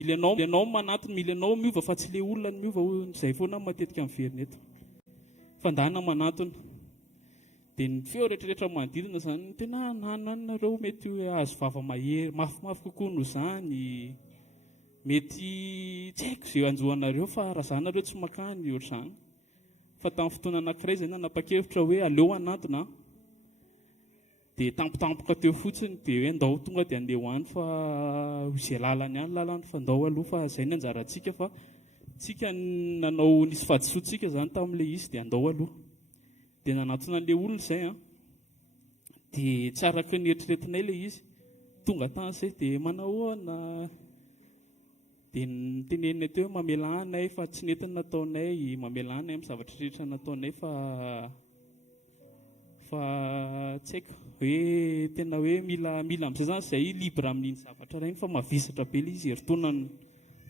Ilanao manatony, mila anao miova fa tsy le olona ny miova izay foana matetika amin'ny verina eto. Fandahana manatona. Dia ny feo rehetrarehetra manodidina izany tena nanareo mety azo vava mahery, mafimafy kokoa noho izany. Mety tsy haiko izay anjohanareo fa raha izanareo tsy makany ohatr'izany. Fa tamin'ny fotoana anankiray izay nanapa-kevitra hoe aleo anatona. Dia tampotampoka teo fotsiny dia hoe ndao tonga dia andeha hoany fa izay lalany ihany lalany fa ndao aloha fa izay ny anjarantsika fa tsika nanao nisy fahadisoantsika izany tamin'ilay izy dia andao aloha. Dia nanatona an'ilay olona izay dia tsy araka ny eritreretinay ilay izy. Tonga tany izay dia manahoana. Dia nitenenina teo mamelanay fa tsy netiny nataonay, mamelanay amin'ny zavatra rehetra nataonay fa tsy haiko hoe tena hoe mila amin'izay izany izay libra amin'iny zavatra ireny fa mavisatra be ilay izy herintaonany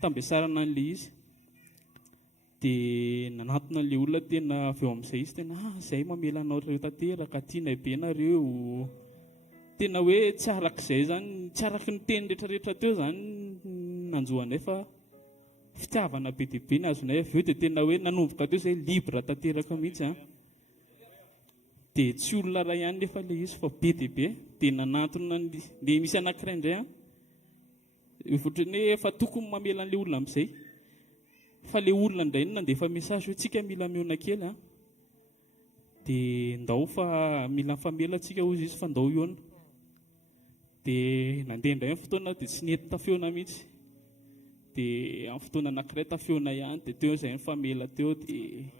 tambesarana an'ilay izy. Dia nanatona an'ilay olona tena avy eo amin'izay izy tena izay mamela anao ireo tanteraka, tianay be nareo. Tena hoe tsy arak'izay zany, tsy araky ny teny rehetrarehetra teo zany nanjohanay fa fitiavana be dia be ny azonay avy eo dia tena hoe nanomboka teo izay libra tanteraka mihitsy. Dia tsy olona iray ihany nefa ilay izy fa be dia be. Dia nanatona dia misy anankiray indray ohatrany hoe efa tokony mamela an'ilay olona amin'izay. Fa ilay olona indray nandefa mesazy hoe tsika mila miona kely. Dia ndao fa mila famela tsika hozy izy fa ndao iona. Dia nandeha indray amin'ny fotoana dia tsy nety tafeona mihitsy. Dia amin'ny fotoana anankiray tafeona ihany dia teo izay ny famela teo dia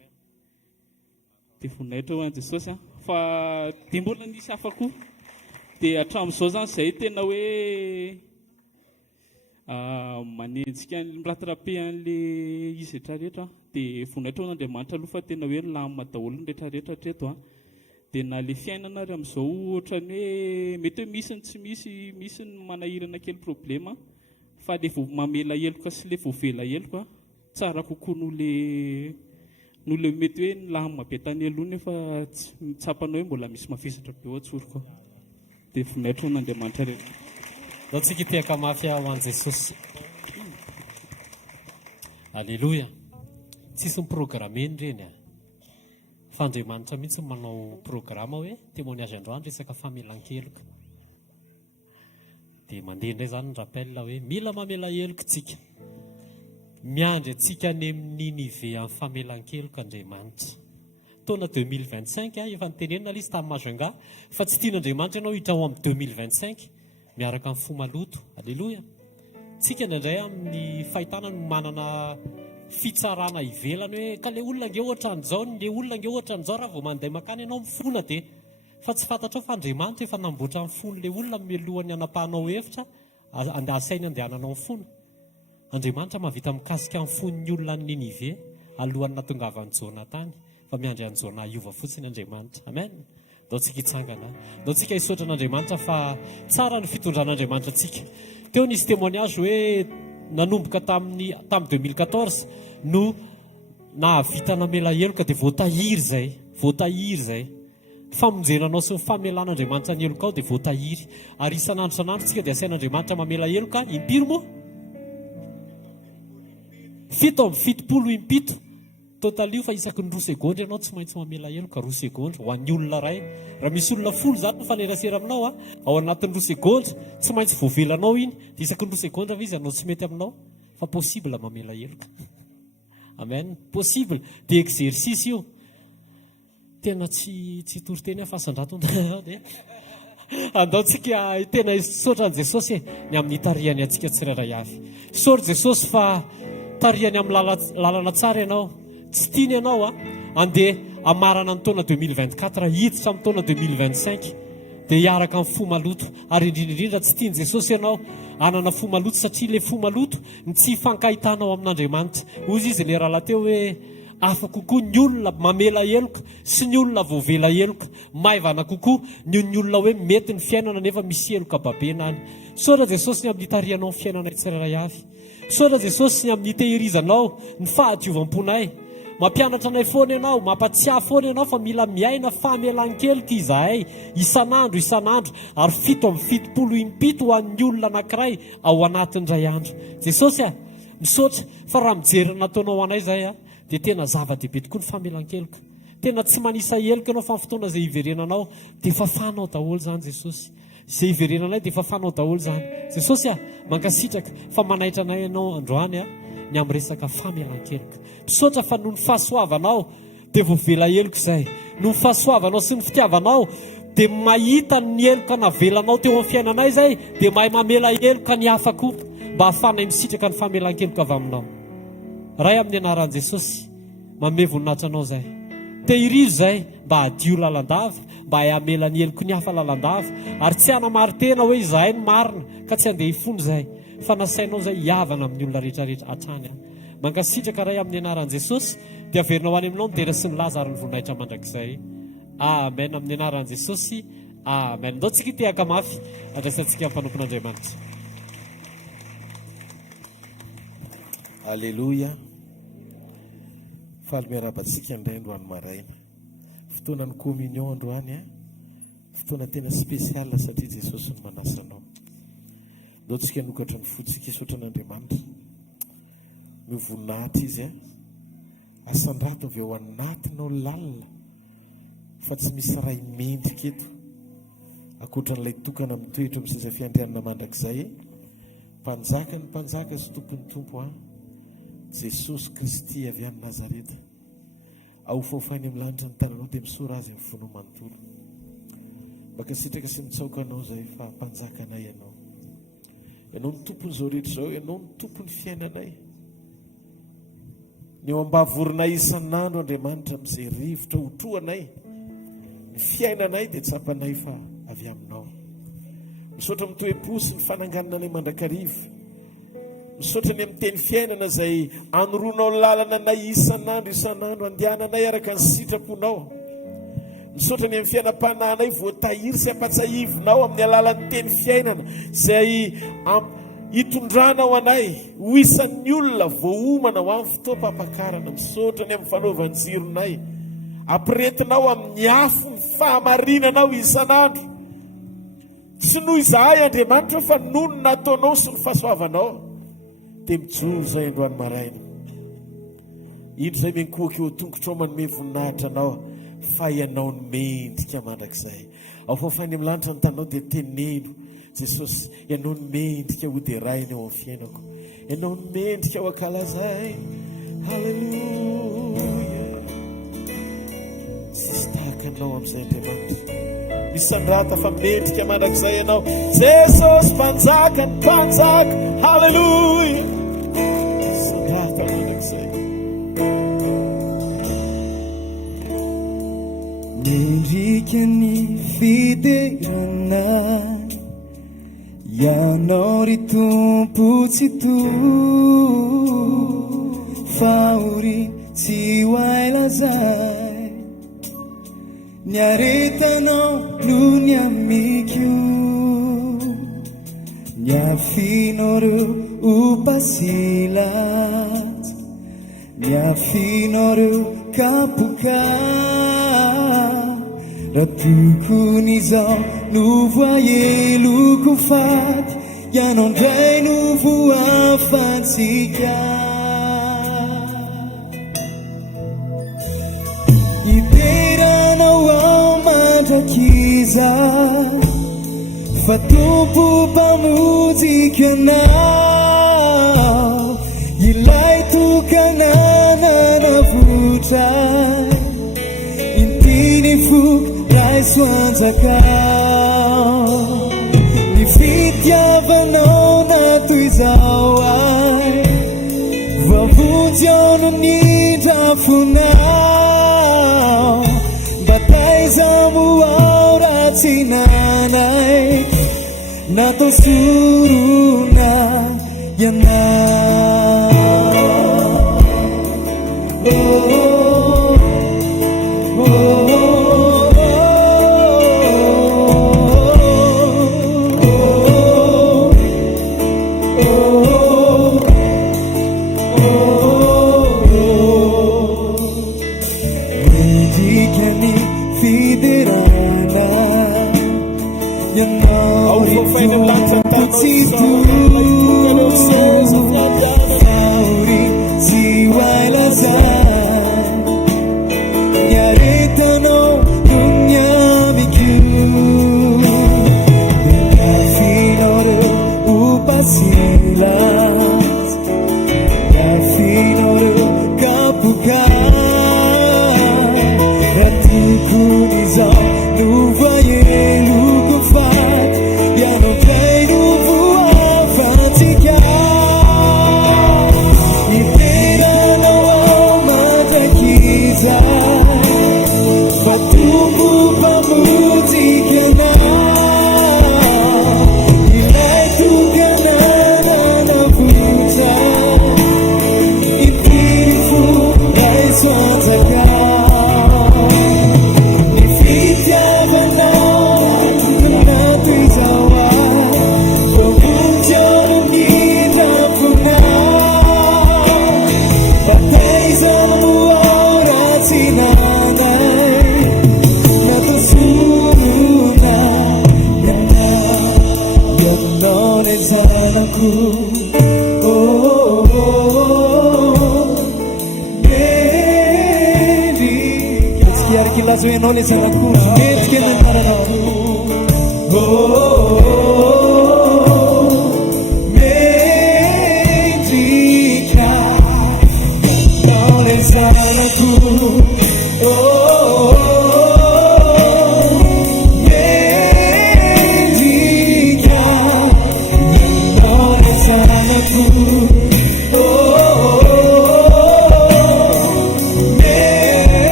voninahitra ho an'i Jesosy. Fa dia mbola nisy hafa koa. Dia hatramin'izao zany izay tena hoe manenjika miratirape an'ilay izy rehetrarehetra. Dia voninahitra ho an'Andriamanitra aloha fa tena hoe milamina daholo ny rehetrarehetra hatreto. Dia na ilay fiainana ary amin'izao ohatrany hoe mety hoe misy ny tsy misy ny manahirana kely problema. Fa ilay mamela heloka sy ilay voavela heloka tsara kokoa noho ilay mety hoe nilamina be tany aloha nefa mitsapanao hoe mbola misy mavesatra be ao atsoriko. Dia voninahitra ho an'Andriamanitra rehetra. Dao tsika te-haka mafy ho an'i Jesosy. Alleloia. Tsisy miprogrameny reny fa Andriamanitra mihitsy manao programa hoe témoignage androany resaka famelan-keloka. Dia mandeha indray izany ny rappel hoe mila mamela heloka tsika. Miandry antsika any amin'ny Ninive amin'ny famelan-keloka Andriamanitra. Taona 2025 efa nitenenina ilay izy tamin'ny Majunga fa tsy tian'Andriamanitra ianao hiditra ao amin'ny 2025 miaraka amin'ny fo maloto. Alleloia. Tsika indray amin'ny fahitana no manana fitsarana ivelany hoe ka ilay olona nge ohatra an'izao, ilay olona nge ohatra an'izao raha vao mandeha makany ianao mifona dia fa tsy fantatrao fa Andriamanitra efa namboatra ny fon'ilay olona melohan'ny anapahanao hevitra asainy andehananao ny fona. Andriamanitra mahavita mikasika ny fon'ny olona ny Ninive alohan'ny natongavany Jona tany fa miandry an'i Jona hiova fotsiny Andriamanitra. Amen. Dao tsika hitsangana. Dao tsika hisaotra an'Andriamanitra fa tsara ny fitondran'Andriamanitra tsika. Teo nisy témoignage hoe nanomboka tamin'ny 2014 no nahavita namela heloka dia voatahiry izay. Famonjenanao sy ny famelan'Andriamanitra ny heloka ao dia voatahiry. Ary isan'andro tsika dia asain'Andriamanitra mamela heloka impiry moa? 7 totalio fa isaky ny 2 segondra ianao tsy maintsy mamela heloka 2 segondra ho an'ny olona iray. Raha misy olona 10 zany mifanerasera aminao ao anatin'ny 2 segondra tsy maintsy voavelanao iny dia isaky ny 2 segondra fa izy anao tsy mety aminao fa possible mamela heloka. Amen. Possible. Dia exercice io. Tena tsy tory-teny fahasandrato andao tsika tena saotra an'i Jesosy ny amin'ny tarihany antsika tsirairay avy. Saotra Jesosy fa tarihany amin'ny lalana tsara ianao. Tsy tiany ianao andeha amarana ny taona 2024 hiditra amin'ny taona 2025 dia hiaraka amin'ny fo maloto. Ary indrindra tsy tiany Jesosy ianao anana fo maloto satria ilay fo maloto ny tsy fankahitanao amin'Andriamanitra. Hozy izy ilay raha teo hoe afaka kokoa ny olona mamela heloka sy ny olona voavela heloka. Maivana kokoa ny olona hoe mety ny fiainana nefa misy heloka babena any. Saotra Jesosy ny amin'ny tarihanao ny fiainana tsirairay avy. Saotra Jesosy ny amin'ny tehirizanao ny fahadiovanponay. mampianatra anay foana ianao, mampatsiahy foana ianao fa mila miaina famelan-kelika izahay isan'andro ary 7 ho an'ny olona anankiray ao anatin'indray andro. Jesosy misaotra fa raha mijerina nataonao anay zay dia tena zava-dehibe tokoa ny famelan-kelika. Tena tsy manisa helika ianao fa ny fotoana izay hiverenanao dia fafanao daholo zany Jesosy. Izay hiverenanay dia fafanao daholo zany. Jesosy mankasitraka fa manaitra anay ianao androany ny amin'ny resaka famelan-kelika. Misaotra fa noho ny fahasoavanao dia voavela helika izay. Noho ny fahasoavanao sy ny fitiavanao dia mahita ny helika navelanao teo amin'ny fiainanay izay dia mahay mamela helika ny hafa koa mba hahafanay misitraka ny famelan-kelika avy aminao. Ray amin'ny anaran'i Jesosy manome voninahitra anao izay. Tehirizo izay mba hadio lalandava, mba hamela ny heliko ny hafa lalandava, ary tsy hanamaritena hoe izahay ny marina ka tsy handeha hifony izay, fa nasainao izay hiavana amin'ny olona rehetrarehetra hatrany. Mankasitraka ray amin'ny anaran'i Jesosy dia averinao any aminao ny dera sy ny laza ary ny voninahitra mandrakizay. Amen. Amin'ny anaran'i Jesosy. Amen. Ndao tsika tehaka mafy andraisantsika amin'ny mpanompon'Andriamanitra. Alleluia. Faly miarabantsika indray androany maraina. Fotoana ny communion androany fotoana tena spesiala satria Jesosy no manasanao. Ndao tsika nokatra ny fotsika isotra an'Andriamanitra. Mivoninahitra izy asan-drato avy ao anatinao lalina fa tsy misy ray mendrika eto akoatran'ilay tokana mitoetra amin'ny seza fiandrianana mandrakizay. Mpanjaka ny mpanjaka sy tompony tompo Jesosy Kristy avy any Nazareta. Ao faofany amin'ny lanitra ny tananao dia misora azy amin'ny fonao manontolo. Mankasitraka sy mitsaoka anao izay fa mpanjaka anay ianao. Ianao ny tompony izao rehetra izao, ianao ny tompony fiainanay. Ny eo ambavorinay isan'andro Andriamanitra amin'izay rivotra hotroanay. Ny fiainanay dia tsapanay fa avy aminao. Misaotra mitoe-po sy ny fanangananay mandrakarivo. Misaotra ny amin'ny teny fiainana izay anoronao lalana anay isan'andro andehananay araka ny sitraponao. Misaotra ny amin'ny fiainam-panahinay voatahiry sy ampatsahivonao amin'ny alalan'ny teny fiainana izay hitondranao anay ho isan'ny olona voahomana ho amin'ny fotoam-pampakarana. Misaotra ny amin'ny fanaovan-jironay ampiretinao amin'ny afo ny fahamarinanao isan'andro. Tsy noho izahay Andriamanitra fa noho ny nataonao sy ny fahasoavanao dia mijoro izay androany maraina. Indro izay menkoaka eo tongotrao manome voninahitra anao fa ianao ny mendrika mandrakizay. Ao faofany amin'ny lanitra ny tanao dia teneno Jesosy, ianao ny mendrika ho dia raina eo amin'ny fiainako, ianao ny mendrika ho ankalazay. Halleluia. Sisy tahaka anao amin'izay Andriamanitra. Misandrata fa mendrika mandrakizay ianao Jesosy, mpanjaka ny mpanjaka. Halleluia. Misandrata mandrakizay. Mendrika ny fiderana ianao ry tompo tsy fahorina tsy ho ailazay. Ny aretanao no ny amiko, ny afinao reo ho pasilatsy, ny afinao reo kapoka. Raha tokony izao no voaheloko faty, ianao ndray no voafantsika. Iteranao ao mandrakiza, fa tompo mpamojika anao. Ilay tokanana navotray, intiny foka ray soanjakao. Ny fitiavanao natoy izao ay, voavonjy ao no nindrafonao. Mba taiza moao ratsy nanay, natao sorona ianao. dikany fiderana ianao fauri tsy wailazay niaretanao dunyamiku denafinao reo upasilas nafinao reo kapuka ratukunizao nuvayeluku fat yano kainuvuafatika iperanao matakiza fatumu pamuzikana ilatukanana navuta itirifu raiswataka Lazo le zanako metike nanarana mendrika nao le zanako mendrika nao le zanako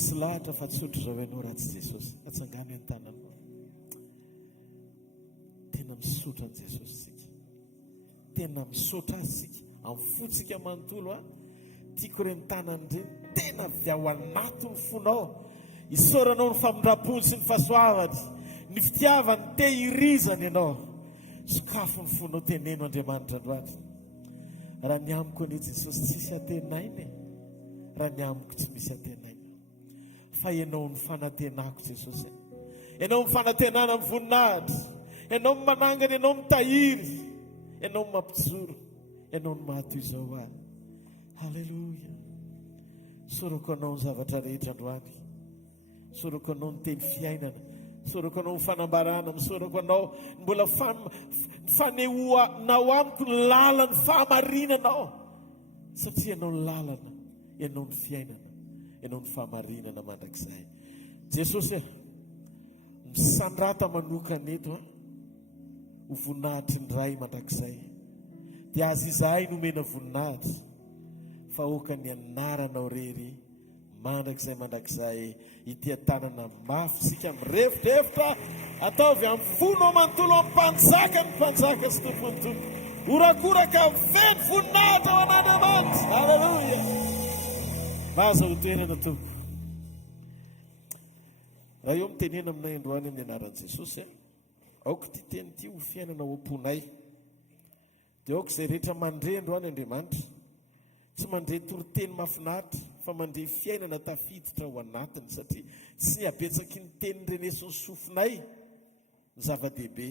Silahatra fa tsotro zao ianao ratsy Jesosy atsangano ny tananao tena misotra an' Jesosy sika tena misotra azy sika amin'ny fotsika manontolo tiako re mitanany reny tena avy ao anaty ny fonao isoranao ny famindram-pony sy ny fahasoavany ny fitiavany tehirizany ianao Sakafo ny fonao teneno Andriamanitra androany. Raha ny amiko anie Jesosy tsisy atenainy, raha ny amiko tsy misy atenainy. Fa ianao ny fanantenako Jesosy. Ianao ny fanantenana amin'ny voninahitra. Ianao ny manangana, ianao ny tahiry, ianao ny mampijoro, ianao ny mahatoy izao ahy. Halleluja. Soroko anao ny zavatra rehetra androany. Soroko anao ny teny fiainana. Soroko anao ny fanambarana. Misoroko anao mbola fanehoanao amiko ny lalany fahamarinanao. Satria ianao ny lalana, ianao ny fiainana, ianao ny fahamarinana mandrakizay. Jesosy, misandrata manokana eto ho voninahitry ny ray mandrakizay. Dia azy izahay nomena voninahitra, fa oka ny anaranao rery mandrakizay ity tanana mafy sika mirevitrevitra ataovy amin'ny fonao manontolo amin'ny mpanjaka, ny mpanjaka sy tompony tompo. Orakoraka veny voninahitra ao an'Andriamanitra. Halleluja. Maza ho toerana tompo. Raha eo mitenena aminay androany amin'ny anaran'i Jesosy, aoko ty teny ty ho fiainana ao am-ponay. Dia aoko izay rehetra mandre androany Andriamanitra, tsy mandre toroteny mahafinaritra, fa mandre fiainana tafiditra ao anatiny, satria tsy abetsaky ny teny renesiny sofinay ny zava-dehibe,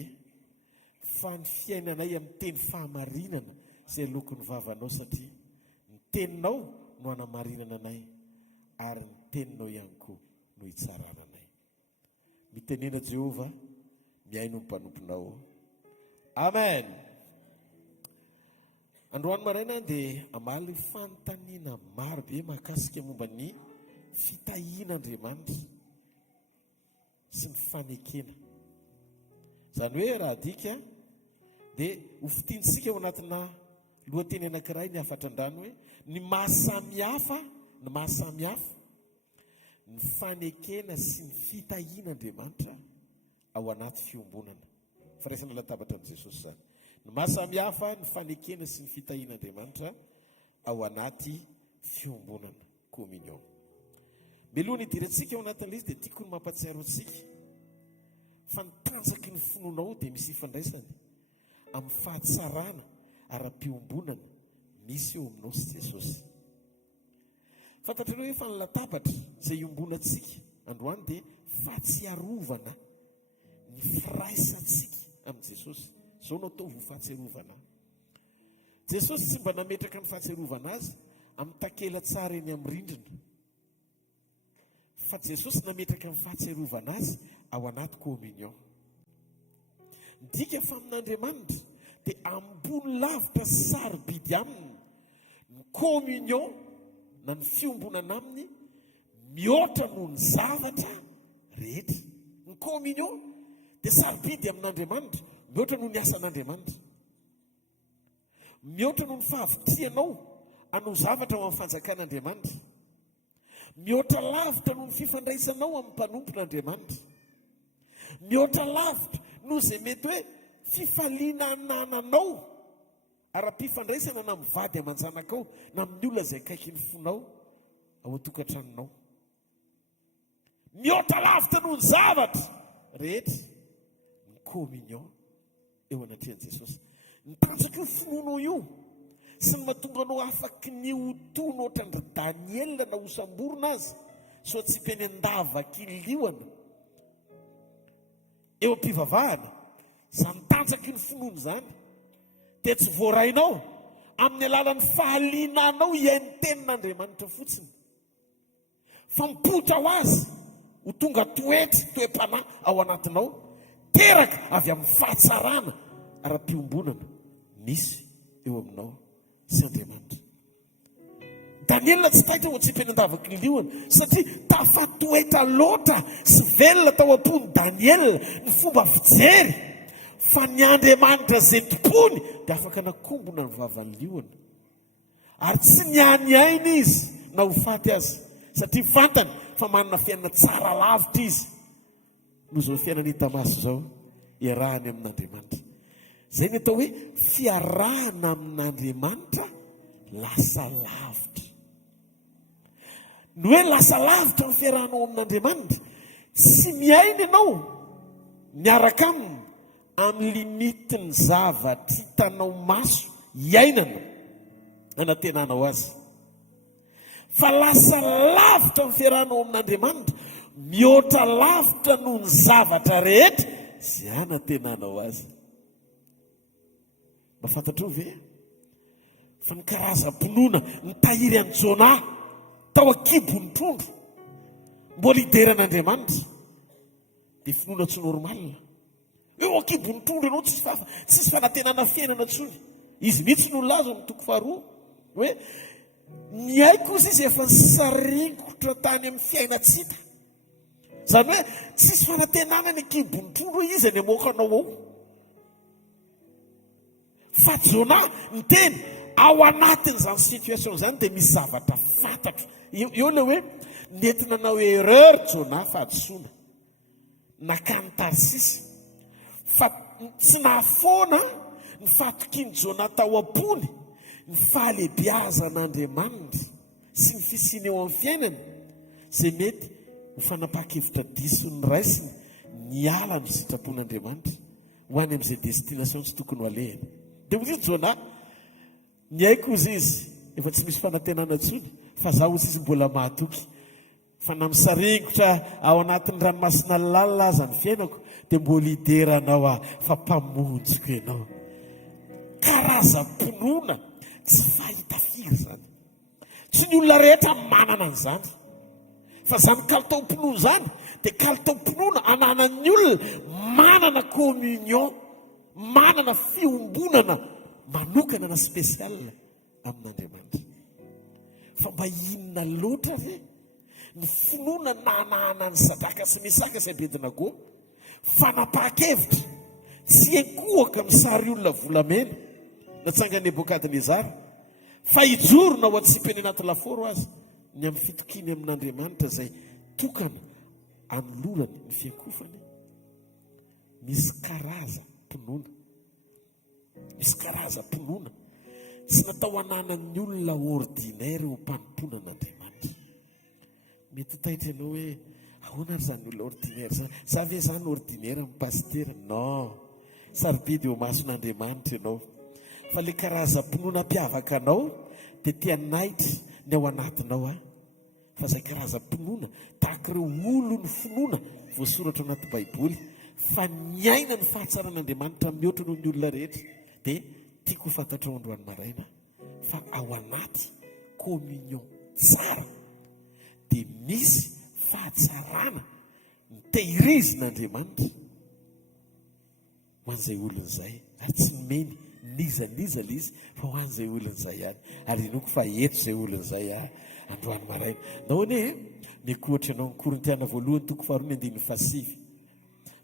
fa ny fiainanay amin'ny teny fahamarinana izay lokon'ny vavanao, satria ny teninao no hanamarinana anay, ary ny teninao ihany koa no hitsarana anay. Mitenena Jehova, miaino ny mpanomponao. Amen. Androany maraina dia amaly fanontaniana maro be mahakasika momba ny fitahian'Andriamanitra sy ny fanekena. Izany hoe raha adika dia ho fitiantsika ao anatina lohateny anankiray ny afatran-drano hoe ny mahasamihafa, ny fanekena sy ny fitahian'Andriamanitra ao anaty fiombonana. Firaisana latabatra amin'i Jesosy zany. Ny mahasamihafa, ny fanekena sy ny fitahian'Andriamanitra ao anaty fiombonana, communion. Melohany hidirantsika ao anatin'ilay izy dia tiako ny mampatsiaro antsika fa ny tanjaky ny finoanao dia misy ifandraisany amin'ny fahatsarana ara-piombonana misy eo aminao sy Jesosy. Fantatrareo hoe fa ny latabatra izay iombonantsika androany dia fahatsiarovana ny firaisantsika amin'i Jesosy. Zao no atao ho fahatsiarovana. Jesosy tsy mba nametraka ny fahatsiarovana azy amin'ny takela tsara eny amin'ny rindrina, fa Jesosy nametraka ny fahatsiarovana azy ao anaty communion. Midika fa amin'Andriamanitra dia ambony lavitra sarobidy aminy ny communion na ny fiombonana aminy mihoatra noho ny zavatra rehetra. Ny communion dia sarobidy amin'Andriamanitra, mihoatra noho ny asan'Andriamanitra, mihoatra noho ny fahavitianao hanao zavatra ao amin'ny fanjakan'Andriamanitra, mihoatra lavitra noho ny fifandraisanao amin'ny mpanompon'Andriamanitra, mihoatra lavitra noho izay mety hoe fifaliana anananao ara-pifandraisana na mivady aman-janakao na amin'ny olona izay akaiky ny fonao ao an-tokantranonao, mihoatra lavitra noho ny zavatra rehetra. Ny communion eo anatrehan'i Jesosy. Ny tanjaky io finoanao io sy ny mahatonga anao afaky ny hotono ohatran'ny Daniela na hosamborona azy so tsy peny hvkl-mission eo am-pivavahana. Izany tanjaky ny finoana izany dia tsy voarainao amin'ny alalan'ny fahalinanao iain'ny tenin'Andriamanitra fotsiny, fa mipotra ho azy ho tonga toe-panahy ao anatinao, teraka avy amin'ny fahatsarana ara-piombonana misy eo aminao sy Andriamanitra. Daniela tsy tahitra ho tsy peny hvkl-mission satria tafatoetra loatra sy velona tao am-pony Daniela ny fomba fijery, fa ny Andriamanitra izay tompony dia afaka nakombona ny vavan'ny ary tsy nianiaina izy na ho faty azy, satria fantany fa manana fiainana tsara lavitra izy noho izao fiainana hita maso zao iarahany amin'Andriamanitra. Zay ny atao hoe fiarahana amin'Andriamanitra lasa lavitra. Ny hoe lasa lavitra ny fiarahanao amin'Andriamanitra, sy miaina ianao miaraka aminy amin'ny limitiny zavatra hitanao maso iainana anatenanao azy. Fa lasa lavitra ny fiarahanao amin'Andriamanitra, mihoatra lavitra noho ny zavatra rehetra izay anatenanao azy. Mba fantatro ve fa ny karazam-pinoana nitahiry an'i Jona tao akibony trondro mbola hideran'Andriamanitra dia finoana tsy normalina. Eo akibony trondro ianao tsisy fanantenana fiainana intsony. Izy mihitsy no laza ny toko faharoa hoe ny aiko izy izy efa saringotra tany amin'ny fiainatsita. Zany hoe tsisy fanantenana ny akibony trondro izy any amoakanao ao. Fa Jona ny teny ao anatin'izany situation izany dia misy zavatra fantatro. Eo ilay hoe nentina nanao erreur Jona fa adsoina nakany Tarsisy. Fa tsy nahafoana ny fatokiany Jona tao am-pony ny fahalebiazan'Andriamanitra sy ny fisiany eo amin'ny fiainany izay mety ho fanapaka-hevitra diso ny raisiny ny ala ny sitrapon'Andriamanitra ho any amin'izay destination tsy tokony ho alehany. Dia hozy izy Jona, ny aiko izy efa tsy misy fanantenana intsony, fa zaho izy mbola mahatoky. Fa na misaringotra ao anatin'ny ranomasina lalina aza ny fiainako dia mbola hideranao fa mpamonjiko ianao. Karazam-pinoana tsy fahita firy zany. Tsy ny olona rehetra manana an'izany. Fa zany kalitao-pinoana zany dia kalitao-pinoana ananan'ny olona manana communion, manana fiombonana manokana na spesialina amin'Andriamanitra. Fa mba inona loatra ve ny finoana nanahana ny Sadraka sy Mesaka sy Abednego fanapaka-hevitra sy enkohaka amin'ny sary olona volamena natsangany Nebokadnezara fa hijorona ao atsipany anaty laforo azy ny amin'ny fitokiny amin'Andriamanitra izay tokana anolorany ny fiankofany. Misy karazam-pinoana, misy karazam-pinoana tsy natao hananan'ny olona ordinaire ho mpanompoana an'Andriamanitra. Mety taitra ianao hoe ahoana ary zany olona ordinaire zany? Za ve zany ordinaire amin'ny pastera? Non, sarobidy eo mason'Andriamanitra ianao. Fa ilay karazam-pinoana mpiavaka anao dia tianaitra ny ao anatinao fa izay karazam-pinoana tahaka ireo olo ny finoana voasoratra anaty Baiboly fa ny aina ny fahatsaran'Andriamanitra mihoatra noho ny olona rehetra. Dia tiako ho fantatrao androany maraina fa ao anaty communion tsara dia misy fahatsarana ny tehirizin'Andriamanitra ho an'izay olon'izay. Ary tsy meny nizaniza izy fa ho an'izay olon'izay ihany. Ary inoko fa eto izay olon'izay androany maraina. Nahoana mikohatra ianao ny Korintiana voalohany toko faharoa 9:7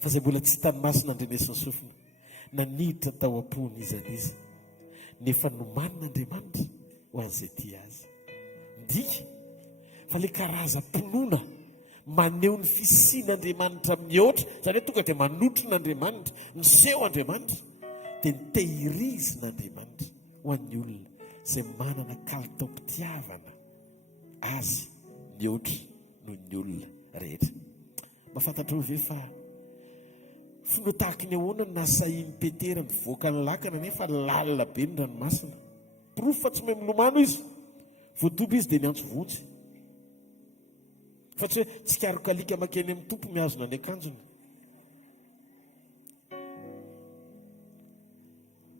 fa izay mbola tsy hitany masina andrenesiny sofina naniditra tao am-pony izaniza nefa nomanin'Andriamanitra ho an'izay tia azy. Ndika fa ilay karazam-pinoana maneho ny fisian'Andriamanitra mihoatra, izany hoe tonga dia manotro n'Andriamanitra, miseho Andriamanitra, dia ny tehirizin'Andriamanitra ho an'ny olona izay manana kalitao-pitiavana azy mihoatra noho ny olona rehetra. Mahafantatra ve fa finoa tahaka ny ahoana ny nasahian'i Petera mivoaka ny lakana nefa lalina be ny ranomasina? Pirofo fa tsy mahay milomano izy, voadoba izy dia niantso vonjy. Fa tsy hoe tsy karokalika makeny amin'ny tompo miazona ny akanjony.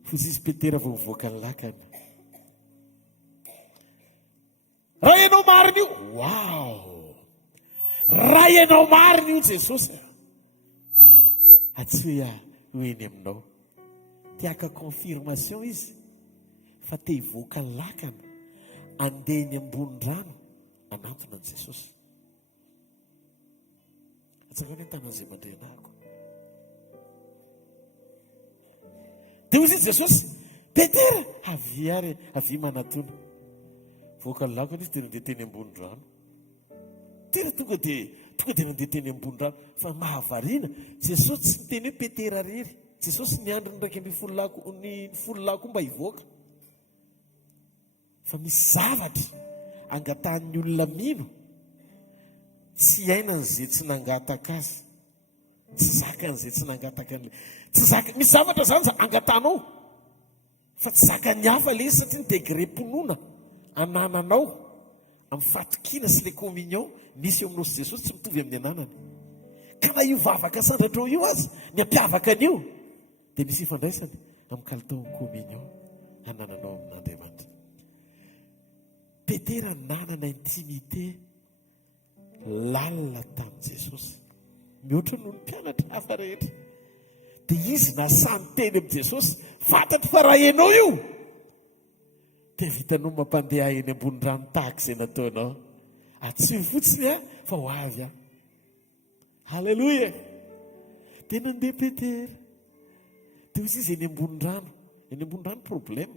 Fozy izy Petera vao mivoaka ny lakana. Raha ianao marina io, wow! Raha ianao marina io Jesosy, atsy hoe eny aminao. Tiaka confirmation izy fa te hivoaka ny lakana andeha eny ambony rano anatona an'i Jesosy. Atsangany an-tanan'izay mandray anahako. Dia hozy izy Jesosy, Petera, avy ary, avy manatona. Voaka ny lakana izy dia nandeha teny ambony rano. Tena tonga dia nandeha teny ambony rano. Fa mahavariana, Jesosy tsy niteny hoe Petera rery. Jesosy niandro ny 12 mba hivoaka. Fa misy zavatra angatahan'ny olona mino tsy ainan'izay tsy nangataka azy, tsy zakan'izay tsy nangataka an'ilay. tsy zaka misy zavatra zany za angatanao fa tsy zaka ny hafa le satria ny degré-ponona anananao amin'ny fatokina sy le communion misy eo aminao sy Jesosy tsy mitovy amin'ny ananany. Ka na io vavaka sandratrao io azy ny ampiavaka an'io dia misy ifandraisany amin'ny kalitaon'ny communion anananao amin'Andriamanitra. Petera nanana intimité lalina tamin'i Jesosy mihoatra noho ny mpianatra hafa rehetra. Dia izy nasany teny amin'i Jesosy fantatro fa raha ianao io dia vitanao mampandeha eny ambony rano tahaka izay nataonao. Tsy fotsiny fa ho avy halleloja. Dia nandeha Petera dia izy izy eny ambony rano. Eny ambony rano problème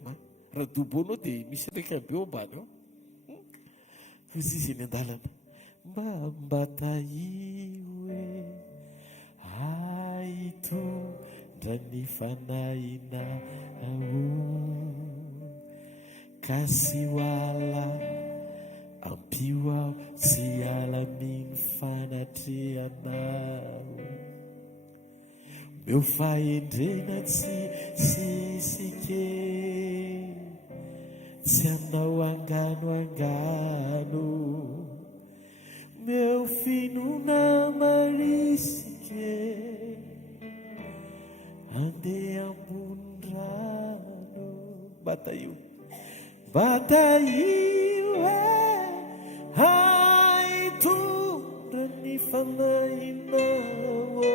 raha doboanao dia misy ndraika be ao ambany ao. Izy izy eny an-dalana mba tahio aitondra ny fanahina kasy hoala ampio aho sy alaminy fanatrehanao meu fahendrena tsy sisike tsy anao anganoangano meu finona marisike andeha ambony rano bataio aitondra ny fanahinao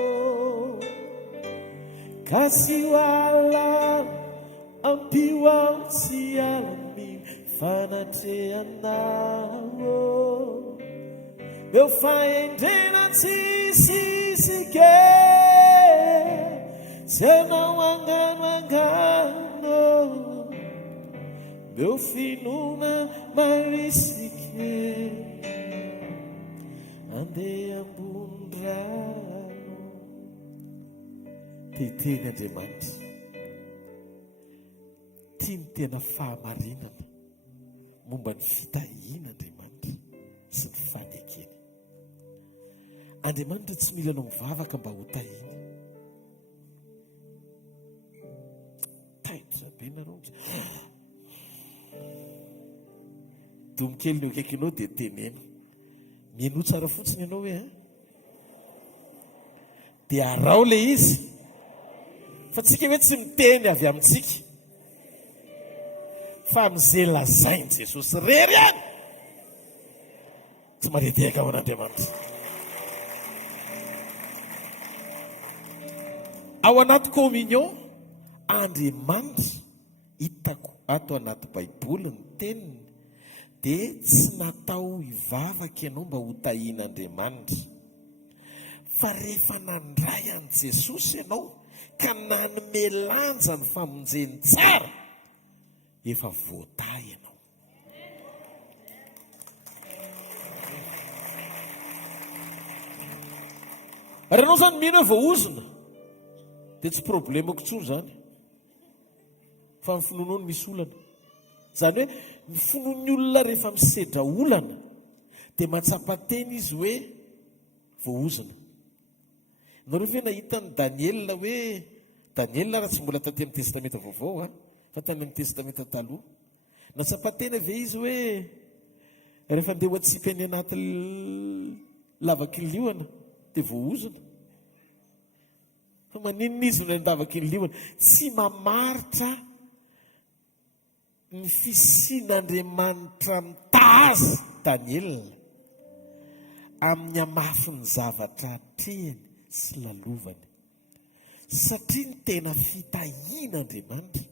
kasy hoala ampio aho sy alaminy fanatrehanao meu fahendrena tsy sisike tsy anao anganoangano meu finona marisike andeha ambony rano. Teteny Andriamanitra tia ny tena fahamarinana momba ny fitahian'Andriamanitra sy ny fanekena. Andriamanitra tsy mila anao mivavaka mba ho tahiny. Taitra be nareo domokely ny akaiky anao dia tenena mieno tsara fotsiny ianao hoe dia arao le izy fa tsika hoe tsy miteny avy amintsika fa amin'izay lazainy Jesosy rery any tsy maredehaka ao an'Andriamanitra. Ao anaty communion Andriamanitra hitako ato anaty baiboly ny teniny dia tsy natao hivavaka ianao mba ho tahian'Andriamanitra fa rehefa nandray an' Jesosy ianao ka nanome lanja ny famonjeny tsara efa voatahy ianao. Raha ianao zany mino hoe voaozona dia tsy problemako intsony zany fa ny finoanao no misy olana. Zany hoe ny finoan'ny olona rehefa misedra olana dia matsapa-teny izy hoe voaozona. Nareo ve nahita ny Daniela hoe Daniela raha tsy mbola taty amin'ny testamenta vaovao fa tany amin'ny testamenta taloha natsapa-teny ave izy hoe rehefa andeha ho atsipy any anaty lavaky ny liona dia voaozona. Fa maninona izy no andavaky ny liona tsy mamaritra ny fisian'Andriamanitra mitazy Daniela amin'ny hamafiny zavatra atrehany sy lalovany satria ny tena fitahian'Andriamanitra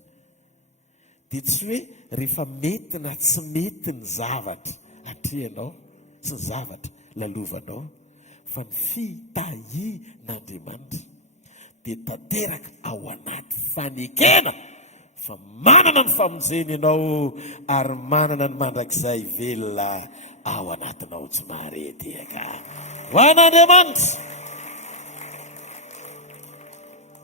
dia tsy hoe rehefa mety na tsy mety ny zavatra atrehanao sy ny zavatra lalovanao fa ny fitahian'Andriamanitra dia tanteraka ao anaty fanekena fa manana ny famonjeny ianao ary manana ny mandrakizay velona ao anatinao tsy maharedehaka ho an'Andriamanitra.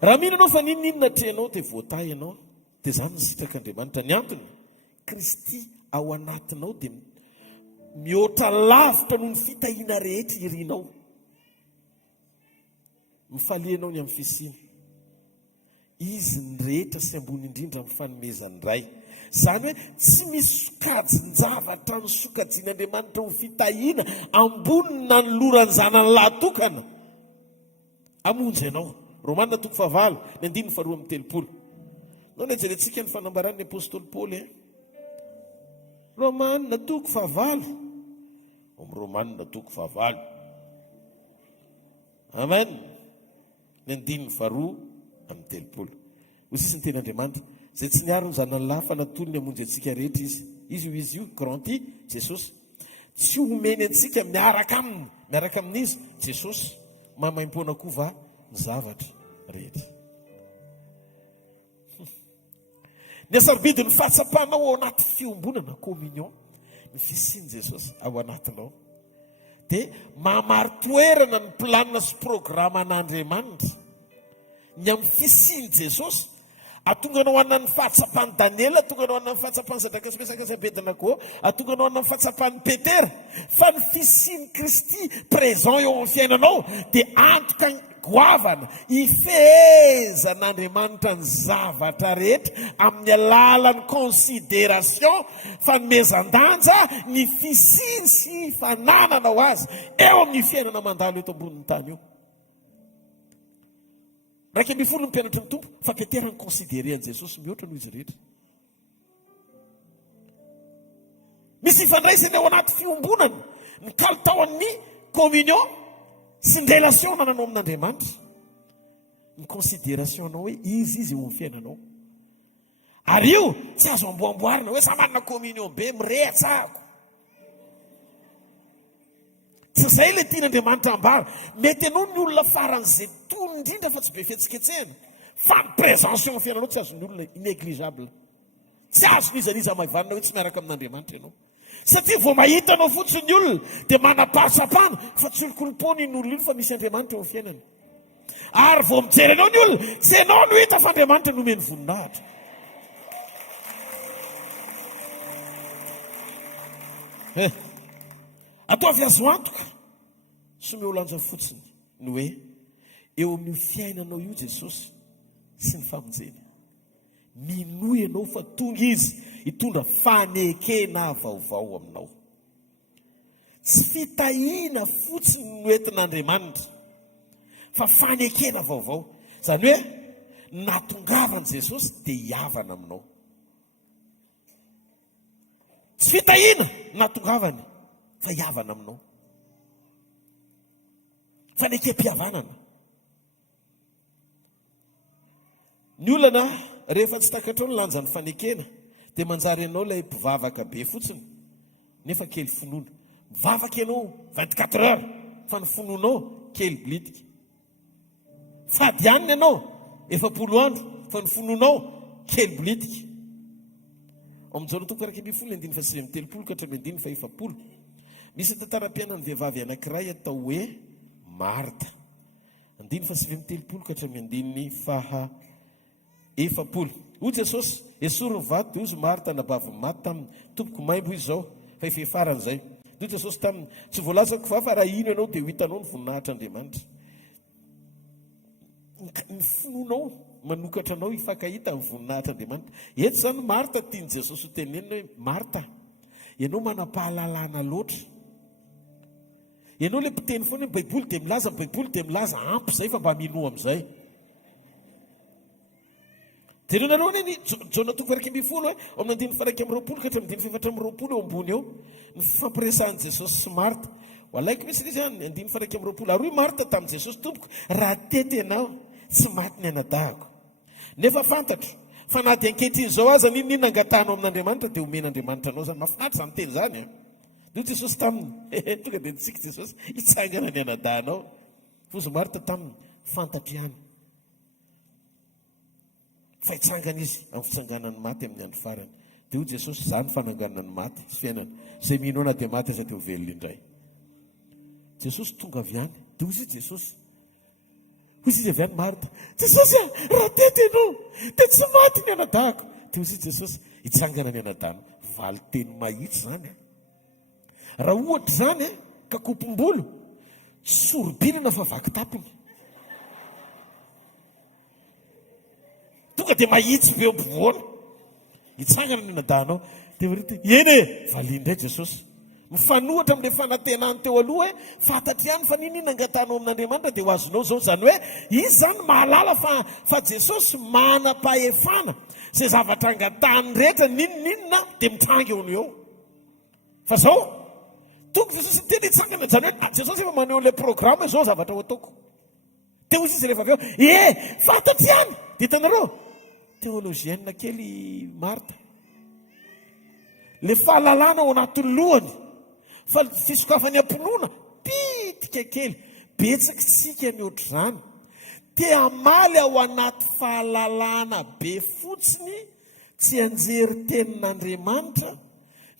Raha mino anao fa ninninona atrehanao dia voatahy ianao dia izany ny sitrak'Andriamanitra. Ny antony Kristy ao anatinao dia mihoatra lavitra noho ny fitahiana rehetra irinao. Mifalianao ny amin'ny fisiana izy ny rehetra sy ambony indrindra amin'ny fanomezany ray. Zany hoe tsy misy sokajin-javatra ny sokajian'Andriamanitra ho fitahiana ambony na ny lorany zanany lahatokana amonjy ianao. Romanina 9:9-10. No nejerentsika ny fanambaran'ny apôstôly Paoly. Romanina 9:9. Romanina 9:9. Amen. Ny 10:2-3. Hoy sisy ny ten'Andriamanitra, zay tsy niaro ny zanany lahy fa natony ny amonjy antsika rehetra izy io garanty Jesosy. Tsy omeny antsika miaraka amin'izy Jesosy, mamaim-poana koa va ny zavatra rehetra. Ny asarobidy ny fahatsapanao ao anaty fiombonana communion, ny fisiany Jesosy ao anatinao, dia mamary toerana ny planina sy programa an'Andriamanitra ny amin'ny fisiany Jesosy. Atonganao anany fahatsapany Daniela, atonganao anany fahatsapany Sadraka sy Mesaka sy Abednego, atonganao anany fahatsapany Petera, fa ny fisiany Kristy présent eo amin'ny fiainanao dia antoka goavana ifehezan'Andriamanitra ny zavatra rehetra amin'ny alalan'ny considération fanomezan-danja ny fisiany sy fananana ho azy eo amin'ny fiainana mandalo eto ambonin'ny tany io. 2 ny mpianatra ny tompo fa Petera ny considéré an Jesosy mihoatra noho izy rehetra. Misy ifandraisany ao anaty fiombonana ny kalitaon'ny communion sy ny relation nananao amin'Andriamanitra. Ny considération anao hoe izy eo amin'ny fiainanao. Ary io tsy azo amboamboarina hoe samanana communion be mirehitsahako. Tsy izay ilay tian'Andriamanitra ambara. Mety ianao ny olona faran'izay tony indrindra fa tsy be fihetsiketsehana, fa ny présence eo amin'ny fiainanao tsy azo ny olona inégligeable. Tsy azo nizaniza maivanina hoe tsy miaraka amin'Andriamanitra ianao. Satria vao mahita anao fotsiny ny olona dia manam-pahatsapana fa tsy olo-kolopony ny olona iny fa misy Andriamanitra eo amin'ny fiainany. Ary vao mijery anao ny olona, tsy ianao no hita fa Andriamanitra no omeny voninahitra. Atao avy azo antoka sy miolanja fotsiny ny hoe eo amin'ny fiainanao io Jesosy sy ny famonjeny. Minoy ianao fa tonga izy hitondra fanekena vaovao aminao. Tsy fitahiana fotsiny no entin'Andriamanitra fa fanekena vaovao. Zany hoe natongavany Jesosy dia hiavana aminao. Tsy fitahiana natongavany fa hiavana aminao. Fanekem-pihavanana. Ny olana rehefa tsy takatra ny lanjan'ny fanekena dia manjary ianao ilay mpivavaka be fotsiny nefa kely finoana. Mivavaka ianao 24 heures fa ny finoanao kely blitika. Fadianina ianao 40 andro fa ny finoanao kely blitika. Amin'izao toko 2:9-10 misy tantaram-piainan'ny vehivavy anankiray atao hoe Marta. 9:9-10 Hoy Jesosy, esoriny vato dia ozy Marta nabaviny maty taminy, tompoko maimbo izy zao fa efa faran'izay. Hoy Jesosy taminy, tsy voalazako fa raha ino ianao dia ho hitanao ny voninahitr'Andriamanitra. Ny finoanao manokatra anao hifankahita ny voninahitr'Andriamanitra. Eto zany Marta tiany Jesosy ho tenenina hoe Marta, ianao manam-pahalalana loatra. Ianao le mpiteny foana hoe Baiboly dia milaza, ampy izay fa mba mino amin'izay. Dia ireo nareo ny Jona 2:20 amin'ny 9:1-20 eo ambony eo ny fampiresahan'i Jesosy sy Marta. Walaiko misy izy any 9:1. Ary Marta tamin'i Jesosy, tompoko, raha tety ianao tsy maty ny anadahako. Nefa fantatro fa na dia ankehitriny izao aza ninona angatanao amin'Andriamanitra dia omen'Andriamanitra anao zany. Mahafinaritra zany teny zany. Dia Jesosy taminy, tonga dia nitsika Jesosy hitsangana ny anadahanao. Fozy Marta taminy fantatro ihany fa hitsangana izy amin'ny fitsanganan'ny maty amin'ny andro farany. Dia hoy Jesosy, izany fananganana ny maty sy fiainana. Izay minoana dia maty aza dia ho velona indray. Jesosy tonga avy any. Dia hoy izy Jesosy, hoy izy avy any Marta, Jesosy raha tety ianao dia tsy maty ny anadahako. Dia hoy izy Jesosy, hitsangana ny anadahana. Valy teny mahitsy zany. Raha ohatra zany ka kopom-bolo sorobinana fa vaky tapiny. tonga dia mahitsy be ampovoana hitsangana ny anadanao dia rety eny e valindray Jesosy mifanohatra amin'ilay fanantenany teo aloha hoe fantatry ihany fa ninina angatanao amin'Andriamanitra dia ho azonao zao zany hoe izy zany mahalala fa Jesosy manam-pahefana izay zavatra angatany rehetra ninina dia mitrangy eo no eo fa zao tonga Jesosy tena hitsangana zany hoe Jesosy efa maneho an'ilay programa zao zavatra ho ataoko teo izy rehefa avy eo fantatry ihany dia hitanareo teolozienina kely Marta le fahalalana ao anatin'ny lohany fa fisokafany am-pinoana pitika kely betsaka sika ny ohatr'izany te amaly ao anaty fahalalana be fotsiny tsy anjery tenin'Andriamanitra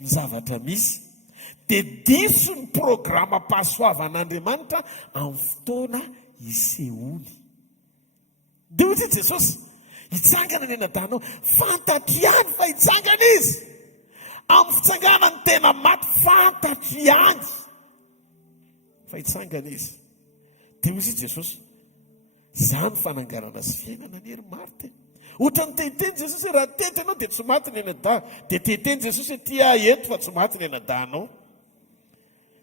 ny zavatra misy dia diso ny programa pasoavan'Andriamanitra amin'ny fotoana isehoany dia hoy Jesosy hitsangana ny anadanao fantatry ihany fa hitsangana izy amin'ny fitsangana ny tena maty fantatry ihany fa hitsangana izy dia hoy Jesosy izany fananganana sy fiainana ny hery Marta ohatra ny tehiteny Jesosy raha tety ianao dia tsy maty ny anada dia tehiteny Jesosy tia eto fa tsy maty ny anadanao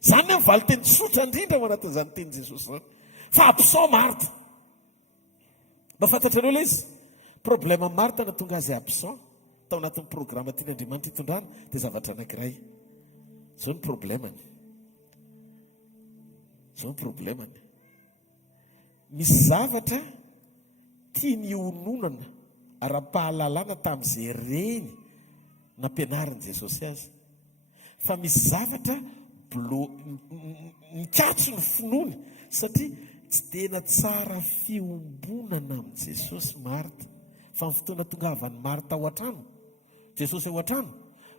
izany hoe mivaly teny tsotra indrindra ao anatin'izany teny Jesosy zany fa absao Marta mba fantatra anao ilay izy problème Marta na tonga azy absent tao anatin'ny programa tian'Andriamanitra hitondrana dia zavatra anankiray zao ny problemany misy zavatra tia ny hononana ara-pahalalana tamin'izay reny nampianarin' Jesosy azy fa misy zavatra mikatso ny finoany satria tsy tena tsara fiombonana amin'i Jesosy Marta fa ny fotoana tonga avany Marta ao an-trano Jesosy ao an-trano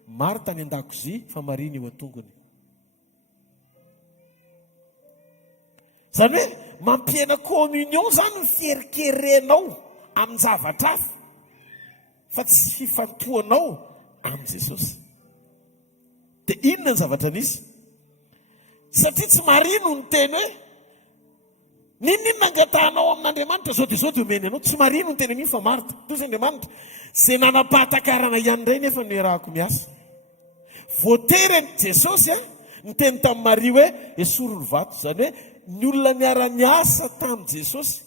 Marta ny an-dakozia fa Maria ny eo an-tongony zany hoe mampiena communion zany ny fierikerenao amin'ny zavatra hafa fa tsy fifantohanao amin'i Jesosy dia inona ny zavatra nisy satria tsy Maria no ny teny hoe ninona angatanao amin'Andriamanitra zao dia omeny anao tsy Maria no ny teny amin'iny fa Marta toy izay Andriamanitra izay nanam-pahatakarana ihany indray nefa no iarahako miasa voatery Jesosy ny teny tamin'ny Maria hoe esorony vato zany hoe ny olona niara-niasa tamin'i Jesosy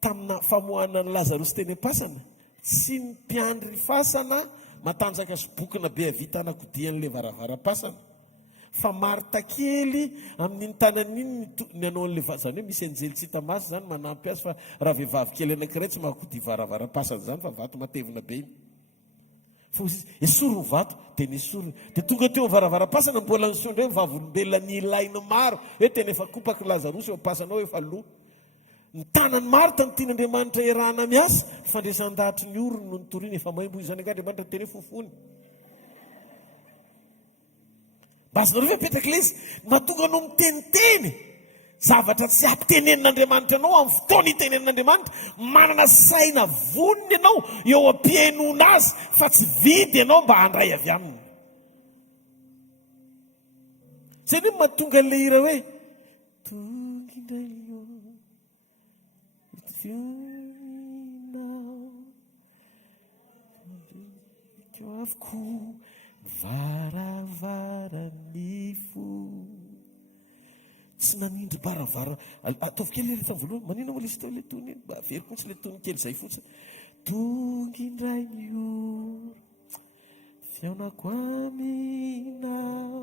tamina famoahana ny Lazarosy teny am-pasana sy ny mpiandry fasana matanjaka sy bokina be avita anakodian'ilay varavara-pasana fa Marta kely amin'iny tanan'iny ny anao an'ilay zany hoe misy anjely tsy hita maso zany manampy azy fa raha vehivavy kely anankiray tsy mahakody varavara-pasana zany fa vato matevina be iny fa esorony vato dia nisorono dia tonga teo varavara-pasana mbola ny sondre mivavolombelona ny ilainy maro hoe tena efa kopaky Lazarosy eo am-pasanao efa lo ny tanany Marta ny tian'Andriamanitra iarahana miasa fandraisan-dahatra ny orony no nitoriana efa maimbo izany an'Andriamanitra teny fofony bazanareo ve petraka ilay izy mahatonga anao miteniteny zavatra tsy ampitenen'Andriamanitra anao amin'ny fotoana itenen'Andriamanitra manana saina voniny ianao eo am-piainoana azy fa tsy vidy ianao mba handray avy aminy zay ny mahatonga an'ilay hira hoe tonga indray avoko varavarany fo tsy nanindry baravara ataovy kely rehefa voalohany manina moa lisy teo le tony mba very fotsiny le tony kely zay fotsiny tonga indray mioro fiaonako aminao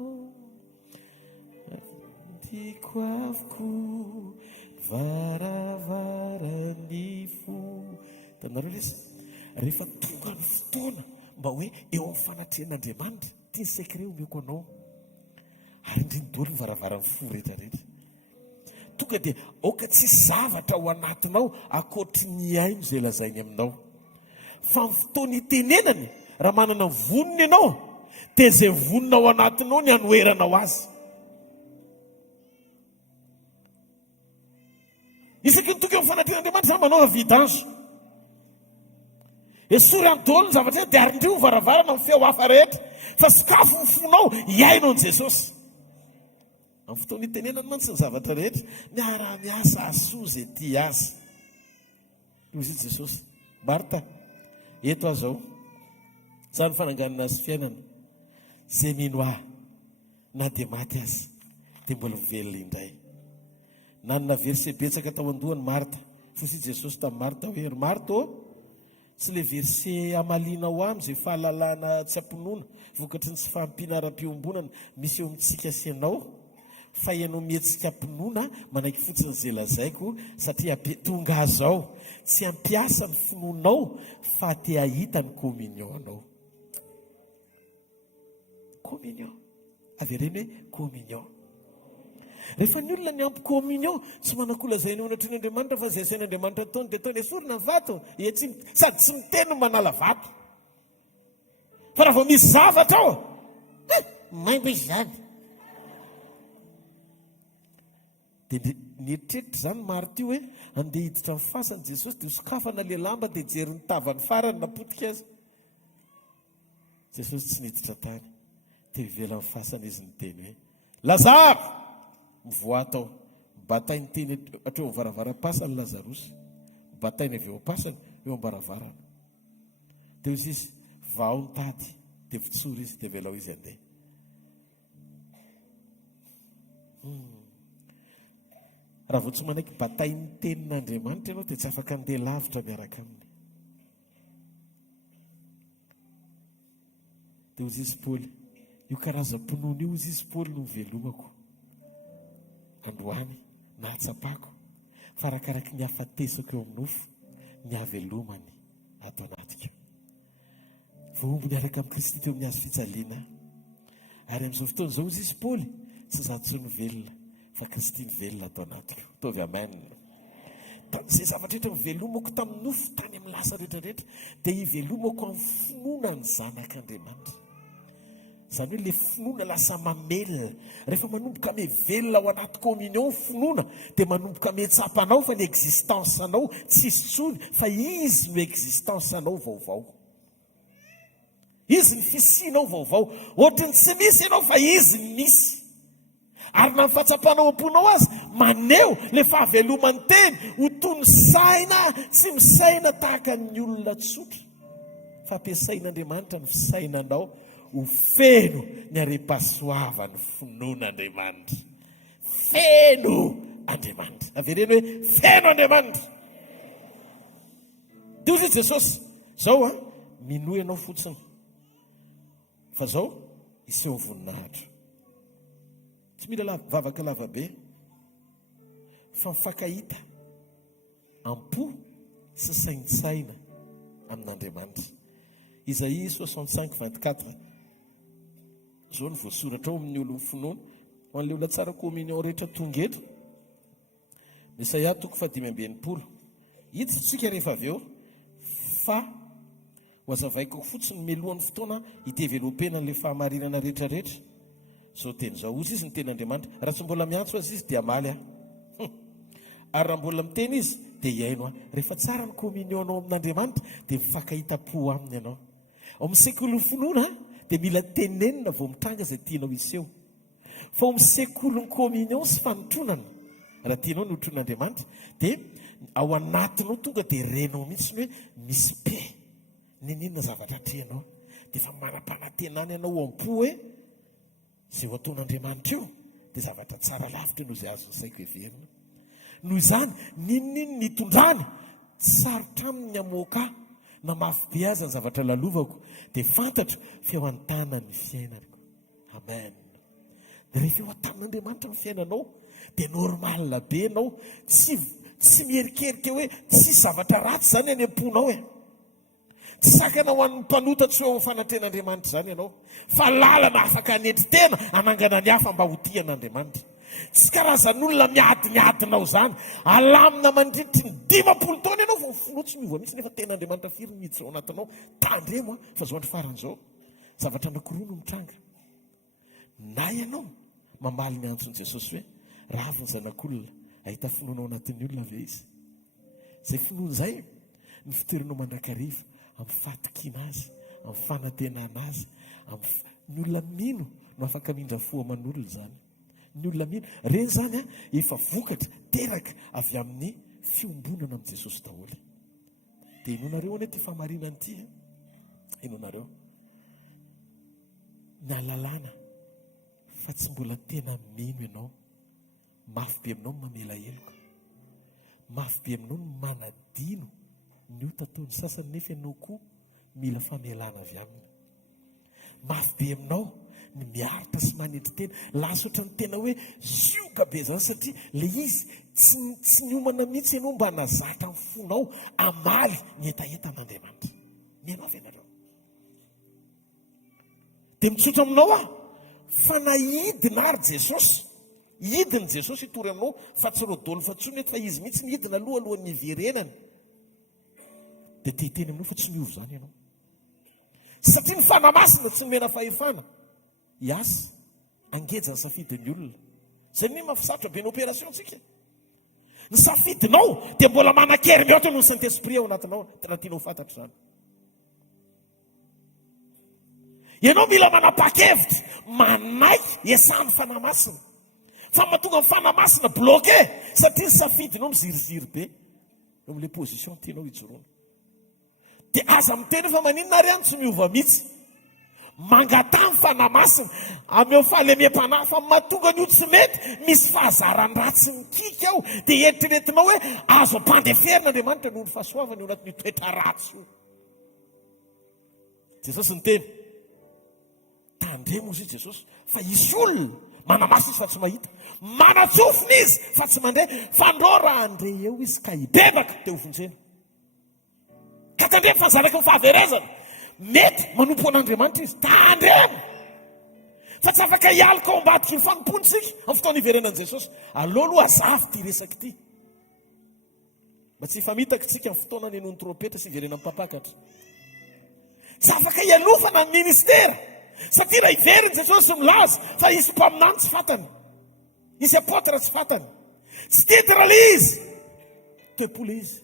tiako avoko varavarany fo tanareo lesy rehefa tonga ny fotoana mba hoe eo amin'ny fanatrehan'Andriamanitra tia ny sekre omeko anao ary indrindolo ny varavaran'ny fo rehetrarehetra tonga dia oka tsy zavatra ao anatinao akoatry ny aino izay lazainy aminao fa ny fotoana itenenany raha manana voniny ianao dia izay vonina ao anatinao ny anoheranao azy isaky ny tonga amin'ny fanatrehan'Andriamanitra zany manao vidanso esory an-dolo ny zavatra dia arindrio varavarana ny feo hafa rehetra fa sakafo ny fonao iainao an' Jesosy amin'ny fotoana itenenany mantsy ny zavatra rehetra miara-miasa asoa izay ty azy hoy Jesosy Marta eto aho zao zany fananganana azy fiainana zay mino ahy na dia maty azy dia mbola mivelona indray. Nanana verset betsaka tao andohany Marta, fosy Jesosy tamin'ny Marta hoe ry Marta tsy le verset amalina ho am izay fahalalana tsy ampinoana vokatry ny tsy fampinaram-piombonana misy eo amintsika sy ianao, fa ianao mihetsika ampinoana manaiky fotsiny izay lazaiko satria tonga azao tsy ampiasa ny finoanao fa te ahita ny communion anao. Communion avy ireny hoe communion. Rehefa ny olona ny ampy communion tsy manakola zay ny onatry n'Andriamanitra fa zay sain'Andriamanitra ataony dia ataony esorina ny vato sady tsy miteny no manala vato. Fa raha vao misy zavatra ao maimbo izy zany. Dia nieritreritry zany Marty hoe andeha hiditra ny fasany Jesosy dia sokafana le lamba dia jery ny tavany farany napotika azy. Jesosy tsy niditra tany dia ivela ny fasana izy niteny hoe Lazaro mivoato ao, batainy teny hatreo amin'ny varavara-pasany Lazarosy, batainy avy eo am-pasany eo am-baravarana. Dia izy vao nitady dia vitsory izy dia velao izy andeha. Raha vao tsy manaiky batainy tenin'Andriamanitra ianao dia tsy afaka andeha lavitra miaraka aminy. Dia ozy izy Paoly, io karazam-pinoana io ozy izy Paoly no velomako androany na atsapako fa arakaraky ny hafatesako eo amin'ny nofo ny havelomany ato anatiko. Vohomby miaraka amin'ny Kristy teo amin'ny hazo fijaliana. Ary amin'izao fotoana izao ozy izy Paoly tsy zato sy ny velona fa Kristy ny velona ato anatiko. Tovy amen. Izay zavatra rehetra mivelomako tamin'ny nofo tany amin'ny lasa rehetrarehetra dia hivelomako amin'ny finoana ny zanak'Andriamanitra. Izany hoe le finoana lasa mamelona. Rehefa manomboka mevelona ao anaty communion finoana dia manomboka metsapanao fa ny existence anao tsy isy tsony fa izy no existence anao vaovao. Izy ny fisianao vaovao. Ohatrany tsy misy ianao fa izy ny misy. Ary na mifatsapanao am-ponao azy maneo le fahavelomany teny ho toy ny saina tsy misaina tahaka ny olona tsotra. Fa ampiasain'Andriamanitra ny fisainanao ho feno ny are-pasoavany finoan'Andriamanitra. Feno Andriamanitra. Avereny hoe feno Andriamanitra. Dia ozy Jesosy zao minoa ianao fotsiny fa zao iseho voninahitra. Tsy mila vavaka lavabe fa mifankahita ampo sy saintsaina amin'Andriamanitra. Isaïe 65:24 zao ny voasoratra ao amin'ny olo finoana ho an'ilay olona tsara communion rehetra tonga eto. Isaïa 5:20 hiditsika rehefa avy eo fa hoazavaiko fotsiny melohan'ny fotoana hidevelopena n'ilay fahamarinana rehetrarehetra. Zao teny zao ozy izy ny ten'Andriamanitra. Raha tsy mbola miantso azy izy dia amaly ary raha mbola miteny izy dia hiaino rehefa tsara ny communion anao amin'Andriamanitra dia mifankahita-po aminy ianao. Ao amin'ny sekoly finoana dia mila tenenina vao mitranga izay tianao iseho. Fa ao amin'ny sekoly ny communion sy fanotronana raha tianao ny hotron'Andriamanitra dia ao anatinao tonga dia renao mihitsy hoe misy pe ninona zavatra treanao dia efa manam-panantenana ianao am-po hoe izay ho ataon'Andriamanitra io dia zavatra tsara lavitra no izay azony saiko heverina. Noho izany ninonino nitondrany sarotra aminy amoaka na mafy be azy ny zavatra lalovako dia fantatro feo an-tanany fiainako. Amen. Dia rehefa eo an-tanan'Andriamanitra ny fiainanao dia normal be ianao tsy mierikerika hoe tsy zavatra ratsy zany any am-ponao tsy sakana ho an'ny mpanotatro eo amin'ny fanatren'Andriamanitra zany ianao fa lalana afaka hanetry tena anangana ny hafa mba ho tian'Andriamanitra. Tsy karazan'olona miadinao zany. Alamina mandritry ny 50 taona ianao vao finoatsy miova mihitsy nefa ten'Andriamanitra firy miditra ao anatinao. Tandremo fa zao andro faran'izao zavatra anankiroa no mitranga. Na ianao mamaly ny antson'i Jesosy hoe raviny zanak'olona ahita finoana ao anatin'ny olona ve izy. Zay finoana zay ny fitoeranao mandrakariva amin'ny fatokiana azy, amin'ny fanantenana azy, ny olona mino no afaka mindra fo aman'olona zany. Ny olona mino reny zany efa vokatra teraka avy amin'ny fiombonana amin'ny Jesosy daholo. dia inonareo ane ty famarinany ty inonareo nalalàna fa tsy mbola tena mino ianao, mafy be aminao ny mamela heloka, mafy be aminao ny manadino ny ota taony sasany nefa ianao koa mila famelana avy aminy, mafy be aminao ny miaritra sy manetry tena lasa oatra ny tena hoe zioka be zany satria le izy tsy niomana mihitsy ianao mba nazatra ny fonao amaly ny etaetan'Andriamanitra. Mianao avy ianareo dia mitsotra aminao fa nahidina ary Jesosy, hidiny Jesosy hitory aminao fa tsy rodolo fa tsony fa izy mihitsy nihidina alohan'ny hiverenany, dia tehiteny aminao fa tsy miovy zany ianao satria ny fanamasina tsy nomena fahefana iasa angejany safidin'ny olona. Zay ny mafisatra be ny opération tsika, ny safidinao dia mbola manan-kery mihoatra no ny Saint Esprit ao anatinao, raha tianao fantatra zany. Ianao mila manapa-kevitra manaiky iasan'ny fanamasina, fa mahatonga ny fanamasina bloqué satria ny safidinao miziriziry be eo amin'ilay position tianao hijoroana. Dia aza miteny fa maninona ary any tsy miova mihitsy mangatany fanamasina ameo fahalemem-panahy, fa mahatonga ny tsy mety misy fahazarany ratsy mikika ao dia eritreretinao hoe azo ampandeferin'Andriamanitra noho ny fahasoavany eo anatin'ny toetra ratsy io. Jesosy ny teny tandremo izy Jesosy fa isy olona manamaso izy fa tsy mahita, manatsofina izy fa tsy mandray, fa ndro raha andre eo izy ka hibebaka teo vonjena ka tandremo fa nizaraky ny fahaverezana mety manompo an'Andriamanitra izy tandremo fa tsy afaka hialika ao ambadiky ny fanomponsika amin'ny fotoana hiverenan'i Jesosy. Aleo aloha azavy ty resaky ty mba tsy hifamitaka tsika amin'ny fotoana ny enon'ny trompetra sy hiverenan'ny mpapakatra, tsy afaka hialofana ny ministera satria raha hiveriny Jesosy milaza fa isy mpaminany tsy fantany, isy apôtra tsy fantany, tsy titra le izy, tepola izy,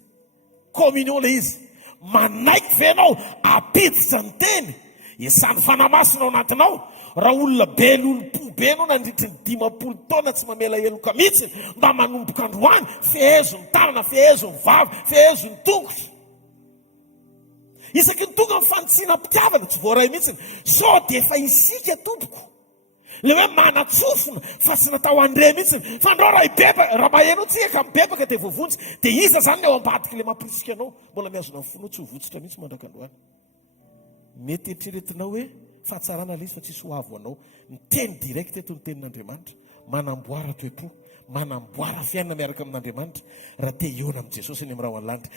communion le izy, manaiky venao apiditra ny teny isan'ny fanamasina ao anatinao. Raha olona be lolompo be anao nandritry ny 50 taona tsy mamela heloka mihitsy mba manomboka androany, fehezo ny tanana, fehezo ny vava, fehezo ny tongotra, isaky ny tonga ny fanotsiana mpitiavana tsy voaray mihitsy. So dia efa isika tompoko le hoe manatsofina fa tsy natao andre mihitsy, fa ndro raha hibebaka, raha mahenao tsika ka mibebaka dia voavonjy, dia iza zany ao ambadiky le mampirisika anao mbola miazona ny fonao tsy hovotsitra mihitsy mandrakandroany. Mety eritreretinao hoe fahatsarana le izy fa tsisy hoavo anao. Ny teny direct eto ny tenin'Andriamanitra manamboara toe-po, manamboara fiainana miaraka amin'Andriamanitra raha te hiona amin'ny Jesosy any amin'ny raha lanitra.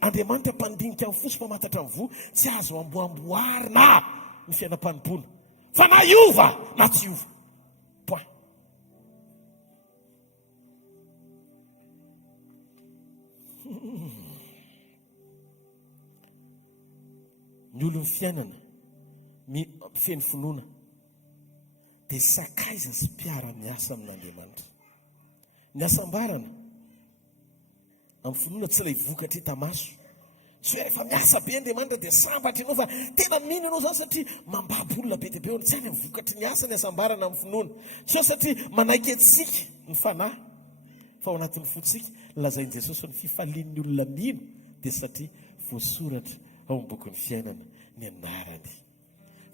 Andriamanitra mpandinika amin'ny fosy mpamantatra amin'ny vo tsy azo amboamboarina ny fiainam-panompona, fa na iova na tsy iova point. Ny olon'ny fiainana feno finoana dia sakaiza sy mpiara miasa amin'Andriamanitra. Ny asambarana amin'ny finoana tsy ilay vokatra hita maso, tsy hoe rehefa miasa be Andriamanitra dia sambatra ianao fa tena mino ianao zany satria mambabo olona be dia be, tsy any amin'ny vokatry ny asa ny asambarana amin'ny finoana, tsy hoe satria manaiky antsika ny fanahy, fa ao anatin'ny fotsika lazain'i Jesosy ny fifalian'ny olona mino dia satria voasoratra ao amin'ny bokin'ny fiainana ny anarany,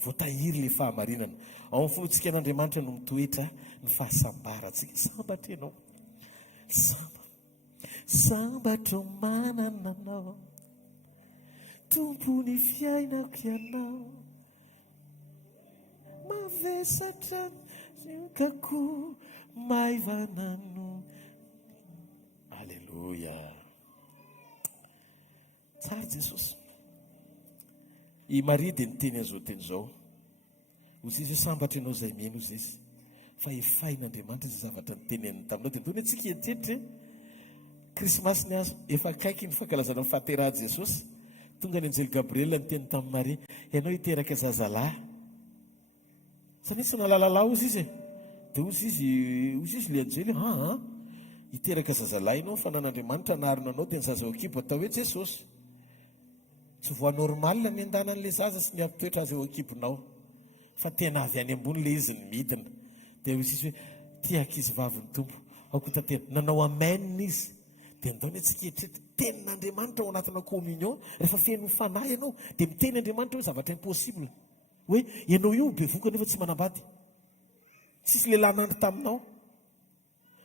voatahiry le fahamarinana ao amin'ny fonontsika an'Andriamanitra no mitoetra ny fahasambarantsika. Sambatra ianao, sambatra manana anao, tompony fiainako ianao, mavesatra kako maivanano. Alleluia, tsara Jesosy. I Maria dia niteny azy ho teny izao, ozy izy sambatra ianao izay mino izy izy fa efain'Andriamanitra izay zavatra niteneniny taminao. Dia nitony antsika etretra krismasy ny azo efa akaiky ny fankalazana ny fahaterahan Jesosy. Tonga ny anjely Gabriel niteny tamin'ny Maria, ianao hiteraka zazalahy, sa misy nalalala ozy izy dia ozy izy le anjely hiteraka zazalahy ianao fa nan'Andriamanitra narina anao dia ny zaza ekipo atao hoe Jesosy. Tsy voa normal ny andanan'le zaza sy ny ampitoetra azy eo ekibonao, fa tena avy any ambony le izy ny midina. Dia izy hoe ty ankizy vavy ny tompo aoko tantena, nanao amen izy dia midony antsika eritretra tenin'Andriamanitra ao anatina communion rehefa feno fanahy ianao dia miteny Andriamanitra hoe zavatra impossible hoe ianao io bevoka nefa tsy manambady tsisy lehilahy nandry taminao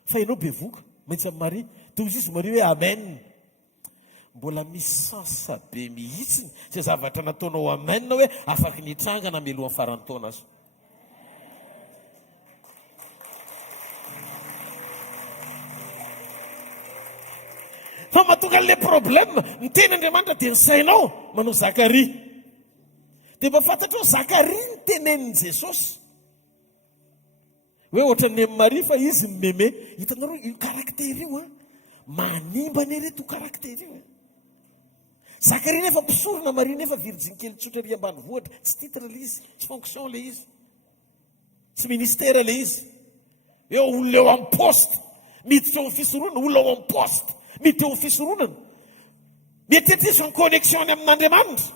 fa ianao bevoka maintsy amin'ny Maria toy izy Maria hoe amen. Mbola misy sansa be mihitsiny izay zavatra nataonao amen hoe afaka nitrangana melohan'ny faran'ny taona azy. Fa mahatonga an'ilay problème miteny Andriamanitra dia ny sainao manao Zakaria. Dia mba fantatra hoe Zakaria ny tenenin' Jesosy hoe ohatran'ny amin'ny Maria fa izy ny meme. Hitanareo io karaktera io manimba ny reto karaktera io. Zakaria nefa mpisorona Maria nefa virgin kely tsotra ry ambanivohitra, tsy titre le izy, tsy fonction le izy, tsy ministère le izy. Eo olona eo amin'ny poste, miditra eo amin'ny fisoronana, olona eo amin'ny poste, miditra eo amin'ny fisoronana. Mietritra izy ny connexion amin'Andriamanitra.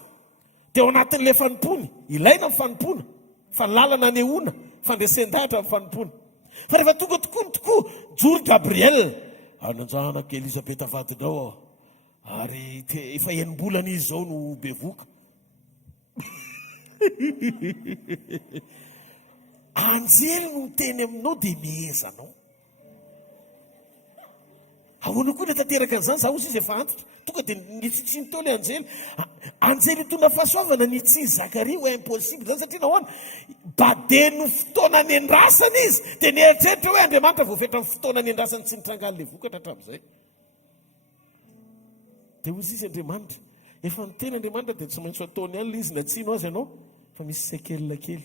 Dia ao anatin'ilay fanompony, ilaina amin'ny fanompona, fa lalana anehoana, fandresen-dahatra amin'ny fanompona. Fa rehefa tonga tokoa jory Gabriel, nanjanako Elisabeta vadinao ary efa enim-bolana izy zao no bevoka. Anjely no miteny aminao dia mihezanao. Ahoana koa natanteraka an'izany zaho izy efa antitra. Tonga dia nitsitsiny tao ilay anjely. Anjely hitondra fahasoavana nitsiny Zakaria hoe impossible zany satria nahoana badeno fotoana ny andrasana izy dia nieritreritra hoe Andriamanitra voafetra amin'ny fotoana ny andrasany tsy nitrangan'ilay vokatra hatramin'izay. Dia ozy izy Andriamanitra efa miteny Andriamanitra dia tsy maintsy ataony ihany ilay izy natsino azy ianao fa misy sekelina kely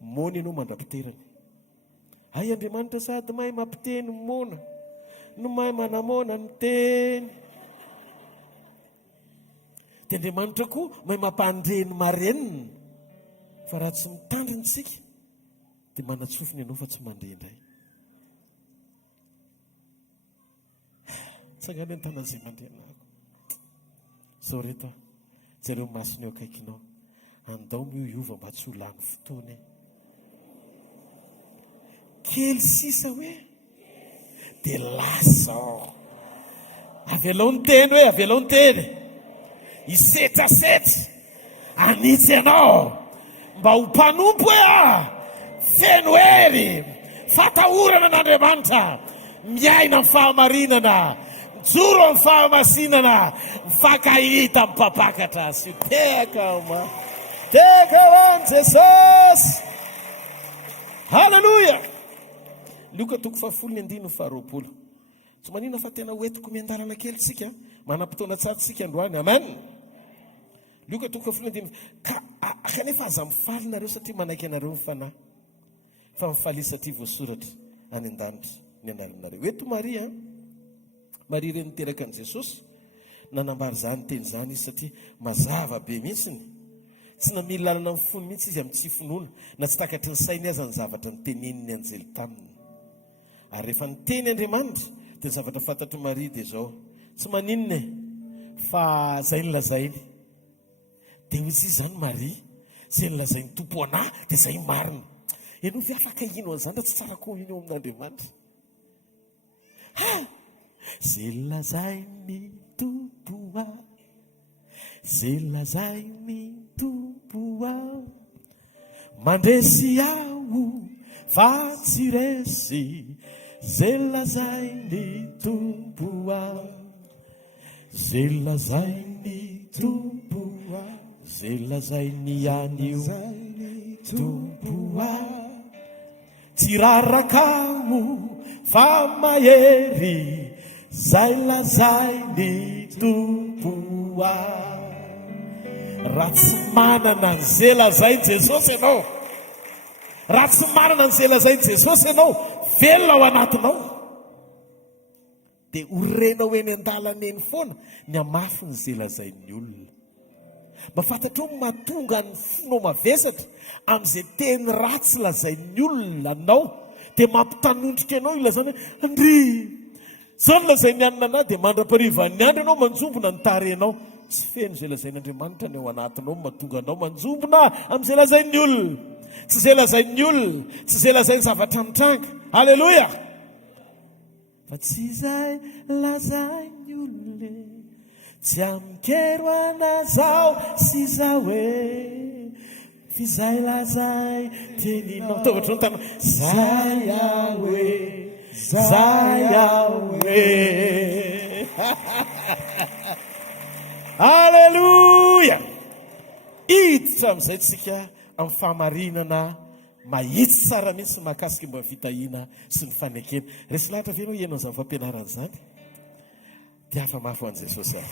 mona ianao mandra-piterany. Ay Andriamanitra sady mahay mampiteny mona no mahay manamona ny teny. Dia Andriamanitra koa mahay mampandreny marenina fa raha tsy mitandrintsika dia manatsofiny ianao fa tsy mandrendray. Tsangany an-tanazay mandrenako zao reto zareo masony eo akaikinao andao mioiova mba tsy ho lany fotoana e. Kely sisa hoe dia lasa avelao ny teny hoe avelao ny teny isetrasetra anitsy ianao mba ho mpanompo hoe feno hery fatahorana n'Andriamanitra miaina amin'ny fahamarinana mijoro amin'ny fahamasinana mifankahita amin'ny mpapakatra azy. Tekama tekama Jesosy halleluja. Luka toko 7:1-20. Tsy manina fa tena hoentiko miandalana kely tsika manam-potoana tsara tsika androany. Amen. Luka toko 7:1 kanefa aza mifaly nareo satria manaiky anareo ny fanahy fa mifaly satria voasoratra any an-danitra ny anaranareo. Eto Maria Maria ireny niteraka an' Jesosy nanambary izany teny izany izy satria mazava be mihitsiny. Tsy namily lalana amin'ny fony mihitsy izy amin'ny tsy finoana na tsy takatry ny sainy aza ny zavatra nyteneniny anjely taminy. Ary rehefa niteny Andriamanitra dia ny zavatra fantatry Maria dia izao tsy maninona fa izay nilazainy. Dia izy izany Maria izay nilazainy tompo anahy dia izay marina. Ianao ve afaka ino an'izany raha tsy tsara koa ino amin'Andriamanitra? Zay lazainy tompo ahy, zay lazainy tompo ahy, mandresy aho fa tsy resy, zay lazainy tompo ahy, zay lazainy tompo ahy, zay lazainy anio tompo ahy, tsy rarakamo fa mahery, zay lazainy tompo ahy. Raha tsy manana an'izay lazainy Jesosy ianao, raha tsy manana an'izay lazainy Jesosy ianao, velona ao anatinao dia horenao eny an-dalana eny foana ny amafiny izay lazain'ny olona. Mba fantatrao mahatonga ny fonao mavesatra amin'izay teny ratsy lazain'ny olona anao dia mampitanondrika ianao ilazany hoe Andry zany lazainy anina anahy dia mandra-parivan'ny andro ianao manjombona ny tarenao. Tsy feno izay lazain'Andriamanitra ny ao anatinao mahatonga anao manjombona amin'izay lazain'ny olona. Tsy izay lazain'ny olona, tsy izay lazain'ny zavatra mitranga. Halleluja. Fa tsy izay lazain'ny olole tsy amikero anazao sy zao hoe fizay lazay teninao taovatra no tana zay ao hoe zay ao hoe alleloia hiditra amin'izay tsika amin'ny fahamarinana mahitsy tsara mihitsy mahakasika mba fitahina sy ny fanekena resy lahatra ve nao ianao zany fampianarana zany dia hafa mafy ho an' Jesosy ahy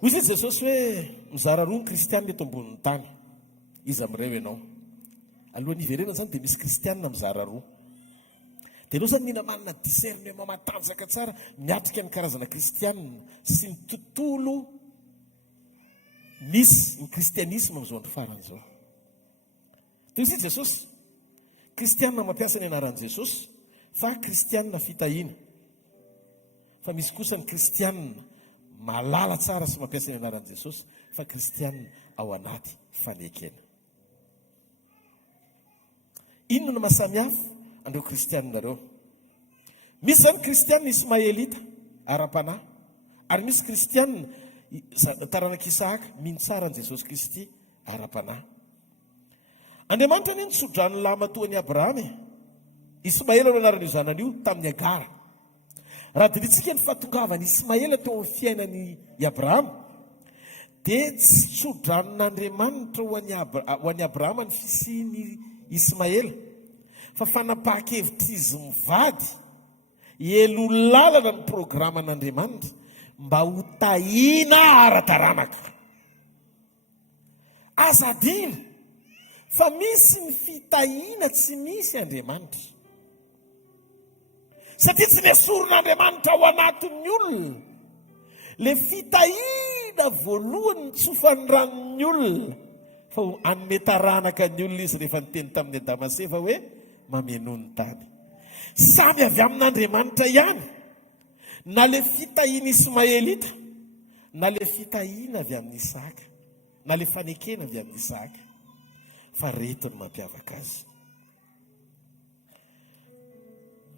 hoy zay Jesosy hoe mizara roa ny kristianina eto ambonin'ny tany izy amin'ireo ianao alohan'ny iverenana zany dia misy kristianina mizara roa dia ianao zany mihina manana discernement matanjaka tsara miatrika ny karazana kristianina sy ny tontolo misy ny kristianisme amin'izao andro faran'izao dia izy Jesosy kristianina mampiasa ny anaran'i Jesosy fa kristianina fitahiana fa misy kosa ny kristianina malala tsara sy mampiasa ny anaran'i Jesosy fa kristianina ao anaty fanekena inona no mahasamihafa andreo kristianina reo misy zany kristianina ismaelita ara-panahy ary misy kristianina taranaka Isahaka mino tsara an' Jesosy Kristy ara-panahy Andriamanitra ny nitsodrany lamatoan'i Abrahama Ismaela no anaran'io zanany io tamin'ny Agara raha dinitsika ny fahatongavany Ismaela teo amin'ny fiainan'i Abrahama dia tsy tsodran'Andriamanitra ho an'i Abrahama ny fisiany Ismaela fa fanapahan-kevitra izy mivady elo lalana ny programan'Andriamanitra mba ho tahina ara-taranaka azadina fa misy ny fitahiana tsy misy Andriamanitra satria tsy nesoron'Andriamanitra ao anatin'ny olona le fitahiana voalohany tsofany ranon'ny olona fa anome taranaka ny olona izy rehefa niteny tamin'ny Adamaseva hoe mameno ny tany samy avy amin'Andriamanitra ihany na le fitahiana Ismaelita na le fitahiana avy amin'ny Isaka na le fanekena avy amin'ny Isaka fa reto ny mampiavaka azy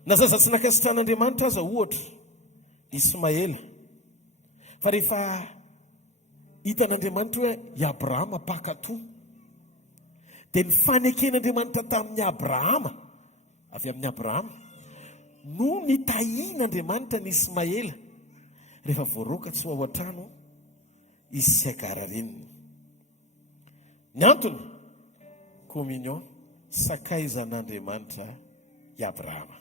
na zaza tsy nakasitran'Andriamanitra aza ohatra Ismaela fa rehefa hitan'Andriamanitra hoe i Abrahama mpakatoa dia ny faneken'Andriamanitra tamin'ny Abrahama avy amin'ny Abrahama no nitahian'Andriamanitra ny Ismaela rehefa voaroaka tsy ho ao an-trano izy sy Agara reniny ny antony communion sakaizan'Andriamanitra i Abrahama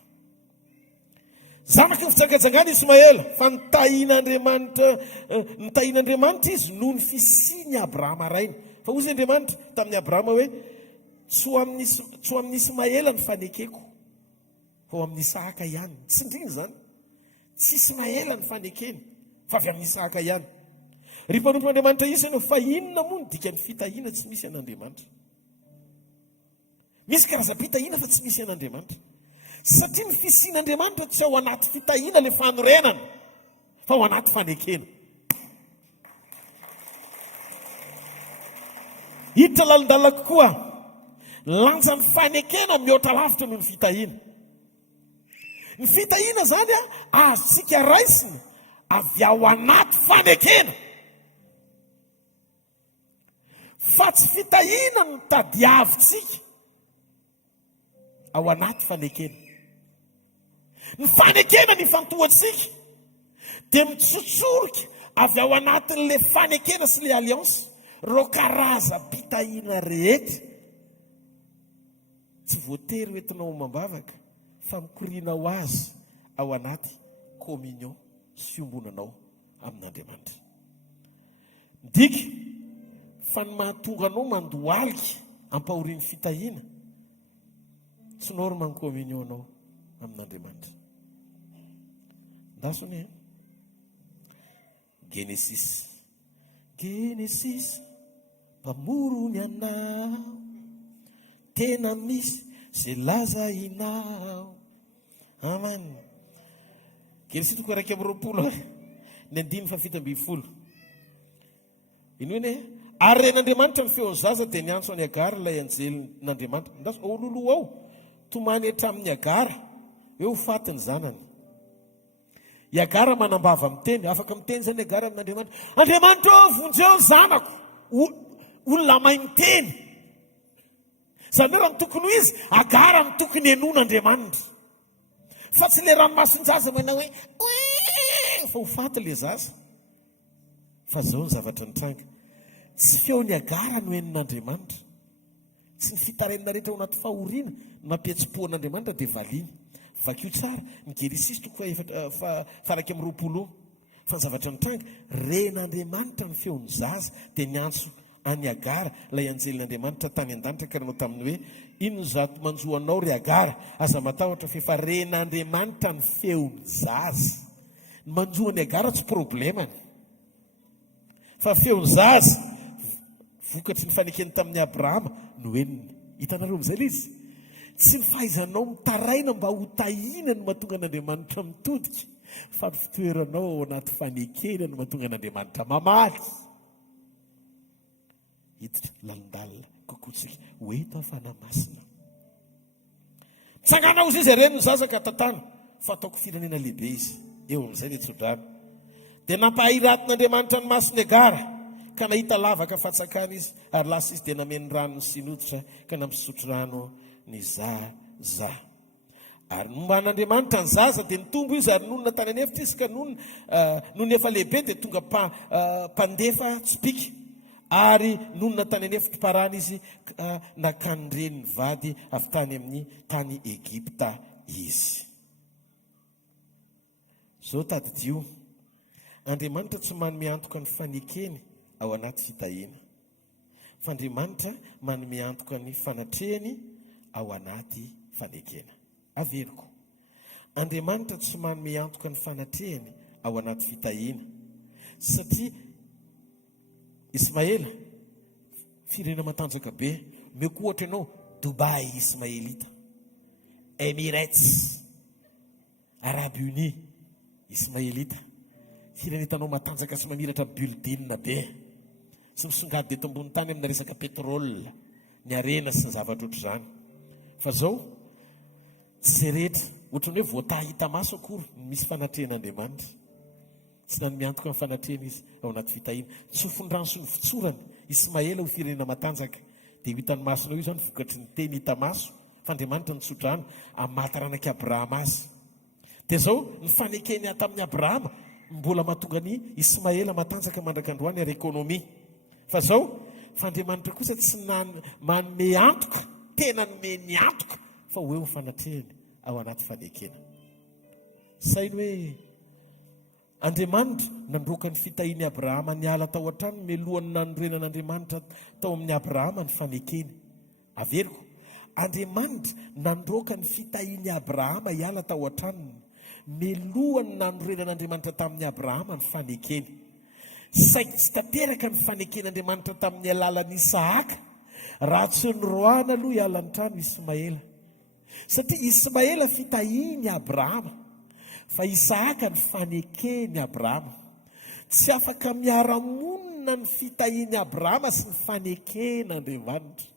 zanaka ny fitsangajangana Ismaela fa nitahian'Andriamanitra izy noho ny fisiany Abrahama rainy fa ozy Andriamanitra tamin'ny Abrahama hoe tsy ho amin'ny Ismaela ny fanekeko fa ho amin'ny Isaka ihany tsy indriny zany tsy Ismaela ny fanekeny fa avy amin'ny Isaka ihany ry mpanompon'Andriamanitra izy ianao fa inona moa ny dikany fitahiana tsy misy an'Andriamanitra misy karazam-pitahiana fa tsy misy an'Andriamanitra satria ny fisian'Andriamanitra tsy ao anaty fitahiana le fanorenana fa ao anaty fanekena hiditra lalindalina kokoa lanja ny fanekena mihoatra lavitra noho ny fitahiana ny fitahiana zany azontsika raisina avy ao anaty fanekena fa tsy fitahiana no tadiavitsika ao anaty fanekena ny fanekena ny fantohatsika dia mitsotsoroka avy ao anatin'le fanekena sy le aliansa ro karazam-pitahiana rehetra tsy voatery hoentinao mambavaka fa mikoriana ho azy ao anaty communion sy fiombonanao amin'Andriamanitra midika fa ny mahatonga anao mandohalika ampahorian'ny fitahiana tsy norma ny communion anao amin'Andriamanitra ndasony Genesis mpamorony anao tena misy zay lazainao amen Genesis toko 1:20 ny 5:70 iny hoe ary ren'Andriamanitra ny feon'ny zaza dia niantso any Agara ilay anjelin'Andriamanitra ndas ololo ao tomany hatramin'ny Agara hoe ho faty ny zanany. Iagara manambava miteny, afaka miteny zany Iagara amin'Andriamanitra. Andriamanitra vonjeo ny zanako, olona mahay miteny. Zany hoe raha mitokony ho izy, Agara mitokony enon'Andriamanitra. Fa tsy le ranomasin-jaza manao hoe fa ho faty le zaza. Fa zao ny zavatra nitranga. Tsy feony Agara no enon'Andriamanitra. Tsy ny fitarenana rehetra ao anaty fahoriana mampietsi-po an'Andriamanitra dia valiana. Vakio tsara ny Genesis toko faraky amin'ny 20. Fa ny zavatra nitranga, ren'Andriamanitra ny feon'ny zaza dia niantso any Agara ilay anjelin'Andriamanitra tany an-danitra ka ranao taminy hoe ino zato manjoanao ry Agara, aza matahotra fa ren'Andriamanitra ny feon'ny zaza. Ny manjoany Agara tsy problemany, fa feon'ny zaza vokatry ny fanekeny tamin'ny Abrahama no eniny. Hitanareo amin'izay ilay izy. Tsy ny fahaizanao mitaraina mba ho tahina no mahatonga an'Andriamanitra mitodika, fa ny fitoeranao ao anaty fanekena no mahatonga an'Andriamanitra mamaly. Hiditra lalindalina kokotsika hoeto afanamasina. Tsangana ho izy ireny ny zazaka tantana, fa ataoko firenena lehibe izy. Eo amin'izay ny tsodrano. Dia nampahiratin'Andriamanitra ny masiny Agara, ka nahita lavaka fatsakana izy, ary lasa izy dia nameny rano ny sinotra, ka nampisotro rano ny zaza. Ary momba an'Andriamanitra ny zaza dia nitombo izy, ary nonona tany anefitra izy, ka nono efa lehibe dia tonga mpandefa tsipika. Ary nonona tany anefitra parana izy, nakanyreny ny vady avy tany amin'ny tany Egipta izy. Zao tadidio, Andriamanitra tsy manome antoka ny fanekeny ao anaty fitahiana, fa Andriamanitra manome antoka ny fanatrehany ao anaty fanekena. Averiko, Andriamanitra tsy manome antoka ny fanatrehany ao anaty fitahiana, satria Ismaela firenena matanjaka be, meko ohatra ianao Dubai Ismaelita, Emirates Arabes Unis Ismaelita, firenena hitanao matanjaka sy mamiratra building be, sy misongady dia eto ambony tany amina resaka petrôle, ny arena sy ny zavatra ohatr' izany. Fa zao tsy rehetra ohatran'ny hoe voataha hita maso akory misy fanatrehan'Andriamanitra. Tsy nanome antoka amin'ny fanatrehana izy ao anaty fitahiana. Tsofondrano sy ny fitsorany Ismaela ho firenena matanjaka, dia hitany masonao io zany vokatry ny teny hita maso, fa Andriamanitra nitsodrano amataranaky Abrahama azy. Dia zao ny fanekeny tamin'ny Abrahama mbola mahatonga ny Ismaela matanjaka mandrakandroany ary ekônômia. Fa zao fa Andriamanitra kosa tsy manome antoka, tena nome ny antoka, fa hoe ho fanatrehany ao anaty fanekena. Sainy hoe Andriamanitra nandroaka ny fitahiany Abrahama niala tao an-trano melohany nanorenan'Andriamanitra tao amin'ny Abrahama ny fanekeny. Averiko, Andriamanitra nandroaka ny fitahiany Abrahama hiala tao an-tranony melohany nanorenan'Andriamanitra tamin'ny Abrahama ny fanekeny. Saingy tsy tanteraka ny faneken'Andriamanitra tamin'ny alalan'ny Isaaka raha tsy nyroana aloha hiala ny trano Ismaela, satria Ismaela fitahiny Abrahama, fa Isaaka ny fanekeny Abrahama. Tsy afaka miara-monina ny fitahiny Abrahama sy ny faneken'Andriamanitra,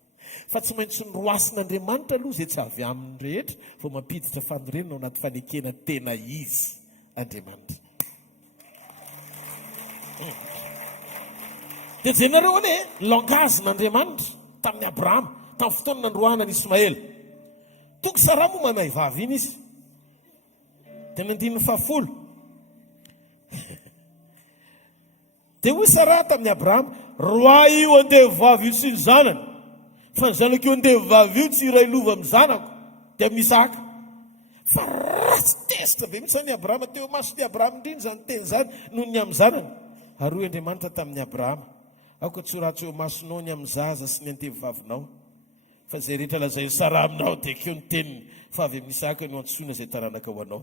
fa tsy maintsy nyroasin'Andriamanitra aloha izay tsy avy amin'ny rehetra vao mampiditra fanorenana ao anaty fanekena tena izy Andriamanitra. Dia jenareo ane langazin'Andriamanitra tamin'ny Abrahama tamin'ny fotoana nandroana ny Ismaela. Toko Sara moa manay vavy iny izy, dia nandiny 70. Dia hoy Sara tamin'ny Abrahama, roa io andeha vavy io tsy ny zanany, fa ny zanako io andeha vavy io tsy iray lova amin'ny zanako, dia amin'ny Isaka. Fa ratsy tezitra be mihitsy zany Abrahama, teo masony Abrahama indrindra zany teny zany noho ny amin'ny zanany. Ary hoy Andriamanitra tamin'ny Abrahama, aoka tsy ho ratsy eo masonao ny amin'ny zaza sy ny antevivavinao, fa zay rehetra lazay Sara aminao dia keo ny teniny fa avy amin'ny Isaka no antsoina zay taranaka ho anao.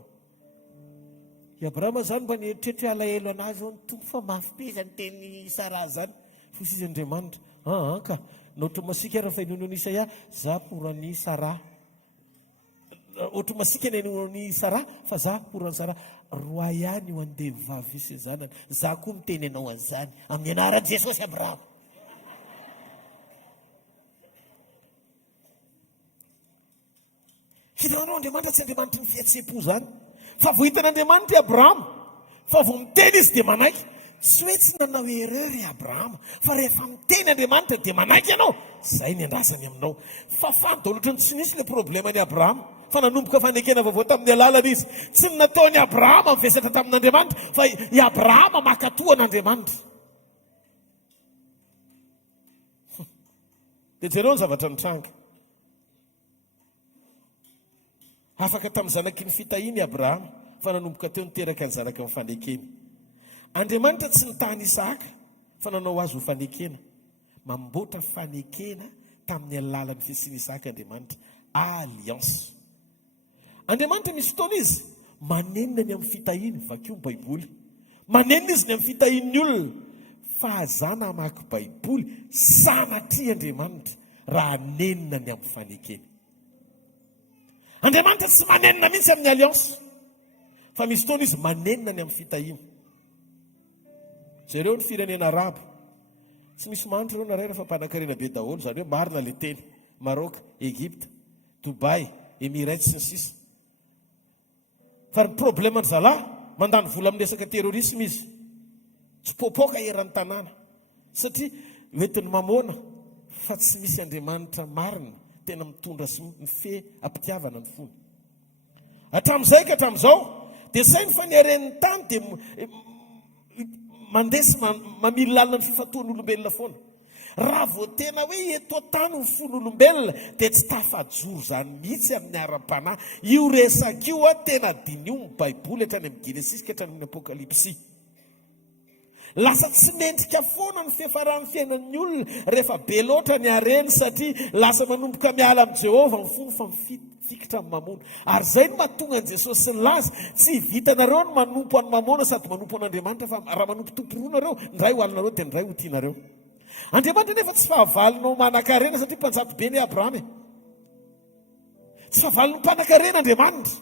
I Abrahama zany mba nieritreritra alahelo anazy ao nytompo, fa mafy be zany teny Sara zany. Fosy izy Andriamanitra, ka naotra masika raha fa inonoan'i Isaia, za porany Sara. Ohatry masika ny inonoan'i Sara, fa za porany Sara. Roa ihany ho andeha vavy sy zanany, za koa miteny anao an'izany amin'ny anaran'i Jesosy Abrahama. Hitanao Andriamanitra tsy Andriamanitra ny fihetsepo zany. Fa vao hitan'Andriamanitra i Abrahama, fa vao miteny izy dia manaiky. Tsy hoe tsy nanao erery Abrahama, fa rehefa miteny Andriamanitra dia manaiky ianao. Zay ny andrasany aminao. Fa fantao loatra tsy nisy le problema ny Abrahama. Fa nanomboka fanekena vaovao tamin'ny alalana izy. Tsy nataony Abrahama mivesatra tamin'Andriamanitra, fa i Abrahama makatoan'Andriamanitra. Dia jereo ny zavatra nitranga. Afaka tamin'ny zanaky ny fitahiany i Abrahama, fa nanomboka teo niteraka ny zanaka amin'ny fanekena. Andriamanitra tsy nitany Isaka, fa nanao azy ho fanekena. Mamboatra fanekena tamin'ny alalan'ny fisiany Isaka Andriamanitra. Alliance. Andriamanitra misy fotoana izy manenina ny amin'ny fitahiany, vakio ny Baiboly. Manenina izy ny amin'ny fitahian'ny olona. Fa zana hamaky Baiboly, sanatria Andriamanitra raha nenina ny amin'ny fanekena. Andriamanitra tsy manenina mihitsy amin'ny alliance, fa misy fotoana izy manenina ny amin'ny fitahiana. Zareo ny firenena Arabo, tsy misy mantra ireo nareo rehefa mpanan-karena be daholo, zareo marina le teny. Maroka, Egypte, Dubai, Emirates sy ny sisa. Fa ny problema ny zalahy mandany vola amin'ny resaka terrorisme izy. Tsy popoka eran'ny tanàna. Satria hoentiny mamoana fa tsy misy Andriamanitra marina tena mitondra sy mife ampitiavana ny fony. Hatramin'izay ka hatramin'izao dia sainy fa niaren'ny tany dia mandesy mamily lalina ny fifatoan'olombelona foana. Raha vao tena hoe eto tany ny fon'olombelona dia tsy tafajoro zany mihitsy amin'ny ara-panahy. Io resaka io tena dinio ny Baiboly hatrany amin'ny Genesis ka hatrany amin'ny Apokalipsy. Lasa tsy mendrika foana ny fiafaran'ny fiainan'ny olona rehefa be loatra ny areny, satria lasa manomboka miala amin'ny Jehova ny fony fa mifikitra amin'ny mamona. Ary zay no mahatonga an' Jesosy sy ny laza tsy vitanareo ny manompo an'ny mamona sady manompo an'Andriamanitra, fa raha manompo tomporonareo, ndray ho alinareo dia ndray ho tianareo. Andriamanitra nefa tsy fahavalinao manan-karena, satria mpanjato be ny Abrahama. Tsy fahavalino mpanan-karena Andriamanitra,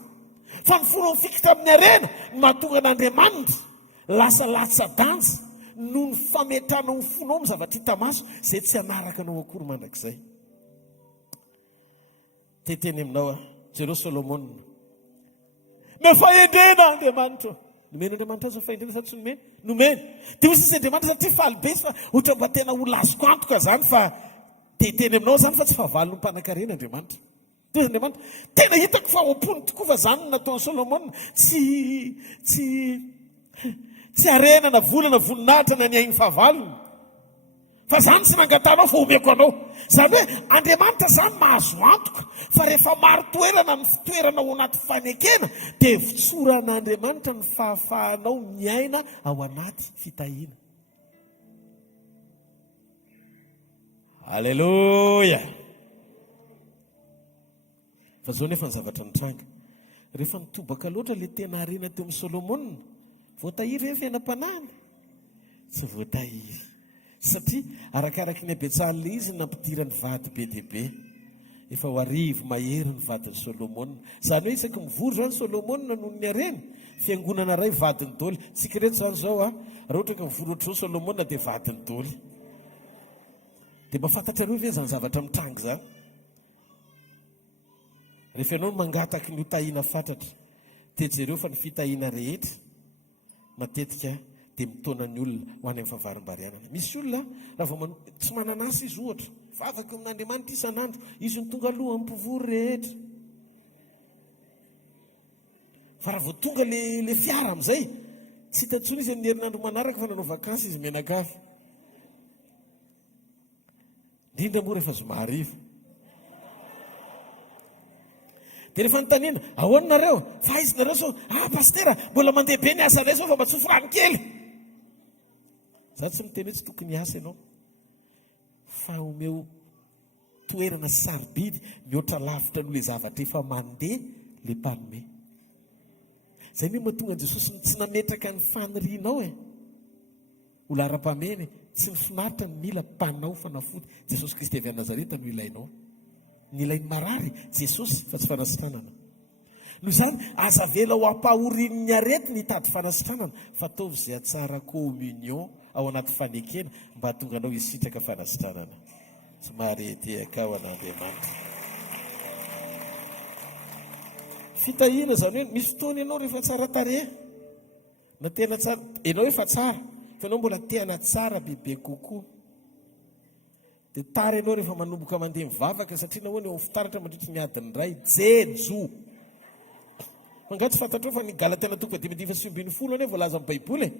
fa ny fona mifikitra amin'ny arena no mahatonga an'Andriamanitra lasa latsa-danja no ny fametranao ny fonao amin'ny zavatra hita maso izay tsy hanaraka anao akory mandrakizay. Teteny aminao jereo Solomona, mefahendrena Andriamanitra. Nomeny Andriamanitra azy fahendrena sa tsy nomeny? Nomeny. Dia hozy isy Andriamanitra satria faly be fa ohatra mba tena ho lazoko antoka zany, fa teteny aminao zany fa tsy fahavalino mpanan-karena Andriamanitra. Dia Andriamanitra tena hitako fa ompony tokoa fa zany nataon'ny Solomona, tsy arenana volana voninahitra na ny ainy fahavalony, fa zany tsy nangatanao fa omeko anao. Zany hoe Andriamanitra zany mahazo antoka, fa rehefa maro toerana ny fitoerana ao anaty fanekena dia vitsoran'Andriamanitra ny fahafahanao miaina ao anaty fitahiana. Alleluia. Fa zao nefa ny zavatra nitranga, rehefa nitobaka loatra le tena arena teo amin'ny Solomona, voatahiry hoe fiainam-panahiny? Tsy voatahiry, satria arakaraky ny abetsahan'le izy nampidirany vady be dia be. Efa ho arivo mahery ny vadin'ny Solomona. Zany hoe isaky mivory zany Solomona noho ny arena, fiangonana ray vadiny dôly. Tsika reto zany zao raha ohatra ka mivory ohatr'izao Solomona dia vadiny dôly. Dia mahafantatra areo ve zany zavatra mitranga zany? Rehefa ianao no mangataky ny hotahiana fantatra, dia jereo fa ny fitahiana rehetra matetika dia mitona ny olona ho any amin'ny fahavarim-barianana. Misy olona raha vao tsy mananasa izy ohatra, vavaka amin'Andriamanitra isan'andro, izy ny tonga aloha amin'ny mpivory rehetra. Fa raha vao tonga le fiara amin'izay, tsy hitantsony izy amin'ny herinandro manaraka fa nanao vakansy izy mianakavy. Indrindra moa rehefa zoma hariva. Dia rehefa notaniana, ahoana nareo? Fa izy nareo sao, pastera, mbola mandeha be ny asanay sao fa mba tsofrany kely. Za tsy miteny hoe tsy tokony asa ianao, fa omeo toerana sarobidy mihoatra lavitra noho le zavatra efa mandeha le mpanome. Zay moa mahatonga an Jesosy tsy nametraka ny fanirianao ho lara-pameny, tsy nifinaritra ny mila mpanao fanafody. Jesosy Kristy avy any Nazareta no ilainao. Ny ilainy marary Jesosy fa tsy fanasitranana. Noho izany aza vela ho ampahorin'ny arety ny hitady fanasitranana, fa ataovy izay atsara communion ao anaty fanekena mba hahatonga anao hisitraka fanasitranana. Tsy maharety akao an'Andriamanitra. Fitahiana zany hoe misy fotoana ianao rehefa tsara tarehy na tena tsara ianao efa tsara fa ianao mbola tena tsara bebe kokoa dia tara ianao rehefa manomboka mandeha mivavaka satria nahoana eo fitaratra mandritry ny adiny ray jejo mangatsy fantatrao fa ny Galatia toko 5:9 ane voalaza amin'ny Baiboly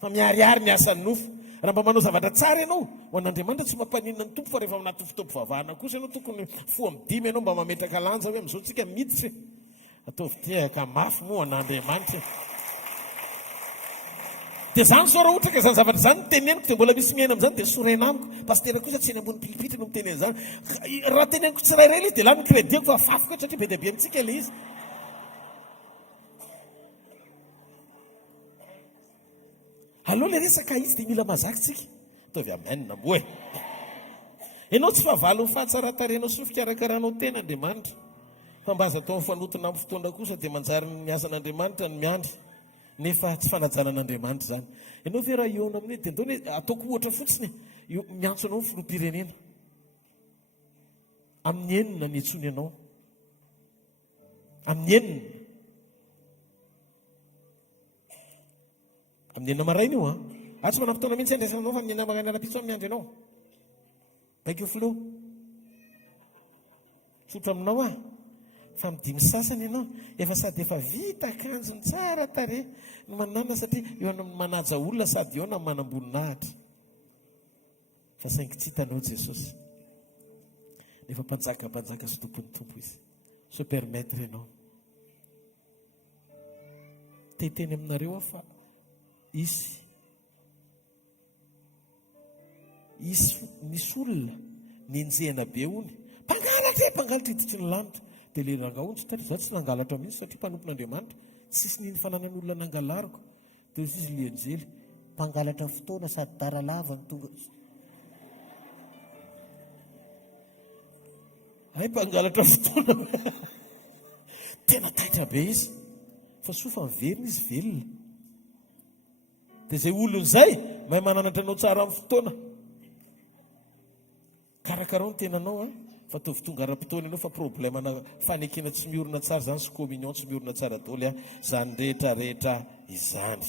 fa miariary ny asan'ny nofo raha mba manao zavatra tsara ianao ho an'Andriamanitra tsy mampaninona ny tompo fa rehefa anaty fotoam-pivavahana kosa ianao tokony 5 ianao mba mametraka lanja hoe amin'izao tsika miditra ataovy tehaka mafy moa an'Andriamanitra dia zany sao raha ohatra ka zany zavatra zany teneniko dia mbola misy miaina amin'izany dia soraina amiko pastera kosa tsy eny ambony pilipitra no miteny an'izany raha teneniko tsirairay ilay izy dia la ny créditko fa fafiko satria be dia be amintsika ilay izy aloha ilay resaka izy dia mila mazaka tsika ataovy amenina moa ianao tsy favalo ny fahatsaratarenao sy ny fikarakaranao tena Andriamanitra fa mba aza atao fanotona amin'ny fotoana kosa dia manjary ny asan'Andriamanitra ny miandry nefa tsy fanajana an'Andriamanitra zany ianao ve raha iona amin'iny dia ndao hoe ataoko ohatra fotsiny miantso anao ny filoham-pirenena amin'ny enina ny etsony ianao amin'ny enina maraina io tsy manam-potoana mihitsy andraisana anao fa amin'ny enina magnany ara-pitso amin'ny andro ianao baiko filoha tsotra aminao fa midimy sasany ianao efa sady efa vita akanjony tsara tare no manana satria eo amin'ny manaja olona sady eo na manamboninahitra fa saingy tsy hitanao Jesosy nefa mpanjaka sy tompony tompo izy so permettre ianao teteny aminareo fa misy olona nienjehana be ony mpangalatra hiditry ny lanitra dia le rangaontsy tary za tsy nangalatra mihitsy satria mpanompon'Andriamanitra tsisy niny fananan'olona nangalariko dia izy lianjely mpangalatra fotoana sady daralava ny tonga mpangalatra fotoana tena taitra be izy fa sofa miverina izy velona dia zay olon'izay mahay mananatra anao tsara amin'ny fotoana karakarao ny tenanao fa tovy tonga ara-potoana ianao fa problemana fanekena tsy miorina tsara zany sy communion tsy miorina tsara daoly zany rehetrarehetra izany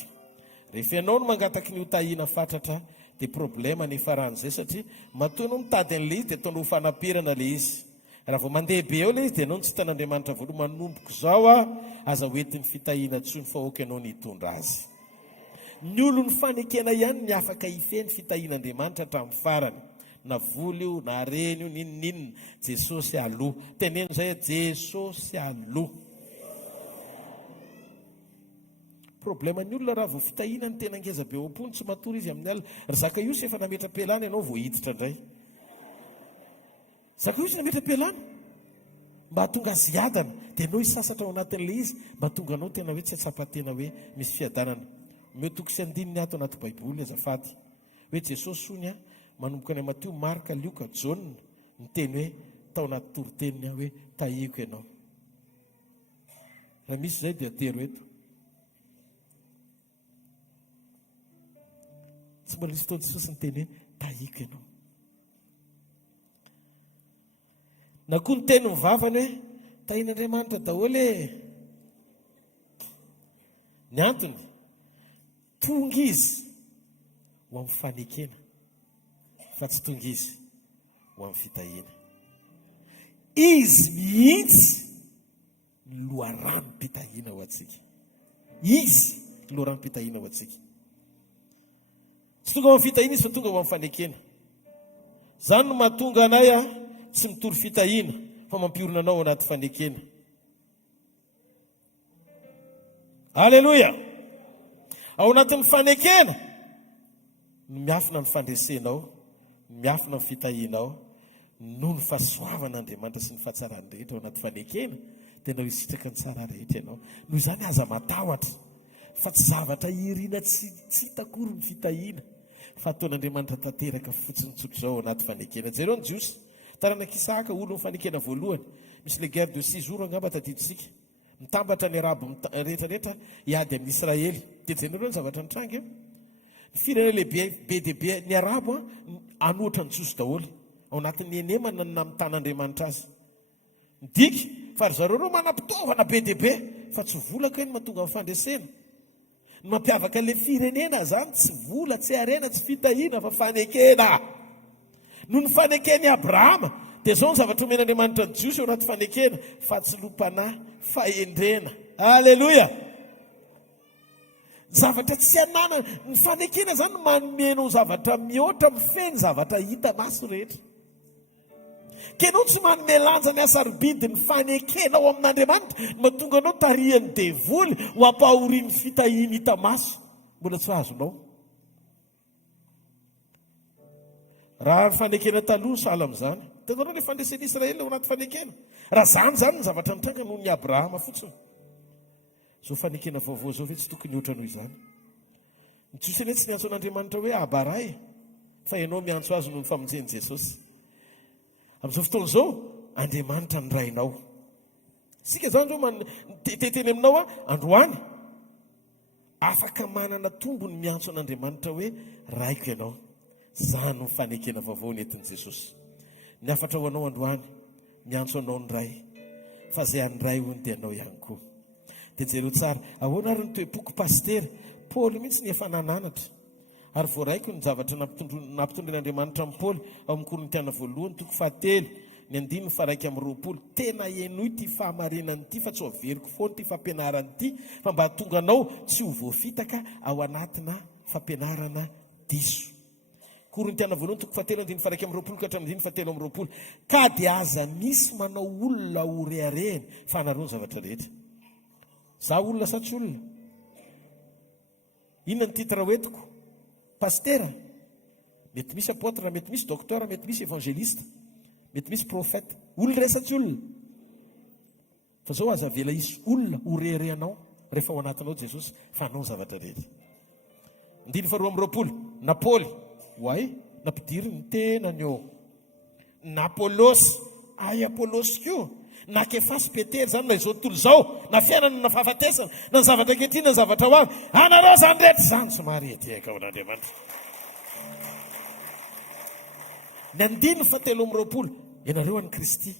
rehefa ianao no mangataky ny hotahiana fatratra dia problema ny faran'izay satria matoa ianao mitady an'ilay izy dia ataonao fanamperana ilay izy raha vao mandeha be eo ilay izy dia ianao no tsy hitan'Andriamanitra voaloha manomboko zao aza hoentin'ny fitahiana tsony fa oka ianao ny hitondra azy ny olony fanekena ihany ny afaka hifeny fitahian'Andriamanitra hatramin'ny farany na voly io na reny io ninonninona Jesosy aloha teneno zay Jesosy aloha problema ny olona raha vao fitahiana ny tena ngeza be ompony tsy matory izy amin'ny alina ry zaka io sy efa nametra-pialana ianao vao hiditra indray zaka io sy nametra-pialana mba hatonga azy adana dia ianao hisasatra ao anatin'ilay izy mba tonga anao tena hoe tsy atsapa-tena hoe misy fiadanana metoko sy andininy ato anaty Baiboly azafady hoe Jesosy sony manomboka any Mateo Marka Lioka Jaune ny teny hoe tao anaty toroteniny hoe tahiko ianao raha misy zay dia atero eto tsy mbola misy taony Jesosy ny teny hoe tahiko ianao na koa ny teny mivavany hoe tahian'Andriamanitra daholo ny antony tonga izy ho amin'ny fanekena fa tsy tonga izy ho amin'ny fitahiana izy mihitsy ny loharano-pitahiana ho antsika izy loharano-pitahiana ho antsika tsy tonga ho amin'ny fitahiana izy fa tonga ho amin'ny fanekena zany no mahatonga anay tsy mitory fitahiana fa mampiorina anao anaty fanekena alleloia ao anatin'ny fanekena no miafina ny fandresenao miafina ny fitahianao no ny fahasoavan'Andriamanitra sy ny fahatsarany rehetra ao anaty fanekena dia nao hisitraka ny tsara rehetra ianao noho izany aza matahotra fa tsy zavatra irina tsy hitakory ny fitahiana fa ataon'Andriamanitra tanteraka fotsiny tsotro zao ao anaty fanekena jereo ny jiosy taranakisaka olo ny fanekena voalohany misy le guerre de 6 jours angamba tadiditsika mitambatra ny arabo rehetrarehetra hiady amin'ny Israely dia jereo ny zavatra nitrangy ny firene lehibe be dia be ny arabo anoatra ny jiosy daholo ao anatin'ny enemana na mitan'Andriamanitra azy midika fa ry zareo reo manam-pitaovana be dia be fa tsy volaka iny mahatonga amin'ny fandresena. Ny mampiavaka le firenena zany tsy vola, tsy arena, tsy fitahiana fa fanekena. No ny fanekeny Abrahama dia zao ny zavatra omen'Andriamanitra ny Jiosy eo anaty fanekena, fahatsilopana, fahendrena. Aleloia! Zavatra tsy anana, ny fanekena zany manomenao zavatra mihoatra mifeny zavatra hita maso rehetra. Kenao tsy manome lanja ny asarobidy ny fanekena ao amin'Andriamanitra, mahatonga anao tarihany devoly ho ampahoriany fitahiny hita maso. Mbola tsy azonao. Raha ny fanekena taloha sahala amin'izany. Tanarao le fandresen'i Israely ao anaty fanekena. Raha zany ny zavatra nitranga noho ny Abrahama fotsiny. Zao fanekena vaovao zao ve tsy tokony oatra noho izany. Ny Jiosy anie tsy niantso an'Andriamanitra hoe abaray, fa ianao miantso azy noho ny famonjen'i Jesosy. Amin'izao fotoana izao, Andriamanitra ny rainao. Sika zany zao teteny aminao androany, afaka manana tombony miantso an'Andriamanitra hoe raiko ianao. Zany ny fanekena vaovao nentin'i Jesosy. Ny afatra ho anao androany, miantso anao ny ray, fa izay any ray hono dia anao ihany koa. Dia jereo tsara, ahoana ary ny toe-poko pastera, Paoly mihitsy ny efa nananatra. Ary voaraiko ny zavatra nampitondran'Andriamanitra amin'ny Paoly ao amin'ny Korintiana voalohany, toko 7, ny 9:20. Tena enoy ty fahamarinany ity, fa tsy ho averiko foana ty fampianarany ity, fa mba hatonga anao tsy ho voafitaka ao anatina fampianarana diso. Korintiana voalohany, toko 7, 9:20 ka hatramin'ny 9:17. Ka dia aza misy manao olona ho reharehany fa hanarony zavatra rehetra. Za olona sa tsy olona? Inona ny titra hoentiko? Pastera, mety misy apôtra, mety misy docteur, mety misy évangéliste, mety misy prophète. Olona ray sa tsy olona? Fa zao aza vela isy olona ho reharehanao rehefa ao anatinao Jesosy fa hanao zavatra rehetra. 9:20 Napôly, hoay, nampidiry ny tenany eo. Napôlôsy, ay Apôlôsy koa. Na Kefasy, Petery zany na izao tontolo izao, na fiainana na fahafatesana, na ny zavatra ankehitriny, na ny zavatra ho avy, anareo zany rehetra zany somary etiaka ao an'Andriamanitra. Ny 9:17 ianareo any Kristy,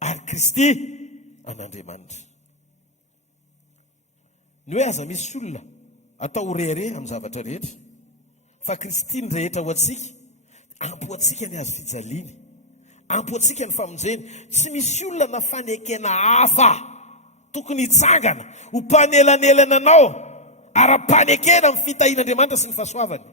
ary Kristy an'Andriamanitra. Ny hoe aza misy olona atao rehare amin'ny zavatra rehetra, fa Kristy ny rehetra ho antsika, ampo antsika ny azo fijaliany, ampo antsika ny famonjeny. Tsy misy olona na fanekena hafa tokony hitsangana ho mpanelanelana anao ara-panekena amin'ny fitahian'Andriamanitra sy ny fahasoavany,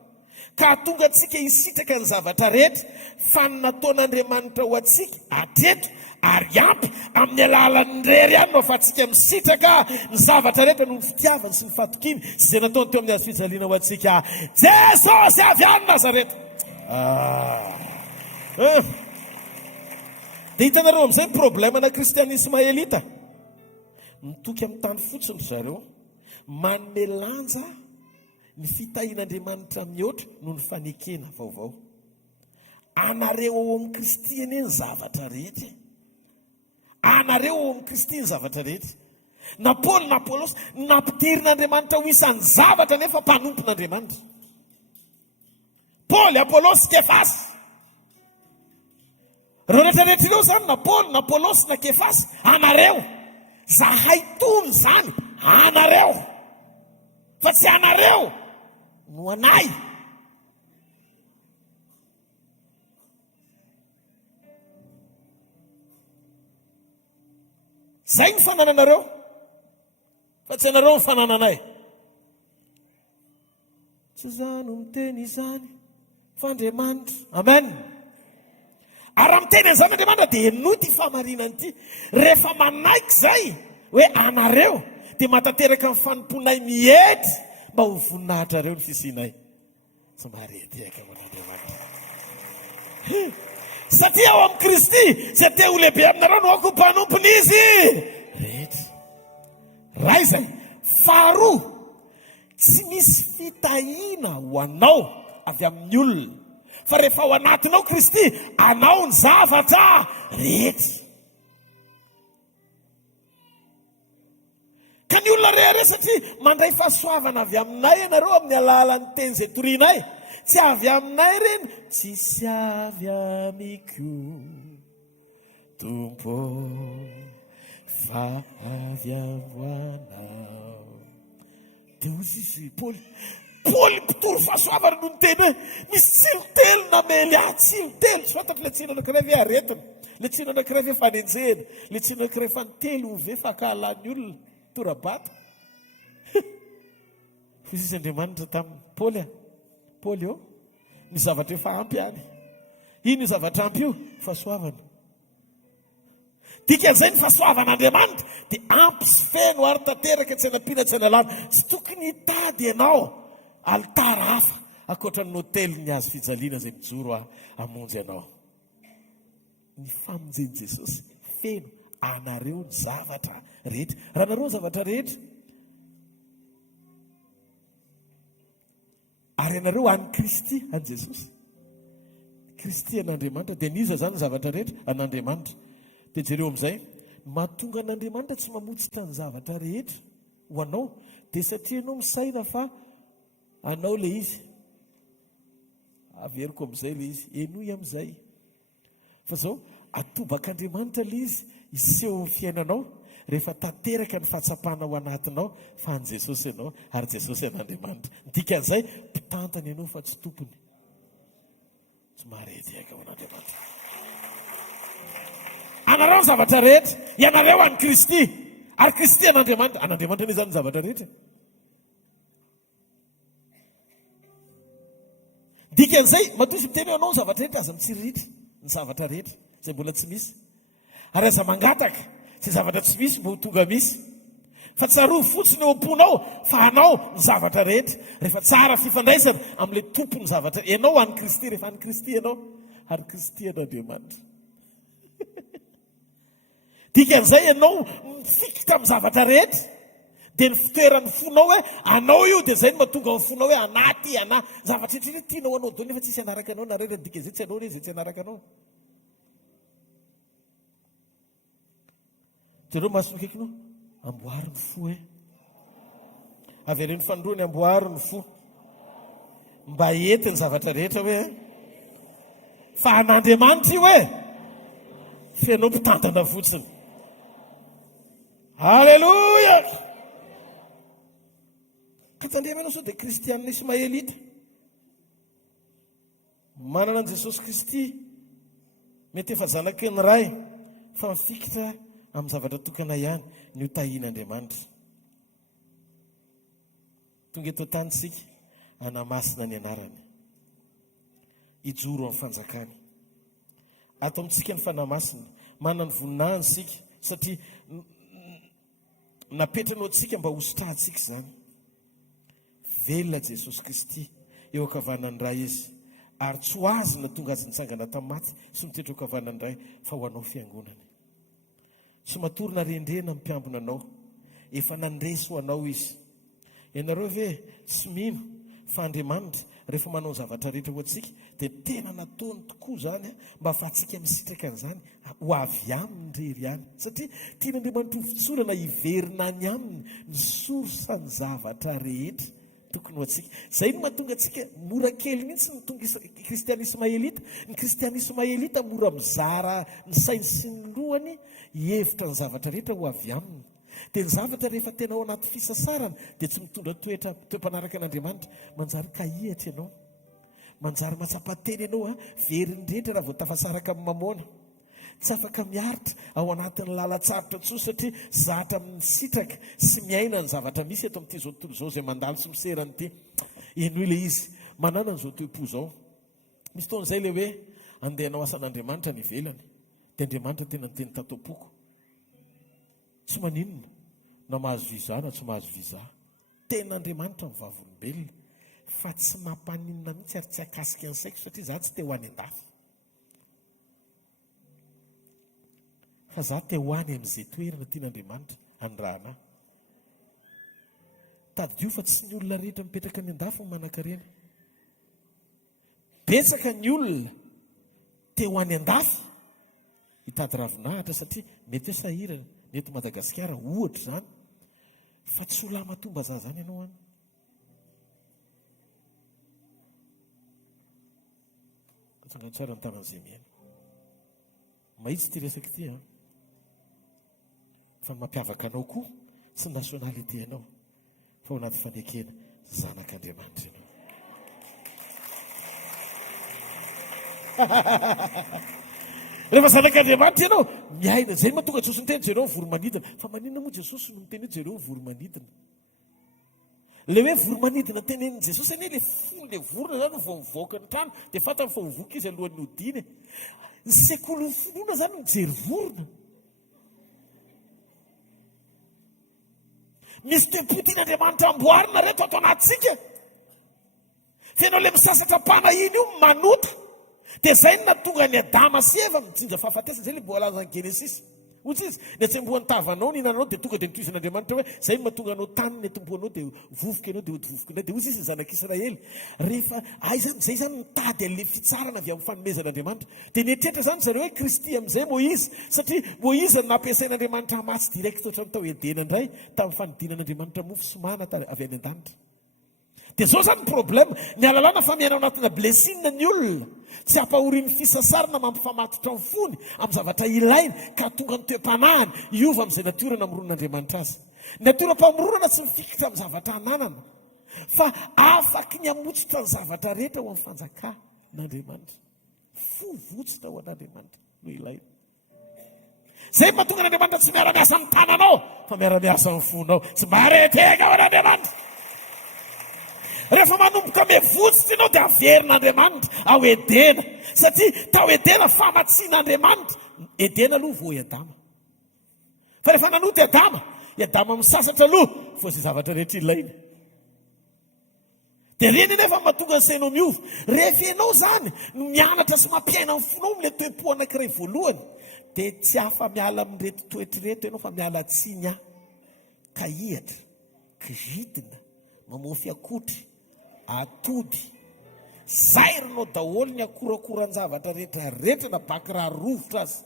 ka tonga antsika hisitraka ny zavatra rehetra fa ny nataon'Andriamanitra ho antsika atreto ary ampy amin'ny alalan'ny rery ihany no ahafahantsika misitraka ny zavatra rehetra noho ny fitiavany sy ny fatokiny sy izay nataony teo amin'ny azo fijaliana ho antsika. Jesosy avy any Nazareta. Dia hitanareo amin'izay ny problèmana kristianisma elita. Mitoky amin'ny tany fotsiny zareo, manome lanja ny fitahian'Andriamanitra mihoatra noho ny fanekena vaovao. Anareo ao amin'ny Kristy anie ny zavatra rehetra. Anareo ao amin'ny Kristy ny zavatra rehetra. Na Paoly na Apôlôsy nampidirin'Andriamanitra ho isan'ny zavatra nefa mpanompon'Andriamanitra. Paoly, Apôlôsy, Kefasy. Reo rehetrarehetra ireo zany na Paoly, na Apôlôsy, na Kefasy, anareo. Zahay tony zany, anareo. Fa tsy anareo no anay. Zay ny fanananareo, fa tsy anareo ny fanananay. Tsy zany miteny izany fa Andriamanitra. Amen. Ary miteny an'izany Andriamanitra dia enoy ty fahamarinany ity. Rehefa manaiky zay hoe anareo, dia matateraka ny fanomponay mihety mba ho voninahitra reo ny fisianay. Somary etiaka amin'Andriamanitra. Satria ao amin'ny Kristy izay te ho lehibe aminareo no ako mpanompony izy rehetra. Ray zay. Faharoa, tsy misy fitahiana ho anao avy amin'ny olona, fa rehefa ao anatinao Kristy, anao ny zavatra rehetra. Ka ny olona rehetra satria mandray fahasoavana avy aminay ianareo amin'ny alalan'ny teny izay torianay. Tsy avy aminay reny, tsisy avy amiko Tompo. va avy avoanao. Dia ozy izy Paoly mpitory fahasoavana no ny teny hoe misy tsirotelo namely tsirotelo sy fantatro le tsino anankiray ve aretina, le tsino anankiray ve fanenjena, le tsino anankiray fantelo ve fankahalan'ny olona torabata. Izy izy Andriamanitra tamin'ny Paoly eo ny zavatra efa ampy any. Ino zavatra ampy io? Fahasoavana. Dikan'izay ny fahasoavan'Andriamanitra dia ampy sy feno ary tanteraka tsy hanampiana tsy hanalana. Tsy tokony hitady ianao alitara hafa ankoatra ny hôtely ny azo fijaliana izay mijoro hamonjy ianao. Ny famonjen'i Jesosy feno anareo ny zavatra rehetra. Raha nareo ny zavatra rehetra ary ianareo any Kristy any Jesosy, Kristy an'Andriamanitra, dia niza zany ny zavatra rehetra an'Andriamanitra. Dia jereo amin'izay mahatonga an'Andriamanitra tsy mamotsitra ny zavatra rehetra ho anao dia satria ianao misaina fa anao le izy. Averiko amin'izay le izy, enoy amin'izay. Fa zao atobak'Andriamanitra le izy iseho ny fiainanao rehefa tanteraka ny fahatsapana ao anatinao fa an' Jesosy ianao ary Jesosy an'Andriamanitra. Dikan'izay mpitantana ianao fa tsy tompony. Somary ediaka ao an'Andriamanitra. Anareo ny zavatra rehetra, ianareo any Kristy ary Kristy an'Andriamanitra. An'Andriamanitra ny zany ny zavatra rehetra. Dikan'izay matoa izy miteny ianao ny zavatra rehetra aza mitsiriritra ny zavatra rehetra izay mbola tsy misy. Ary aza mangataka izay zavatra tsy misy mbo tonga misy. Fa tsaroa fotsiny eo am-ponao fa anao ny zavatra rehetra. Rehefa tsara fifandraisana amin'ilay tompony zavatra. Ianao any Kristy, rehefa any Kristy ianao ary Kristy an'Andriamanitra. Dikan'izay ianao mifikitra amin'ny zavatra rehetra dia ny fitoeran'ny fonao hoe anao io dia izay no mahatonga ny fonao hoe anaty zavatra rehetra tianao anao dao nefa tsisy anaraka anao narera dikan'izay tsy anao le izay tsy anaraka anao. Jereo masino kaikinao amboary ny fo e. Avy aleo ny fanondroany amboary ny fo mba ety ny zavatra rehetra hoe fa an'Andriamanitra io hoe fenao mpitantana fotsiny. Halleluja. Ka tandrema ianao sao dia kristianina ismaelita manana an' Jesosy Kristy mety efa zanaky ny ray fa mifikitra amin'ny zavatra tokana ihany ny hotahian'Andriamanitra. Tonga eto tanysika anamasina ny anarany ijoro amin'ny fanjakany. Ato amintsika ny fanamasina manana voninahiny sika satria napetranao antsika mba hosotrahantsika izany. Velona Jesosy Kristy eo ankavanany ray izy ary tsy ho azy na tonga azy nitsangana tamin'ny maty sy mitoetra eo ankavanany ray fa ho anao fiangonany. Tsy matorina rendrena mpiambina anao, efa nandresy ho anao izy. Ianareo ve tsy mino fa Andriamanitra rehefa manao zavatra rehetra ho antsika dia tena nataony tokoa zany mba ahafahantsika misitraka an'izany ho avy aminy rery ihany. Satria tian'Andriamanitra ho fitsorana hiverina any aminy ny sorsany zavatra rehetra tokony ho antsika. Izay no mahatonga antsika mora kely mihitsy ny tonga kristianisma elita. Ny kristianisma elita mora mizara ny sainy sy ny lohany hihevitra ny zavatra rehetra ho avy aminy. Dia ny zavatra rehefa tena ao anaty fisasarana dia tsy mitondra toe-panaraka an'Andriamanitra. Manjary kahihatra ianao, manjary matsapa-teny ianao veriny rehetra raha vao tafasaraka amin'ny mamona. Tsy afaka miaritra ao anatin'ny lalatsarotra tsoa satria zatra amin'ny sitraka sy miaina ny zavatra misy eto amin'ity zao tontolo izao izay mandalo sy miserany ity. Eno ilay izy manana an'izao toe-po izao. Misy taon'izay ilay hoe andeha hanao asan'Andriamanitra ny ivelany dia Andriamanitra tena ny teny tato-poko. Tsy maninona na mahazo viza na tsy mahazo viza. Tena Andriamanitra ny vavolombelona fa tsy mampaninona mihitsy ary tsy akasika ny saiko satria za tsy te ho any an-dafy. Fa za te ho any amin'izay toerana tian'Andriamanitra andrahana. Tadio fa tsy ny olona rehetra mipetraka any an-dafy no manan-karena. Betsaka ny olona te ho any an-dafy hitady ravinahitra satria mety hoe sahirana mety Madagasikara ohatra zany fa tsy ho lamatomba za zany ianao any. Katsangany tsara ny tanan'izay miaina. Mahitsy ty resaka ity fa ny mampiavaka anao koa sy ny nationalité anao fa ao anaty fanekena zanak'Andriamanitra ianao. Rehefa zanak'Andriamanitra ianao miaina zay mahatonga Jesosy niteny jereo voromanidina. Fa maninona moa Jesosy no miteny hoe jereo voromanidina? Le hoe voromanidina tenen'i Jesosy anie le fony le vorona zany vao mivoaka ny trano dia fantany fa mivoaka izy alohan'ny hodiny. Ny sekoly ny finoana zany mijery vorona. Misy tempotiny-Andriamanitra amboarina reto ato anatsika. Fenao le misasatra panahiny io manota. Dia zay no natonga ny Adama sy Eva mijinja fahafatesana, zay le mbola laza ny Genesis. Ohatsy izy, ny atsembohan'ny tavanao, ninanao dia tonga dia nitoizan'Andriamanitra hoe zay no mahatonga anao tany ny atomboanao dia vovoka anao dia vovoka anao. Dia ohatsy izy ny zanak'Israely. Rehefa zay zany mitady an'le fitsarana avy amin'ny fanomezan'Andriamanitra. Dia nietrehitra zany zareo hoe Kristy amin'izay Moïse, satria Moïse no nampiasain'Andriamanitra matsy direct ohatran'ny tao Edena indray tamin'ny fanidinan'Andriamanitra mofo sy mana avy any an-danitra. Dia zao zany problème, ny alalàna fa miaina ao anatina blessing ny olona, tsy hampahorian'ny fisasarana mampifamatotra ny fony amin'ny zavatra ilaina ka tonga ny toe-panahany iova amin'izay natiora namoronan'Andriamanitra azy. Natiora mpamoronana tsy mifikitra amin'ny zavatra ananana, fa afaky ny hamotsitra ny zavatra rehetra ho amin'ny fanjakan'Andriamanitra. Fovotsitra ho an'Andriamanitra no ilaina. Zay mahatonga n'Andriamanitra tsy miara-miasa amin'ny tananao fa miara-miasa amin'ny fonao. Tsy maretega ao an'Andriamanitra. Rehefa manomboka mivotsitra ianao dia averin'Andriamanitra ao Edena, satria tao Edena famatsian'Andriamanitra. Edena aloha voa Adama. Fa rehefa nanota Adama misasatra aloha voa izay zavatra rehetra ilaina. Dia reny nefa mahatonga ny sainao miova. Rehefa ianao zany no mianatra sy mampiaina ny fonao amin'ilay toe-po anankiray voalohany, dia tsy hafa miala amin'irety toetrireto ianao fa miala tsiny ka ihatra, kizitina, mamofy akotry, atody, zairinao daholo ny akorakoran-javatra rehetrarehetra na baky raha rovotra azy.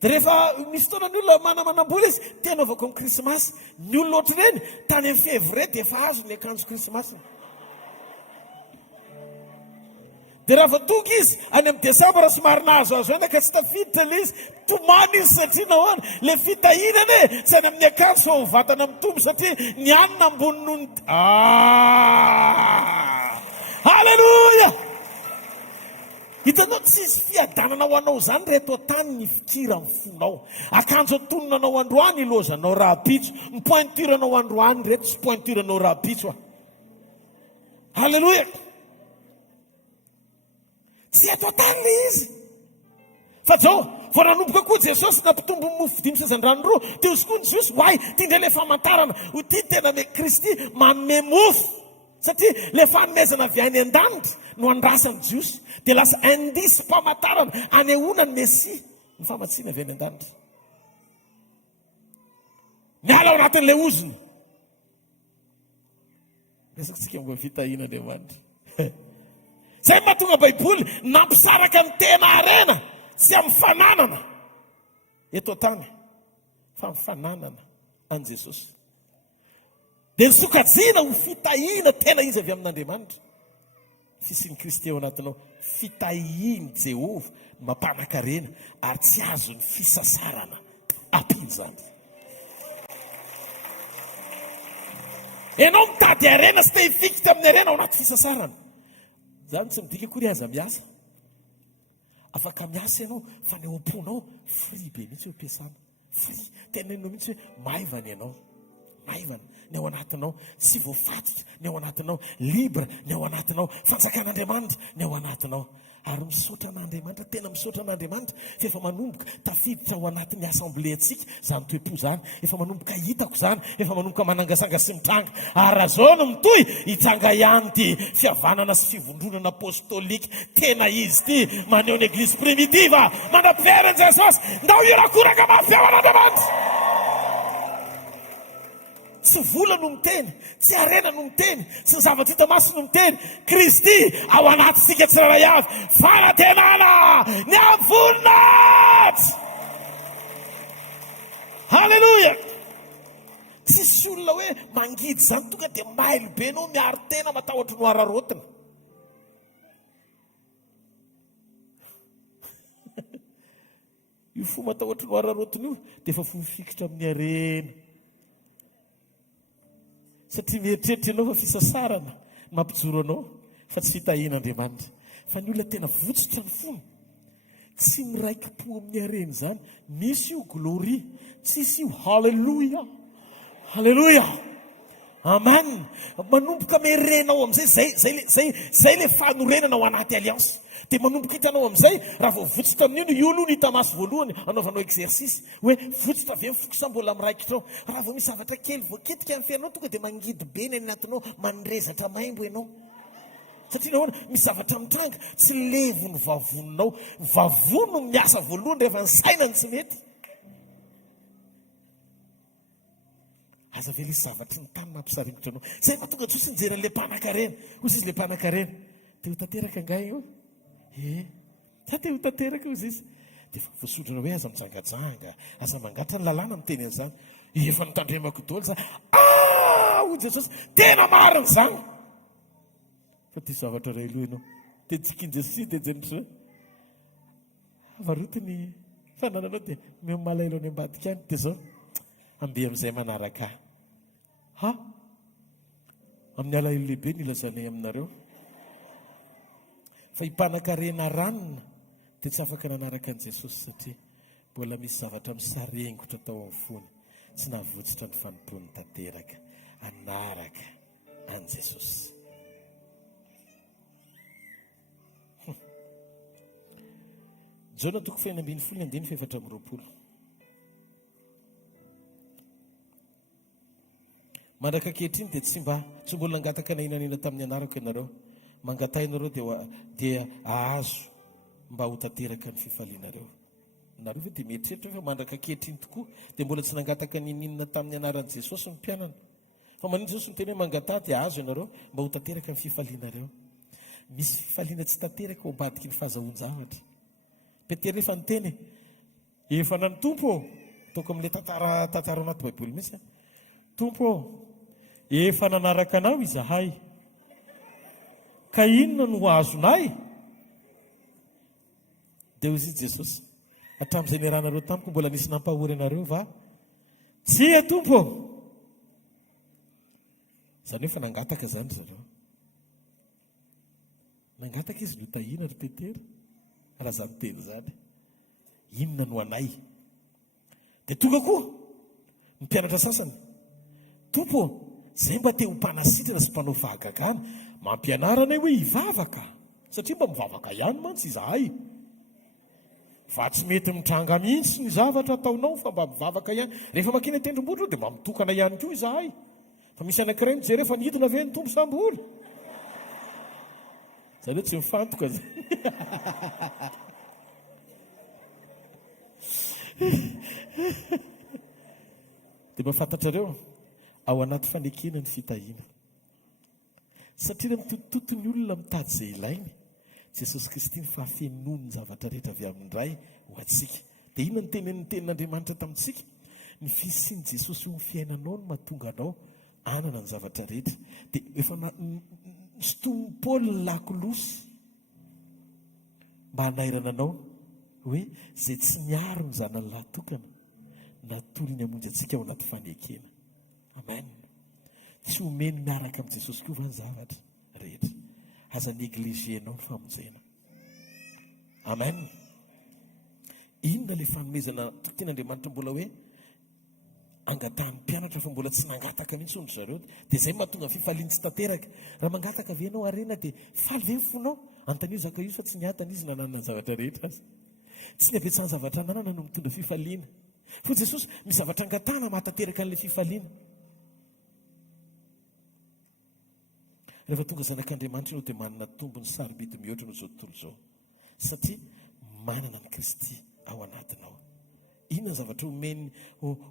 Dia rehefa misy fotoana ny olona manamanam-bola izy te hanaovako amin'ny krismasy, ny olona ohatr'ireny tany amin'ny février dia efa azo ny akanjo krismasy. Dia raha vao tonga izy any amin'ny desambra somary nahazo azo eny ka tsy tafiditra le izy, tomany izy satria nahoana le fitahianany tsy any amin'ny akanjo fa mivatana mitombo satria ny anina ambony noho ny halleluja. Hitanao tsisy fiadanana ho anao zany reto tany ny fikira amin'ny fonao. Akanjo atononanao androany ilozanao raha-pitso, ny pointuranao androany reto sy pointuranao raha-pitso. Halleluja. Tsy eto tany le izy. Fa zao vao nanomboka koa Jesosy nampitombo ny mofo 5 sazan-drano roa, dia izy koa ny Jiosy hoay tia indray le famantarana ho tia tena me Kristy manome mofo, satria le fanomezana avy any an-danitra no andrasany Jiosy, dia lasa indisy famantarana anehoana ny Mesia ny famatsiana avy any an-danitra. Miala ao anatin'le ozony. Resakantsika momba ny fitahian'Andriamanitra. Zay mahatonga Baiboly nampisaraka ny tena arena sy amin'ny fananana eto tany fa amin'ny fananana an' Jesosy. Dia ny sokajiana ho fitahiana tena izy avy amin'Andriamanitra. Fisian'ny Kristy ao anatinao, fitahiany Jehova mampanankarena ary tsy azo ny fisasarana ampinjany. Ianao mitady arena sy te hifikitra amin'ny arena ao anaty fisasarana. Zany tsy midika kory aza miasa. Afaka miasa ianao fa ny am-ponao fri be mihitsy ho ampiasana. Fri. Tena ianao mihitsy hoe maivana ianao. Maivana ny ao anatinao, sy voafatitra ny ao anatinao, libra ny ao anatinao, fanjakan'Andriamanitra ny ao anatinao. Ary misaotra an'Andriamanitra, tena misaotra an'Andriamanitra, fa efa manomboka tafiditra ao anatin'ny assemblée antsika zany toe-po zany, efa manomboka hitako zany, efa manomboka manangasanga sy mitranga. Ary zao no mitoy hitsanga ihany ty fihavanana sy fivondronana apostolika, tena izy ty maneho ny eglizy primitiva, mandaperiny Jesosy, ndao io rakoraka mafy ao an'Andriamanitra. Tsy vola no miteny, tsy arena no miteny, tsy ny zavatra hita maso no miteny. Kristy ao anatsika tsiraray avy, fanantenana ny voninahitsy. Halleluja. Tsisy olona hoe mangidy zany tonga dia mailo be anao miaro tena matahotra no ararotina. io fo matahotra no ararotiny io dia efa fo mifikitra amin'ny arena satria mieritreritra ianao fa fisasarana mampijoro anao fa tsy fitahian'Andriamanitra fa ny olona tena votsitra ny fony tsy miraiki-po amin'ny arena zany misy io gloria tsisy io halleloia halleloia amen manomboka mirenao amin'izay zay le fanorenana ao anaty aliansy dia manomboka hitanao amin'izay raha vao votsitra amin'io io aloha ny hitamasy voalohany anaovanao exercice hoe votsitra avy mifokosa mbola miraikitrao raha vao misy zavatra kely voaketika amin'ny fiainao tonga dia mangidy be ny anatinao manrezatra maimbo ianao satria nahoana misy zavatra mitranga tsy levony vavoninao vavono miasa voalohany rehefa ny sainany tsy mety aza ve lisy zavatra ny tany mampisarimotra anao zay mahatonga tsy osy nijery an'le mpanan-karena ozy izy le mpanan-karena te ho tanteraka ngay io sa te ho tanteraka ozy izy dia voasodrana hoe aza mijangajanga aza mangatra ny lalàna miteny an'izany efa nitandremako dolo za ho jesosy tena mariny zany fa ty zavatra ray aloha ianao te tsikin jesosy te jenitra varotiny fanananao dia mimalailo any ambadika any dia zao ambe amin'izay manaraka amin'ny alailo lehibe ny ilazanay aminareo fa himpanan-karena ranona dia tsy afaka nanaraka an' jesosy satria mbola misy zavatra misarengotra tao amin'ny fony tsy nahavotsitra ny fanompony tanteraka anaraka an' jesosy Jona 4:20 mandraka kehitriny dia tsy mbola nangataka nainanina tamin'ny anarako ianareo mangatay ianareo dia ahazo mba ho tanteraka ny fifalianareo nareo fa dia mieritreritra fa mandraka kehitriny tokoa dia mbola tsy nangataka nininina tamin'ny anaran'i Jesosy ny mpianana fa manindry Jesosy miteny hoe mangatà dia ahazo ianareo mba ho tanteraka ny fifalianareo misy fifaliana tsy tanteraka ho ambadiky ny fahazahoan-javatra Petera efa niteny efa na ny tompo toko amin'ilay tantara anaty baiboly mihitsy tompo efa nanaraka anao izahay ka inona no azonay dia hozy Jesosy hatramin'izay niaranareo tamiko mbola nisy nampahory anareo va tsy a tompo zany hoe fa nangataka zany zareo nangataka izy notahina ry Petera raha zany teny zany inona no anay dia tonga koa mpianatra sasany tompo zay mba te ho mpanasitrana sy mpanao fahagagana mampianaranay hoe hivavaka satria mba mivavaka ihany mantsy izahay fa tsy mety mitranga mihitsy ny zavatra ataonao fa mba mivavaka ihany rehefa makina tendrombohitra dia mba mitokana ihany koa izahay fa misy anankiray mijery efa nidina ve ny tompo samboly zany hoe tsy mifantoka zay dia mahafantatrareo ao anaty fanekena ny fitahiana satria mitotitoto ny olona mitady izay ilainy Jesosy Kristy ny fahafenony ny zavatra rehetra avy amin'ny ray ho atsika dia inona ny tenin'Andriamanitra tamintsika ny fisiany Jesosy io ny fiainanao no mahatonga anao anana ny zavatra rehetra dia efa sotomy Paoly lakolosy mba hanairana anao hoe zay tsy miaro ny zanany lahatokana natolony hamonjy atsika ao anaty fanekena amen tsy omeny miaraka amin'i Jesosy koa va ny zavatra rehetra aza negligenao ny famonjena amen inona le fanomezana tian'Andriamanitra mbola hoe angatahany mpianatra fa mbola tsy nangataka mihitsy ondry zareo dia zay mahatonga ny fifaliany tsy tanteraka raha mangataka ve ianao arena dia faly ve ny fonao antanio Zakaio fa tsy niatana izy nananana ny zavatra rehetra azy tsy ny avetsany zavatra nanana no mitondra fifaliana fa Jesosy misy zavatra angatahana mahatanteraka an'ilay fifaliana rehefa tonga zanak'Andriamanitra ianao dia manana tombony sarobidy mihoatra no zao tontolo zao satria manana ny Kristy ao anatinao inona ny zavatra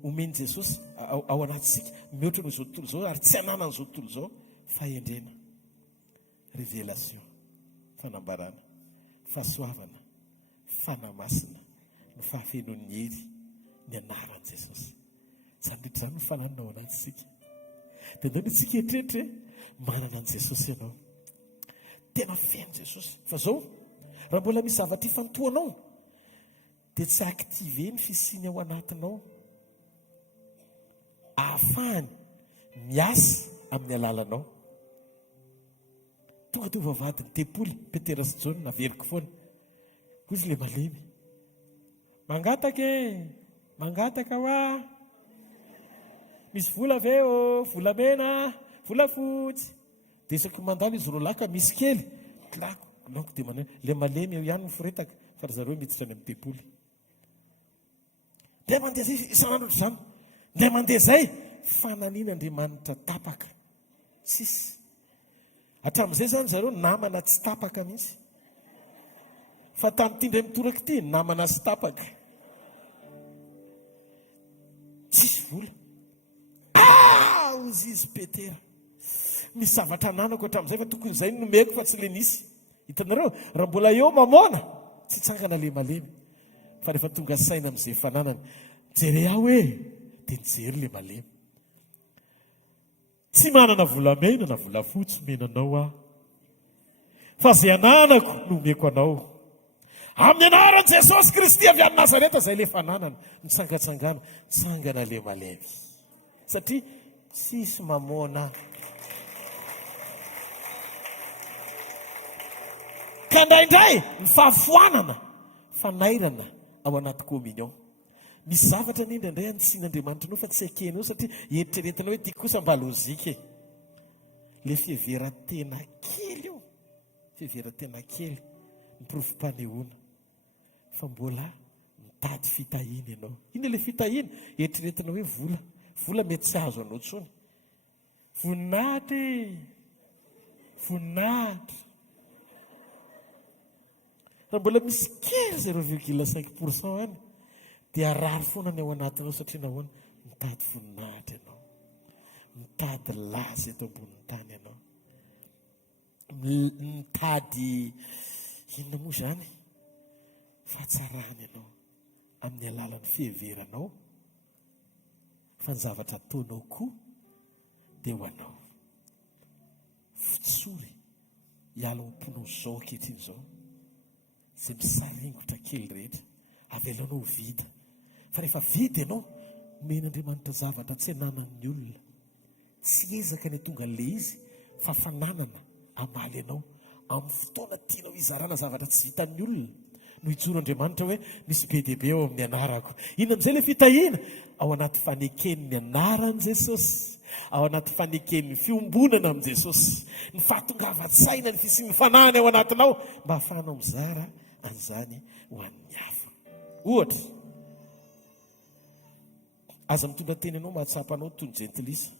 omeny Jesosy ao anatisika mihoatra no zao tontolo zao ary tsy hanana n'izao tontolo zao fahendrena révélation fanambarana fahasoavana fanamasina ny fahafenon'ny hery ny anaran'i Jesosy zany rehetra zany no fananana ao anatisika dia ndao ny tsika eritreretra manana an' Jesosy ianao tena feno Jesosy fa zao raha mbola misy zavatra ifantohanao dia tsy aktive ny fisiny ao anatinao ahafahany miasa amin'ny alalanao. Tonga dia vavadiny tepoly Petera sy Jona naveriko foana kozy le malemy mangataka hoa misy vola aveo, volamena, volafotsy. Dia isako mandalo izy roa laka misy kely tlako dia manao le malemy eo ihany miforetaka fa ry zareo miditra any amin'ny tepoly. Dia mandeha zay isan'andro ohatr'izany. Dia mandeha zay fananian'Andriamanitra tapaka sisy. Hatramin'izay zany zareo namana tsy tapaka mihitsy. Fa tamin'ity indray mitoraka ity namana sy tapaka. Tsisy vola. Ozy izy Petera. Misy zavatra nanako hatramin'izay fa tokony izay nomeko fa tsy le nisy. Hitanareo, raha mbola eo mamoana, tsy tsangana le malemy. Fa rehefa tonga saina amin'izay fananana, jere aho hoe, dia nijery le malemy. Tsy manana volamena na volafotsy menanao aho. Fa izay ananako no omeko anao. Amin'ny anaran'i Jesosy Kristy avy amin'ny Nazareta, izay le fananana, mitsangatsangana, tsangana le malemy. Satria sisy mamoana. Ka indraindray ny fahafoanana, fanairana ao anaty communion. Misy zavatra ny indraindray antsian'Andriamanitra anao fa tsy akenao satria eritreretinao hoe ty kosa mba lozika. Le fiheveran-tena kely io, fiheveran-tena kely ny profim-panehoana fa mbola mitady fitahiana ianao. Iny le fitahiana eritreretinao hoe vola mety tsy azo anao tsony. Voninahitra. Raha mbola misy kely 0,5% any dia arary foana ny ao anatinao satria nahoana mitady voninahitra ianao, mitady laza eto ambonin'ny tany ianao, mitady inona moa zany fahatsarana ianao amin'ny alalan'ny fiheveranao. Fa ny zavatra ataonao koa dia ho anao fitsory hiala amponao zao ankehitriny izao izay misaringotra kely rehetra avelanao vidy. Fa rehefa vidy ianao men'Andriamanitra zavatra tsy hananan'ny olona, tsy ezaka ny tonga le izy fa fananana amaly ianao amin'ny fotoana tianao izarana zavatra tsy vitan'ny olona. No hijoron'Andriamanitra hoe misy be dia be ao amin'ny anarako. Inona amin'izay le fitahiana? Ao anaty faneken'ny anaran'i Jesosy, ao anaty faneken'ny fiombonana amin'i Jesosy, ny fahatongavan-tsaina, ny fisian'ny fanahany ao anatinao mba hahafahanao mizara an'izany ho an'ny hafa. Ohatra, aza mitondra teny ianao mahatsapa anao toy ny jentilisa.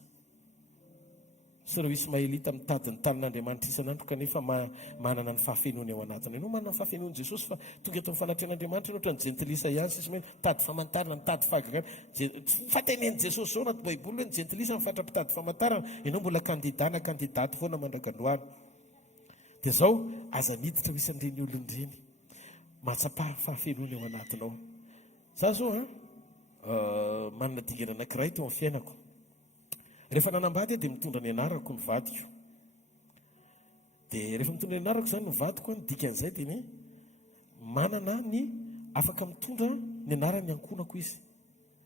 Sy ireo ismaelita mitady ny tanin'Andriamanitra isan'andro kanefa manana ny fahafenoany ao anatiny. Ianao manana ny fahafenoan'i Jesosy fa tonga eto amin'ny fanatrehan'Andriamanitra ianao ohatran'ny jentilisa ihany sisy hoe mitady famantarana, mitady fahagagana. Fatenen'i Jesosy zao anaty Baiboly hoe ny jentilisa mifatra mpitady famantarana, ianao mbola kandidaty foana mandrakandroany. Dia zao aza miditra ho isan'ireny olon'ireny mahatsapa fahafenoany ao anatinao. Za zao manana dingana anankiray teo amin'ny fiainako. Rehefa nanambady dia mitondra ny anarako ny vadiko. Dia rehefa mitondra ny anarako zany ny vadiko, ny dikan'izay dia manana ny afaka mitondra ny anarany ankonako izy.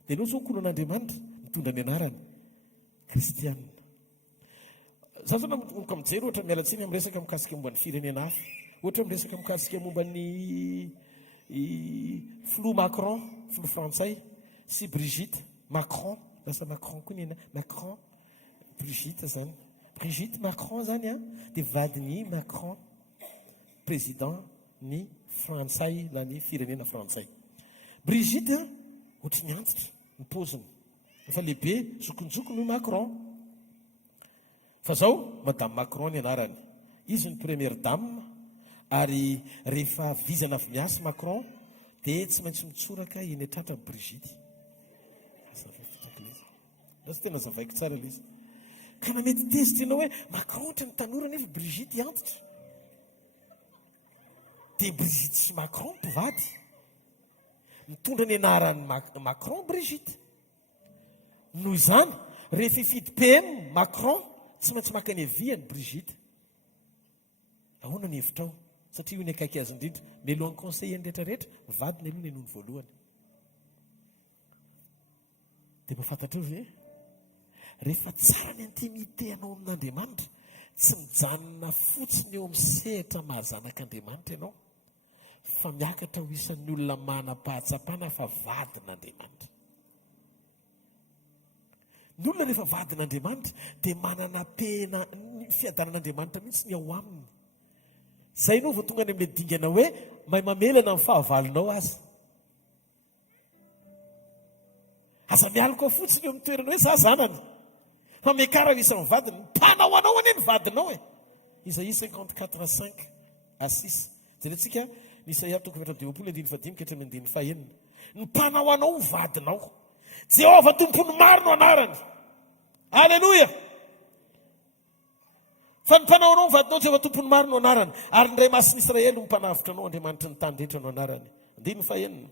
Dia ianao zao ankonan'Andriamanitra mitondra ny anarany kristianina. Za zao namoka mijery ohatra mialatsiny amin'ny resaka mikasika momba ny firenena hafa, ohatra miresaka mikasika momba ny Flou Macron, Flou Frantsay, sy Brigitte Macron, lasa Macron koa ny Macron, Brigitte zany. Brigitte Macron zany dia vadin'i Macron, président ny Frantsay na ny firenena Frantsay. Brigitte ohatry ny antitra ny paoziny, efa lehibe zokonjokony ny Macron. Fa zao Madame Macron ny anarany, izy ny première dame, ary rehefa vizana avy miasa Macron dia tsy maintsy mitsoraka eny atratra Brigitte. Lasa tena zavaiko tsara ilay izy. Ka namety tezitra ianao hoe Macron ohatra ny tanora nefa Brigitte antitra. Dia Brigitte sy Macron mpivady. Mitondra ny anaran'ny Macron Brigitte. Noho izany, rehefa hifidy PM Macron, tsy maintsy maka ny aviany Brigitte. Ahoana ny hevitrao? satria io ny akaiky azy indrindra mialohan'ny conseillen rehetrarehetra vadiny aloha ny anony voalohany. Dia mahafantatra io ve rehefa tsara ny intimité anao amin'Andriamanitra, tsy mijanona fotsiny eo amin'ny sehatra mahazanak'Andriamanitra ianao, fa miakatra ho isan'ny olona manam-pahatsapana fa vadin'Andriamanitra. Ny olona rehefa vadin'Andriamanitra dia manana pena ny fiadanan'Andriamanitra mihitsy ny ao aminy. Zay no vao tonga any amin'ny dingana hoe mahay mamelana amin'ny fahavalonao aza. Aza mialoko fotsiny eo amin'ny toerana hoe za zanany. Fa miakara ho isan'ny vadiny, mpanao anao anie ny vadinao e. Isaïe 54:6. Jerentsika ny Isaïe 20:5-5. Ny mpanao anao vadinao. Jehovah tompony maro no anarany. Aleluia. Fa ny mpanao anao vadinao, Jehovah tompony maro no anarany. Ary ny Ray Masin'Israely no mpanavitra anao, Andriamanitra ny tany rehetra no anarany. 5.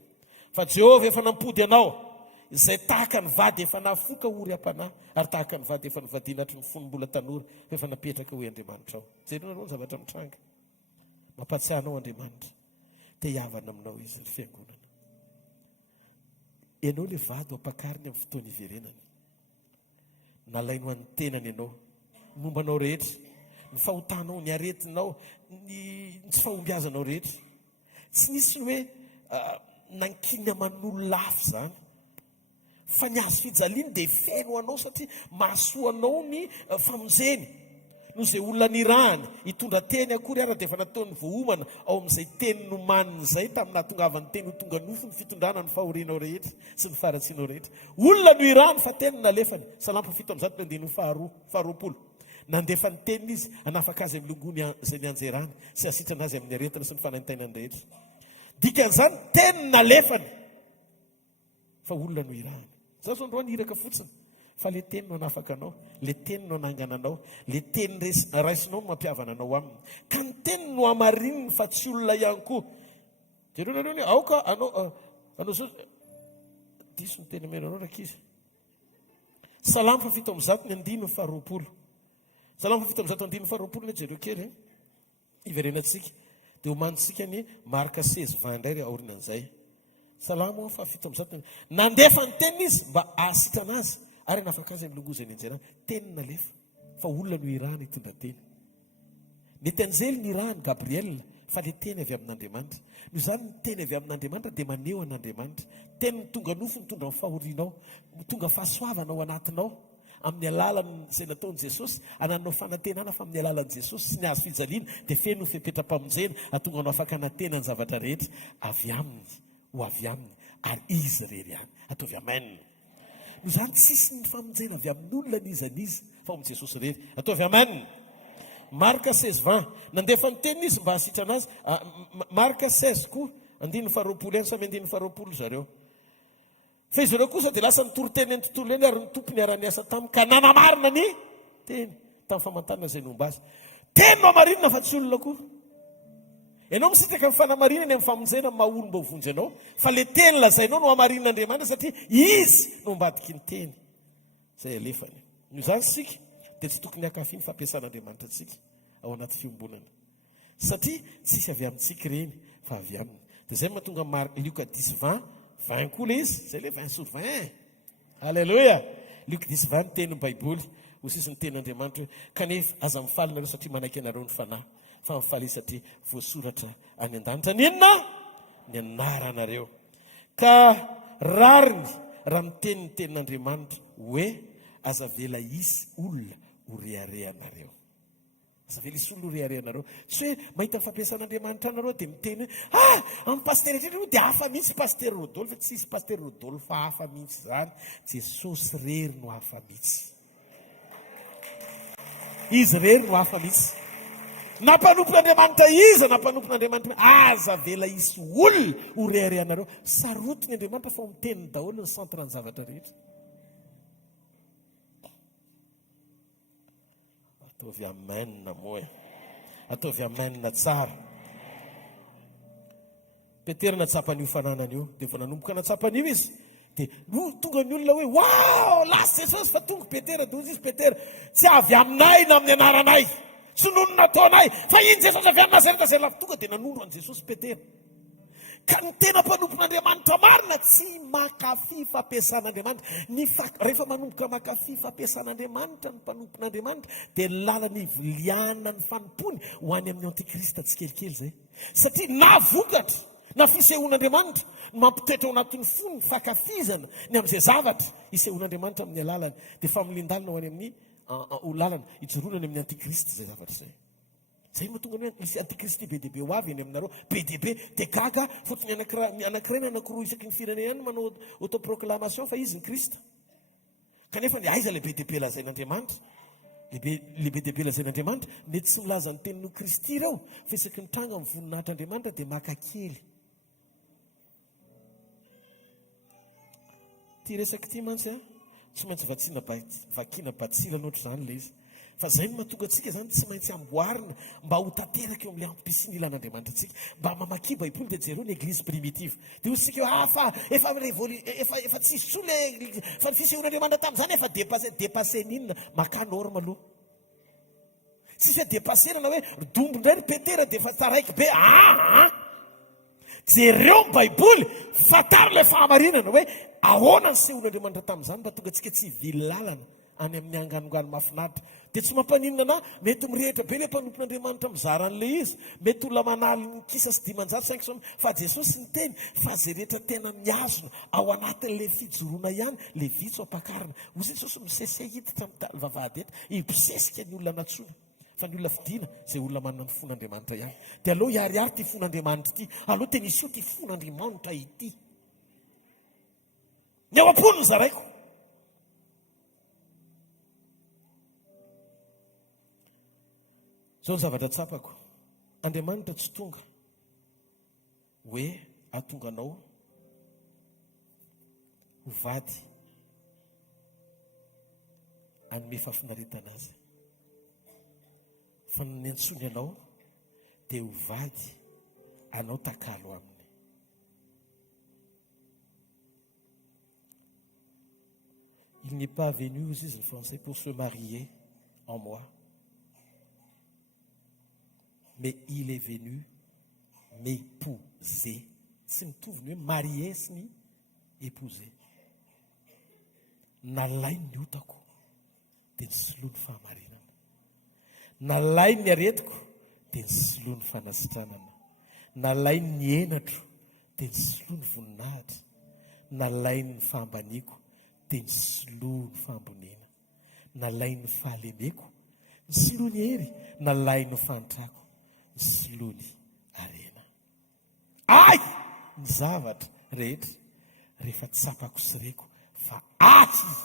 Fa Jehovah efa nampody anao, izay tahaka ny vady efa nafoka ory am-panahy, ary tahaka ny vady efa nivadiana hatry ny fonom-bola tanora, fa efa napetraka hoe Andriamanitra ao. Jerena ny zavatra mitranga. Mampatsiahanao Andriamanitra, te hiavana aminao izy ny fiangonana. Ianao le vady ampakariny amin'ny fotoana iverenany. Nalaino an'ny tenany ianao, mombanao rehetra, ny fahotanao, ny aretinao, ny tsy fahombiazanao rehetra. Tsy nisy hoe nankiny aman'olo lafo zany. Fa ny azo fijaliany dia feno anao satria mahasoanao ny famonjeny. No izay olona nirahany, hitondra teny akory ara dia efa nataony voahomana ao amin'izay teny nomaniny izay tamin'ny nahatongavan'ny teny ho tonga nofo ny fitondrana ny fahorinao rehetra sy ny faratsianao rehetra. Olona no irahany fa teny nalefany. Salampa 7:2. Nandefa ny teniny izy, hanafaka azy amin'ny longony izay nianjerany, sy hasitrana azy amin'ny aretina sy ny fanaintainany rehetra. Dikan'izany teny nalefany, fa olona no irahany. Zao zao androany iraka fotsiny, fa le teny no hanafaka anao, le teny no hanangana anao, le teny raisinao no mampiavana anao aminy. Ka ny teny no hamarininy fa tsy olona ihany koa. Jereo nareo aoka anao zao diso ny teny menanao rakizy. Salamo 7:20. Salamo 7:20 le jereo kely iverenantsika dia homanitsika ny Marka 16:20 indray aorinan'izay. Salamo 7:20. Nandefa ny teniny izy mba ahasitrana azy, ary nafaka azy amin'ny longozy ny anjerana. Teny nalefa, fa olona no irahany hitondra teny. Mety anjely ny irahany Gabriel, fa le teny avy amin'Andriamanitra. No zany ny teny avy amin'Andriamanitra dia maneho an'Andriamanitra. Teny mitonga nofo, mitondra ny fahorinao, mitonga fahasoavana ao anatinao. Amin'ny alalan'ny izay nataon'i Jesosy, ananao fanantenana fa amin'ny alalan'i Jesosy sy ny azo fijaliana dia feno fipetra-pamonjena ahatonga anao afaka anantena ny zavatra rehetra avy aminy, ho avy aminy, ary izy rery ihany. Ataovy amen. No zany tsisy ny famonjena avy amin'olona n'izy fa amin'ny Jesosy rery. Ataovy amen. Marka 16:20. Nandefa ny teniny izy mba hasitrana azy. Marka 16 koa 20 samy 20 zareo. Fa izy ireo kosa dia lasa nitory-teny ny tontolo eny, ary ny tompony ara-niasa taminy ka nanamarina ny teny tamin'ny famantarana izay nomba azy. Teny no hamarinina fa tsy olona koa. Ianao misitaka ny fanamarinana amin'ny famonjena amin'ny maha olom-ba hovonjy anao, fa le teny lazainao no hamarinan'Andriamanitra satria izy no mbadiky ny teny izay alefany. No zany sika dia tsy tokony hakafy ny fampiasan'Andriamanitra antsika ao anaty fiombonana, satria tsisy avy amintsika ireny fa avy aminy. Dia izay mahatonga Luka 10:20 koa le izy, izay le 20/20. Alleluia. Luka 10:20 ny tenin'ny Baiboly, ho sisy ny tenin'Andriamanitra hoe kanefa aza mifaly nareo satria manaiky anareo ny fanahy, fa mifaly satria voasoratra any an-danitra ny inona? Ny anaranareo. Ka rariny raha miteny ny tenin'Andriamanitra hoe aza vela isy olona ho reharehanareo. Aza vela isy olona ho reharehanareo. Tsy hoe mahita ny fampiasan'Andriamanitra anareo dia miteny hoe amin'ny paster rehetra dia hafa mihitsy paster Rodolphe, tsy isy paster Rodolphe hafa mihitsy zany. Jesosy rery no hafa mihitsy. Izy rery no hafa mihitsy. Nampanompon'Andriamanitra iza, nampanompon'Andriamanitra aza vela isy olona ho reharehanareo. Sarotiny Andriamanitra fa miteny daholo ny centre ny zavatra rehetra. Ataovy amen moa. Ataovy amen tsara. Petera natsapan'io fananan'io, dia vao nanomboka natsapan'io izy dia tonga ny olona hoe wow, lasy Jesosy fa tonga Petera, dozy izy Petera, tsy avy aminay na amin'ny anaranay, tsy nono nataonay fa iny jesosy avy any nazareta zay lafy tonga dia nanondro an' jesosy petera. Ka ny tena mpanompon'Andriamanitra marina tsy makafy fampiasan'Andriamanitra. Rehefa manomboka makafy fampiasan'Andriamanitra ny mpanompon'Andriamanitra dia lalany iviliana ny fanompony ho any amin'ny antikrista tsy kelikely zay. Satria na vokatra na fisehoan'Andriamanitra mampitoetra ao anatin'ny fony ny fakafizana ny amin'izay zavatra isehoan'Andriamanitra amin'ny alalany dia famolindalina ho any amin'ny ho lalana ijoroana ny amin'ny antikrista zay zavatra zay. Zay mahatonga ny hoe misy antikristy be deaibe ho avy eny aminareo be deaibe dia gaga fotony anankiray na anankiroa isaky ny firenena ihany manao autoproclamation fa izy ny Krista. Kanefa ny aiza le be deaibe lazain'Andriamanitra, le be deaibe lazain'Andriamanitra mety tsy milaza ny tenin'io Kristy ireo fa isaky ny tranga amin'ny voninahitr'Andriamanitra dia maka kely. Ty resaky ty mantsy tsy maintsy vakiana batsila noatra zany le izy. Fa zay no mahatonga antsika zany tsy maintsy amboarina mba ho tanteraka eo amin'ny ampy-pisiny ilan'Andriamanitra antsika, mba mamaky baiboly dia jereo ny eglizy primitive. Dia osika efa tsisy tso le fa ny fisehoan'Andriamanitra tamin'izany efa dépassé n'inona maka norme aloha. Tsisy hoe dépasserana hoe dombo indray ny petera dia efa tsaraiky be. Jereo ny baiboly fataro le fahamarinana hoe ahoana ny sehoan'Andriamanitra tamin'izany mba tonga antsika tsy hivily lalana any amin'ny anganongano mafinaritra. Dia tsy mampaninona mety mirehitra be le mpanompon'Andriamanitra mizara an'le izy, mety olona manaly ny kisa sy dimanjato saingy some fa Jesosy ny teny fa zay rehetra tena miazona ao anatin'le fijoroana ihany le vitso ampakarina. Ozy Jesosy misese hiditra amin'ny vavahady eto hibosesika ny olona natsony fa ny olona fidiana zay olona manana ny fon'Andriamanitra ihany. Dia aloha iariary ty fon'Andriamanitra ity, aloha tena iso ty fon'Andriamanitra ity. Ny ao am-pony ny zaraiko. Zao ny zavatra tsapako, Andriamanitra tsy tonga hoe atonga anao ho vady anome fafinaretana azy, fa ny antsony anao dia ho vady anao takalo aminy. Il n'est pas venu, aux îles français, pour se marier en moi, mais il est venu m'épouser. Tsy mitovy ny hoe marier sy ny épouser. Nalainy ny otako dia ny soloa ny fahamarinana, nalainy ny aretiko dia ny soloa ny fanasitranana, nalainy ny henatro dia ny soloa ny voninahitra, nalainy ny fahambaniako dia ny soloa ny fahamboniana, nalainy ny fahalemeko ny soloa ny hery, nalainy ny fantrako ny soloa ny arena. Ay ny zavatra rehetra rehefa tsapako sireko fa ahy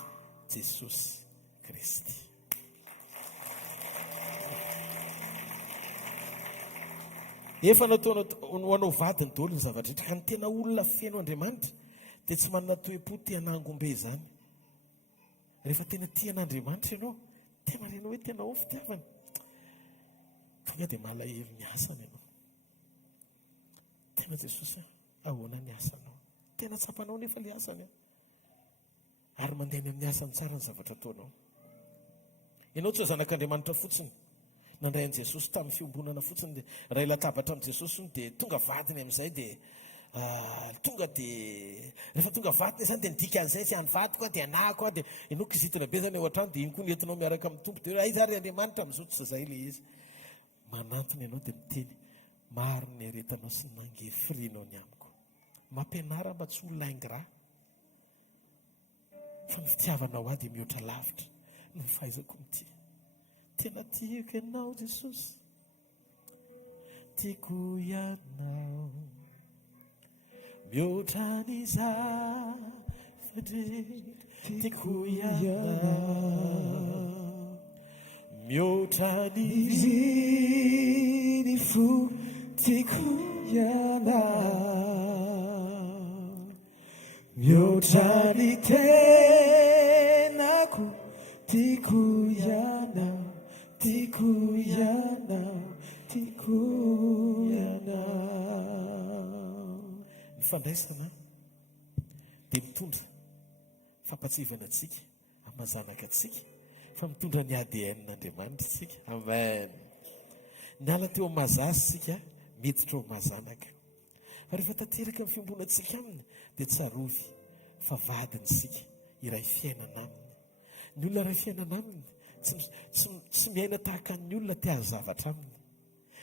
Jesosy Kristy. Efa natao ho anao vadiny daholo ny zavatra rehetra, ka ny tena olona feno Andriamanitra dia tsy manana toe-po tia nangombe zany. Rehefa tena tia an'Andriamanitra ianao, tena renao hoe tena ao fitiavana, tonga dia malahelo ny asany ianao. Tena Jesosy ahoana ny asanao, tena tsapanao nefa le asany ary mandehany amin'ny asany tsara ny zavatra ataonao. Ianao tsy ho zanak'Andriamanitra fotsiny, nandray an' Jesosy tamin'ny fiombonana fotsiny dia ray latabatra amin'i Jesosy dia tonga vadiny amin'izay dia tonga dia rehefa tonga vadiny izany dia nidika an'izay tsy any vadiko dia anahako dia ianao kizitona be zany ao an-trano dia iny koa nentinao miaraka amin'ny tompo dia ay zary Andriamanitra mizotra zay le izy. Manantony ianao dia miteny maro ny aretanao sy nangefrinao ny amiko. Mampianara mba tsy olona aingra fa ny fitiavanao ahy dia mihoatra lavitra no ny fahaizako mity. Tena tiako ianao Jesosy, tiako ianao mihoatra ny zavadrehetra, tiako ianao mihoatra ny ziny fo, tiako ianao mihoatra ny tenako, tiako ianao, tiako ianao, tiako ianao. Ny fandraisana dia mitondra fampatsivana antsika, amazanaka antsika, fa mitondra ny ADN n'Andriamanitra tsika. Amen. Niala teo mazasy sika miditra ao mazanaka. Fa rehefa tanteraka amin'ny fiombonantsika aminy dia tsarovy fa vadiny sika iray fiainana aminy. Ny olona iray fiainana aminy tsy miaina tahaka ny olona tia zavatra aminy,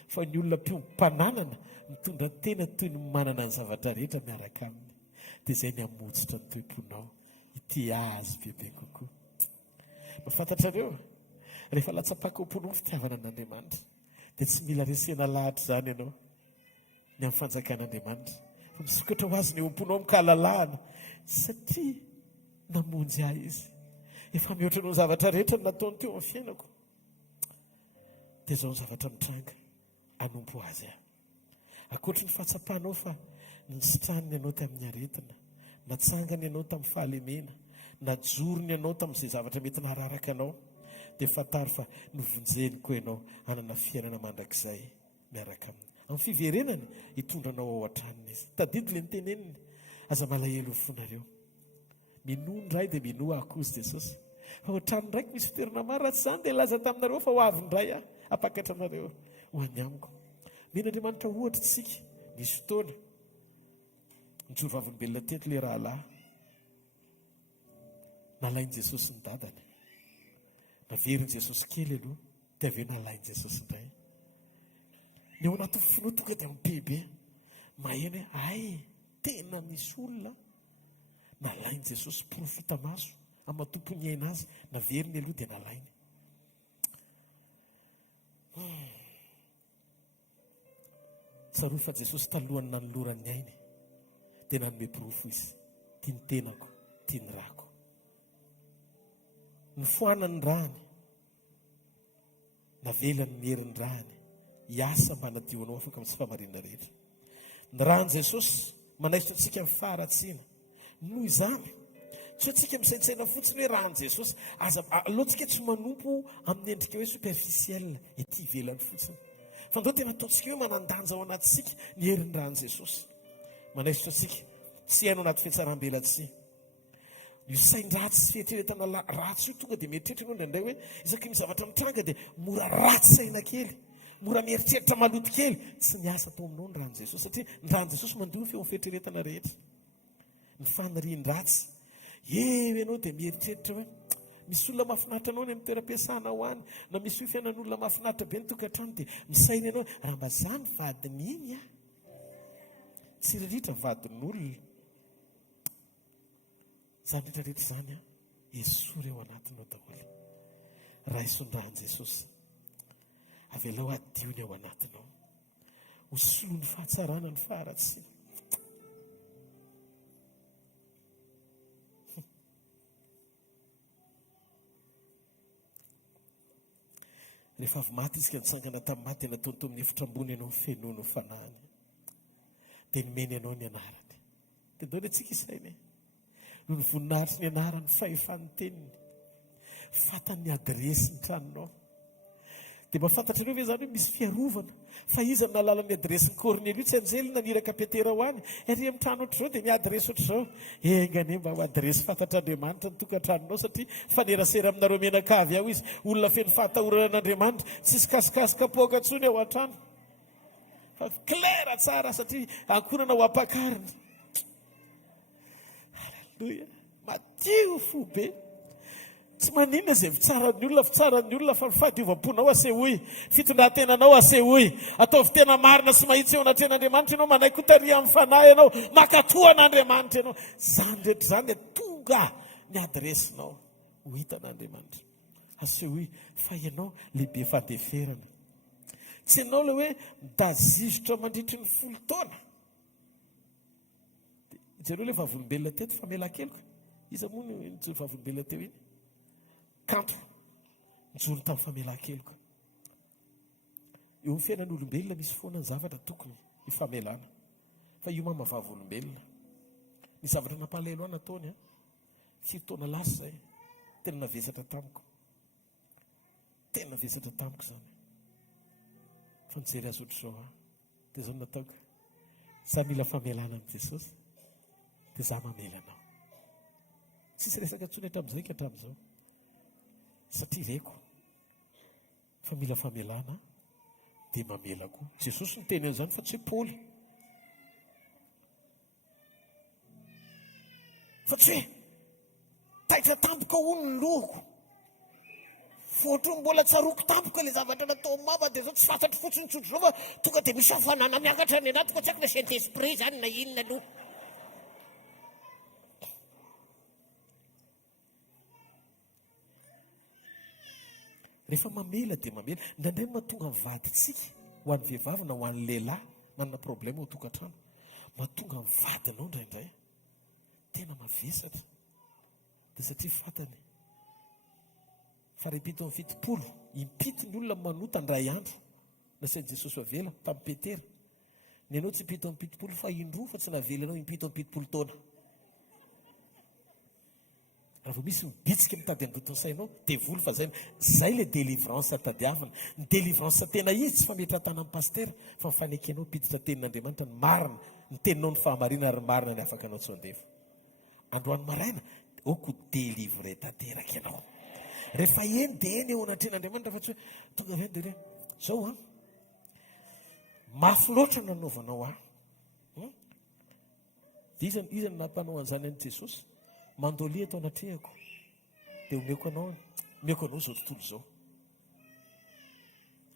fa ny olona mpananana mitondra tena toy ny manana ny zavatra rehetra miaraka aminy. Dia izay ny hamotsitra ny toeponao ity azy bebe kokoa. Mafantatrareo, rehefa latsapaka ao am-ponao ny fitiavana an'Andriamanitra dia tsy mila resena lahatra izany ianao ny amin'ny fanjakan'Andriamanitra. Fa misokatra ho azy ny eo am-ponao mikahalalahana satria namonjy ahy izy. Efa mihoatra noho ny zavatra rehetra ny nataony teo amin'ny fiainako. Dia izao ny zavatra mitranga hanompo azy aho. Ankoatra ny fahatsapanao fa nisitraniny ianao tamin'ny aretina, natsangany ianao tamin'ny fahalemena, najorony ianao tamin'izay zavatra mety nahararaka anao, dia fantaro fa novonjeny koa ianao hanana fiainana mandrakizay miaraka aminy. Amin'ny fiverenany hitondranao ao an-tranony izy. Tadidy ilay niteneniny, aza malahelo ho fonareo. Minoa ny ray dia minoa akozy Jesosy. Fa ao an-trano ndraiky misy fitoerana maro ratsy izany dia laza taminareo fa ho avy ny ray apakatra anareo ho any amiko. Mena Andriamanitra ohatra tsika nisy fotoana nijoro vavolombelona teto ilay rahalahy. Nalainy Jesosy ny dadany. Naveriny Jesosy kely aloha dia avy eo nalainy Jesosy indray. Ny ao anaty finoa tonga dia mibebe maheno hoe ay tena misy olona nalainy Jesosy profita maso amatompo ny aina azy. Naveriny aloha dia nalainy. Tsaroy fa Jesosy talohany nanolorany ainy dia nanome pirofo izy. Tia ny tenako, tia ny rako. Ny foanany rany, navelany mieriny rany, hiasa mba nadioanao afaka amin'ny tsy famarinana rehetra. Ny rany Jesosy manaisitra antsika amin'ny faharatsiana. Noho izany, tsy antsika misaintsaina fotsiny hoe rany Jesosy, alohantsika tsy manompo amin'ny endrika hoe superficiel ety ivelany fotsiny. Fa ndao tena ataontsika hoe manandanja ao anatsika ny herin'ny rany Jesosy. Manaisitra antsika tsy haino anaty fihetsaram-belantsika. Io sain-dratsy sy fieritreretana ratsy io tonga dia mieritreritra ianao indraindray hoe isaky ny zavatra mitranga dia mora ratsy saina kely, mora mieritreritra maloto kely. Tsy miasa tao aminao ny rany Jesosy satria ny rany Jesosy mandoa feo fieritreretana rehetra. Ny faniriany ratsy ianao dia mieritreritra hoe misy olona mahafinaritra anao ny amin'ny toeram-piasana ho any, na misy fiainan'olona mahafinaritra be ny tokantrano dia misaina ianao raha mba izany vadiny iny tsy riritra vadin'olona. Izany rehetrarehetra izany esory ao anatinao daholo. Raha isondrahan Jesosy avy alao adiony ao anatinao, hosolo ny fahatsarana ny faharatsiana. Rehefa avy maty izy ka nitsangana tamin'ny maty dia nataony tao amin'ny efitra ambony ianao fenoana ho fanahany. Dia nomeny ianao ny anarany. Dia dao ny antsika isainy no ny voninahitry ny anarany fahefany teniny, fatany adresy ny tranonao. Dia mahafantatra anao ve izany hoe misy fiarovana fa izy amin'ny alalan'ny adresy ny Kornelio tsy anjely naniraka Petera ho any ery amin'ny trano ohatr'izao dia miadresy ohatr'izao. Engane mba ho adresy fantatr'Andriamanitra ny tokantranonao satria fanerasera aminareo menakavy aho izy, olona feno fahatahorana an'Andriamanitra, tsy sikasikasika poaka ntsony ao an-trano fa klera tsara satria ankonana ho ampakariny. Halleluja, matio fo be. Tsy maninona izay fitsaran'ny olona fa fahadiovam-ponao asehoy, fitondran-tenanao asehoy, ataovy tena marina sy mahitsy eo anatren'Andriamanitra ianao, manaikotaria amin'ny fanahy ianao, makatoan'Andriamanitra ianao. Izany rehetra izany tonga ny adresinao ho hitan'Andriamanitra. Asehoy fa ianao lehibe fandeferana. Tsy ianao ilay hoe dazizotra mandritry ny 10 taona. Ijereo ilay vavolombelona teto famelan-keloka. Iza moa ny vavolombelona teo iny? Kanto nijoro tamin'ny famelan-keloka. Eo amin'ny fiainan'olombelona misy foana ny zavatra tokony hifamelana. Fa io mamavavolombelona. Ny zavatra nampalahelo ahy nataony 7 taona lasa izay. Tena navesatra tamiko. Tena navesatra tamiko izany. Fa nijery azy ohatr'izao dia izao nataoko. Za mila famelana amin'i Jesosy dia za mamela anao. Tsisy resaka ntsony hatramin'izay ka hatramin'izao. Satria reko fa mila famelana dia mamela koa. Jesosy ny teny an'izany fa tsy Paoly. Fa tsy hoe taitra tampoka hono ny lohako. Foatro mbola tsaroko tampoka ilay zavatra natao mama dia zao tsy fantatro fotsiny tsotro zao fa tonga dia misy hafanana miakatra ny anatiko tsy haiko na Saint Esprit zany na inona aloha. Rehefa mamela dia mamela. Indraindray mahatonga mivaditsika ho an'ny vehivavy na ho an'ny lehilahy manana problème ao tokantrano. Mahatonga mivady anao indraindray. Tena mavesatra. Dia satria fantany. Faripito amin'ny fitopolo. Impito ny olona manota ndray andro. Nasain'i Jesosy avela tamin'ny Petera. Ny anao tsy impito amin'ny pitopolo fa indroa fa tsy navelanao impito amin'ny pitopolo taona. Raha vao misy mibitsika mitady androtony sainao, dia voly fa zay. Zay ilay délivrance tadiavina. Ny délivrance tena izy tsy fametratana amin'ny paster, fa ny fanekenao piditra tenin'Andriamanitra ny marina, ny teninao ny fahamarina ary marina ny afaka anao tsy handefa. Androany maraina, oko délivrer tanteraka ianao. Rehefa eny dia eny eo anatren'Andriamanitra fa tsy hoe tonga avy any dia zao a mafy loatra nanaovanao a. Izany nampanao an'izany any Jesosy. Mandolia atao anatrehako dia omeko anao zao tontolo zao.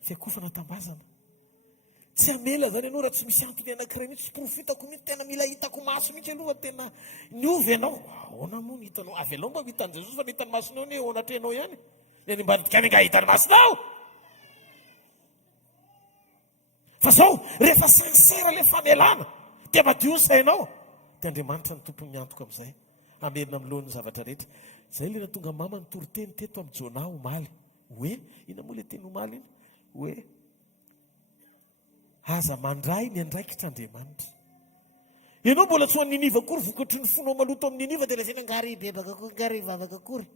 Fiakofana tambazana. Tsy hamela zany ianao raha tsy misy antony anankiray mihitsy, tsy profitako mihitsy, tena mila hitako maso mihitsy aloha tena niovy ianao. Ahoana moa ny hitanao? Avy ianao mba hitany Jesosy fa nihitany masonao ny eo anatrehanao ihany. Ny any ambadika any nga hitany masonao. Fa zao rehefa sincère ilay famelana dia madio ny sainao. Dia Andriamanitra ny tompony miantoka amin'izay. Amerina amin'ny lohan'ny zavatra rehetra. Zay ilay nahatonga mama nitoriteny teto amin'ny Jona omaly. Hoe ina moa ilay teny omaly iny? Hoe aza mandray ny andraikitr'Andriamanitra. Ianao mbola tsy ho an'ny Niniva akory, vokatry ny fonao maloto amin'ny Niniva dia lafena ngary bebaka akory, ngary vavaka akory.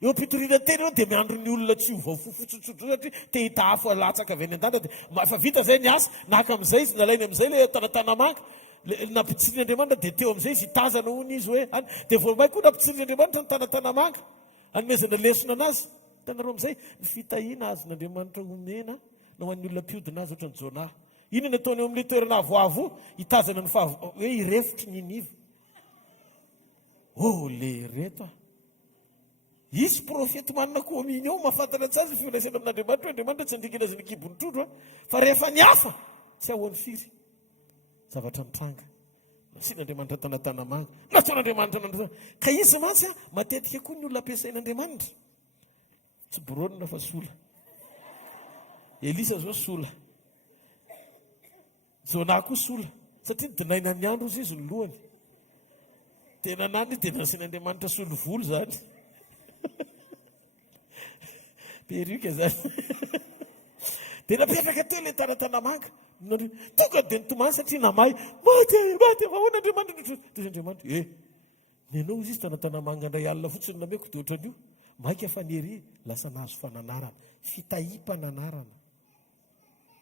Eo ampitoriana teny ianao dia miandro ny olona tsy ho fofotsotsotra satria te hita afo alatsaka avy any an-danda dia fa vita zay ny asa, naka amin'izay izy nalainy amin'izay ilay tanatanamanga. Nampitsirian'Andriamanitra dia teo amin'izay izy hitazana hono izy hoe any dia vao may koa nampitsirian'Andriamanitra ny tanatanamanga hanomezana lesona anazy. Hitanareo amin'izay ny fitahiana azon'Andriamanitra homena na ho an'ny olona mpiodina azy ohatran'ny Jona. Ino ny ataony eo amin'ilay toerana avoavo hitazana ny hoe irefotry Niniva. Le reto a. Izy profety manana kominy ao mahafantana tsy azy ny fiolaisana amin'Andriamanitra. Andriamanitra tsy andikina azy ny kibony trondro fa rehefa ny hafa tsy ahoany firy. Zavatra mitranga. Nasian'Andriamanitra tanatanamanga. Nataon'Andriamanitra nandroana. Ka izy mantsy matetika koa ny olona ampiasain'Andriamanitra. Tsy boronina fa sola. Elisa zao sola. Jona koa sola. Satria dinaina ny andro izy ny lohany. Tena nany dia nasian'Andriamanitra solo volo zany. Perika zany. Dia napetraka teo ilay tanatanamanga. Tonga dia nitomany satria namay. Maty avahoana Andriamanitra. Andriamanitra ny anao izy tanatanamanga indray alina fotsiny nameko dia ohatran'io. Maika fanery lasa nahazo fananarana. Fitahim-pananarana.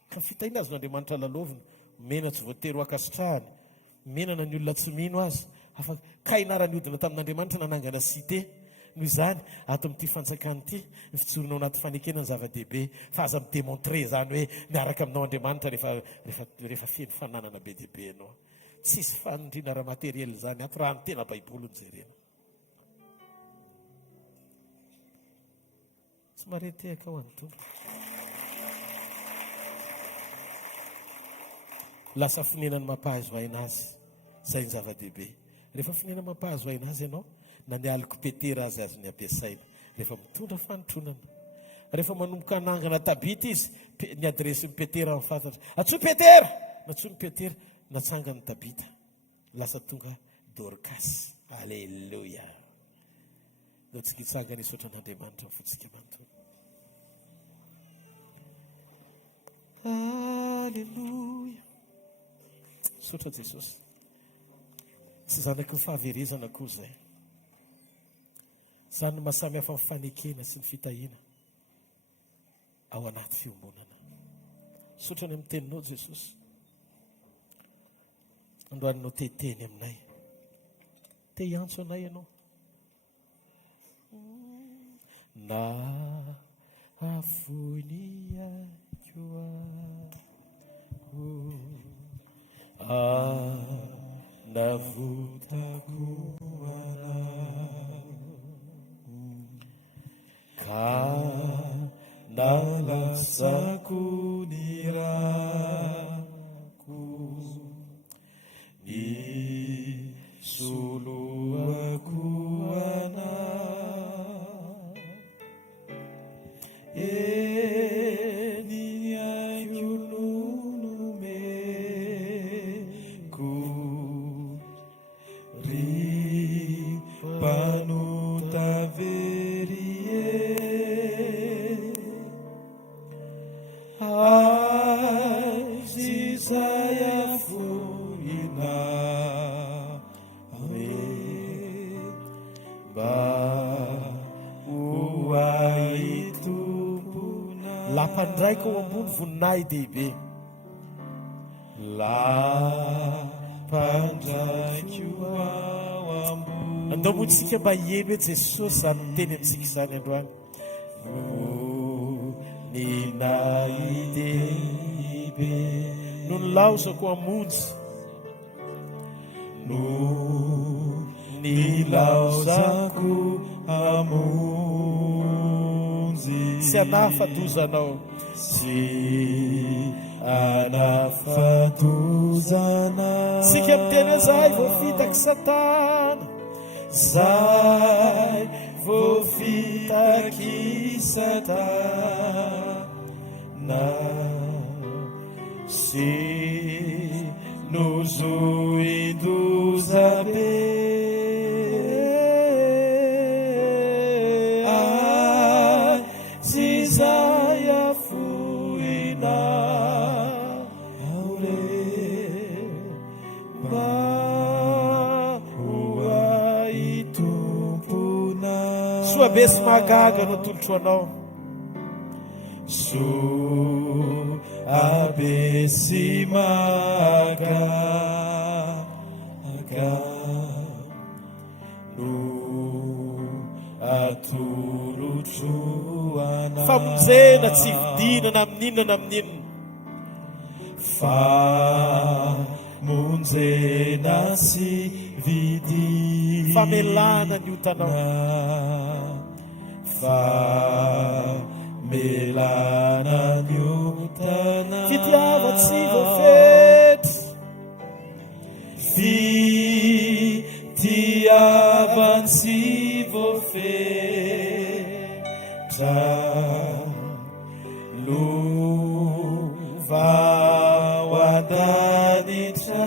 Ka fitahiana azon'Andriamanitra lalovina. Mena tsy voatery ho akasitrahany. Menana ny olona tsy mino azy. Ka inarany hodina tamin'Andriamanitra nanangana site. Noho izany ato amin'ity fanjakany ity ny fijorona ao anaty fanekena ny zava-dehibe fa aza midemontre zany hoe miaraka aminao Andriamanitra rehefa feno fananana be dehibe anao. Tsisy fanindrina raha materiely zany ato raha ny tena baiboly ny jerena. Tsy maretehaka ho an'ny tompo. Lasa finenany mampahazo aina azy. Zay ny zava-dehibe. Rehefa finenany mampahazo aina azy ianao na ny aliko petera azy ny ampiasaina. Rehefa mitondra fanotronana. Rehefa manomboka hanangana tabita izy, ny adresy ny petera mifantatra. Atsoa petera! Natsoa ny petera, natsanga ny tabita. Lasa tonga Dorcas. Alleluia. Nao tsy kitsanga nisy ohatran'Andriamanitra fotsika manontolo. Alleluia. Sotra Jesosy. Tsy zanaky ny fahaverezana koa zay. Zany mahasamihafa amin'ny fanekena sy ny fitahiana ao anaty fiombonana. Sotrany amin'ny teninao Jesosy. Androaninao teteny aminay. Te hiantso anay ianao. Na avonia navotako ka nalasako ny rako isoloako eny aiolonomeko ry mpanotaverie azy zay afoina hoe mba hoai tompona lampandraika ao ambony voninay dehibe lampandraiko ao ambony andao montsika mba hieny hoe Jesosy zany miteny amintsika izany androany ninay dehibe no nilaozako hamonjy no nilaozako hamonjy sy anafatozanao sy anafatozana sika miteny zay voafitaky satana zay voafitaky satana sy nozoindozabe azy zay afoina aore mba hoai tompona soa be sy mahagaga no atolotro anao so abe sy mahagaga no atolotro anao famonjena tsy vidinana amin'inona amin'inona famonjena sy vidina famelana ny otanao famelana ny otanao fitiavatsy voafety fitiavatsy voafetra lova hoadanitra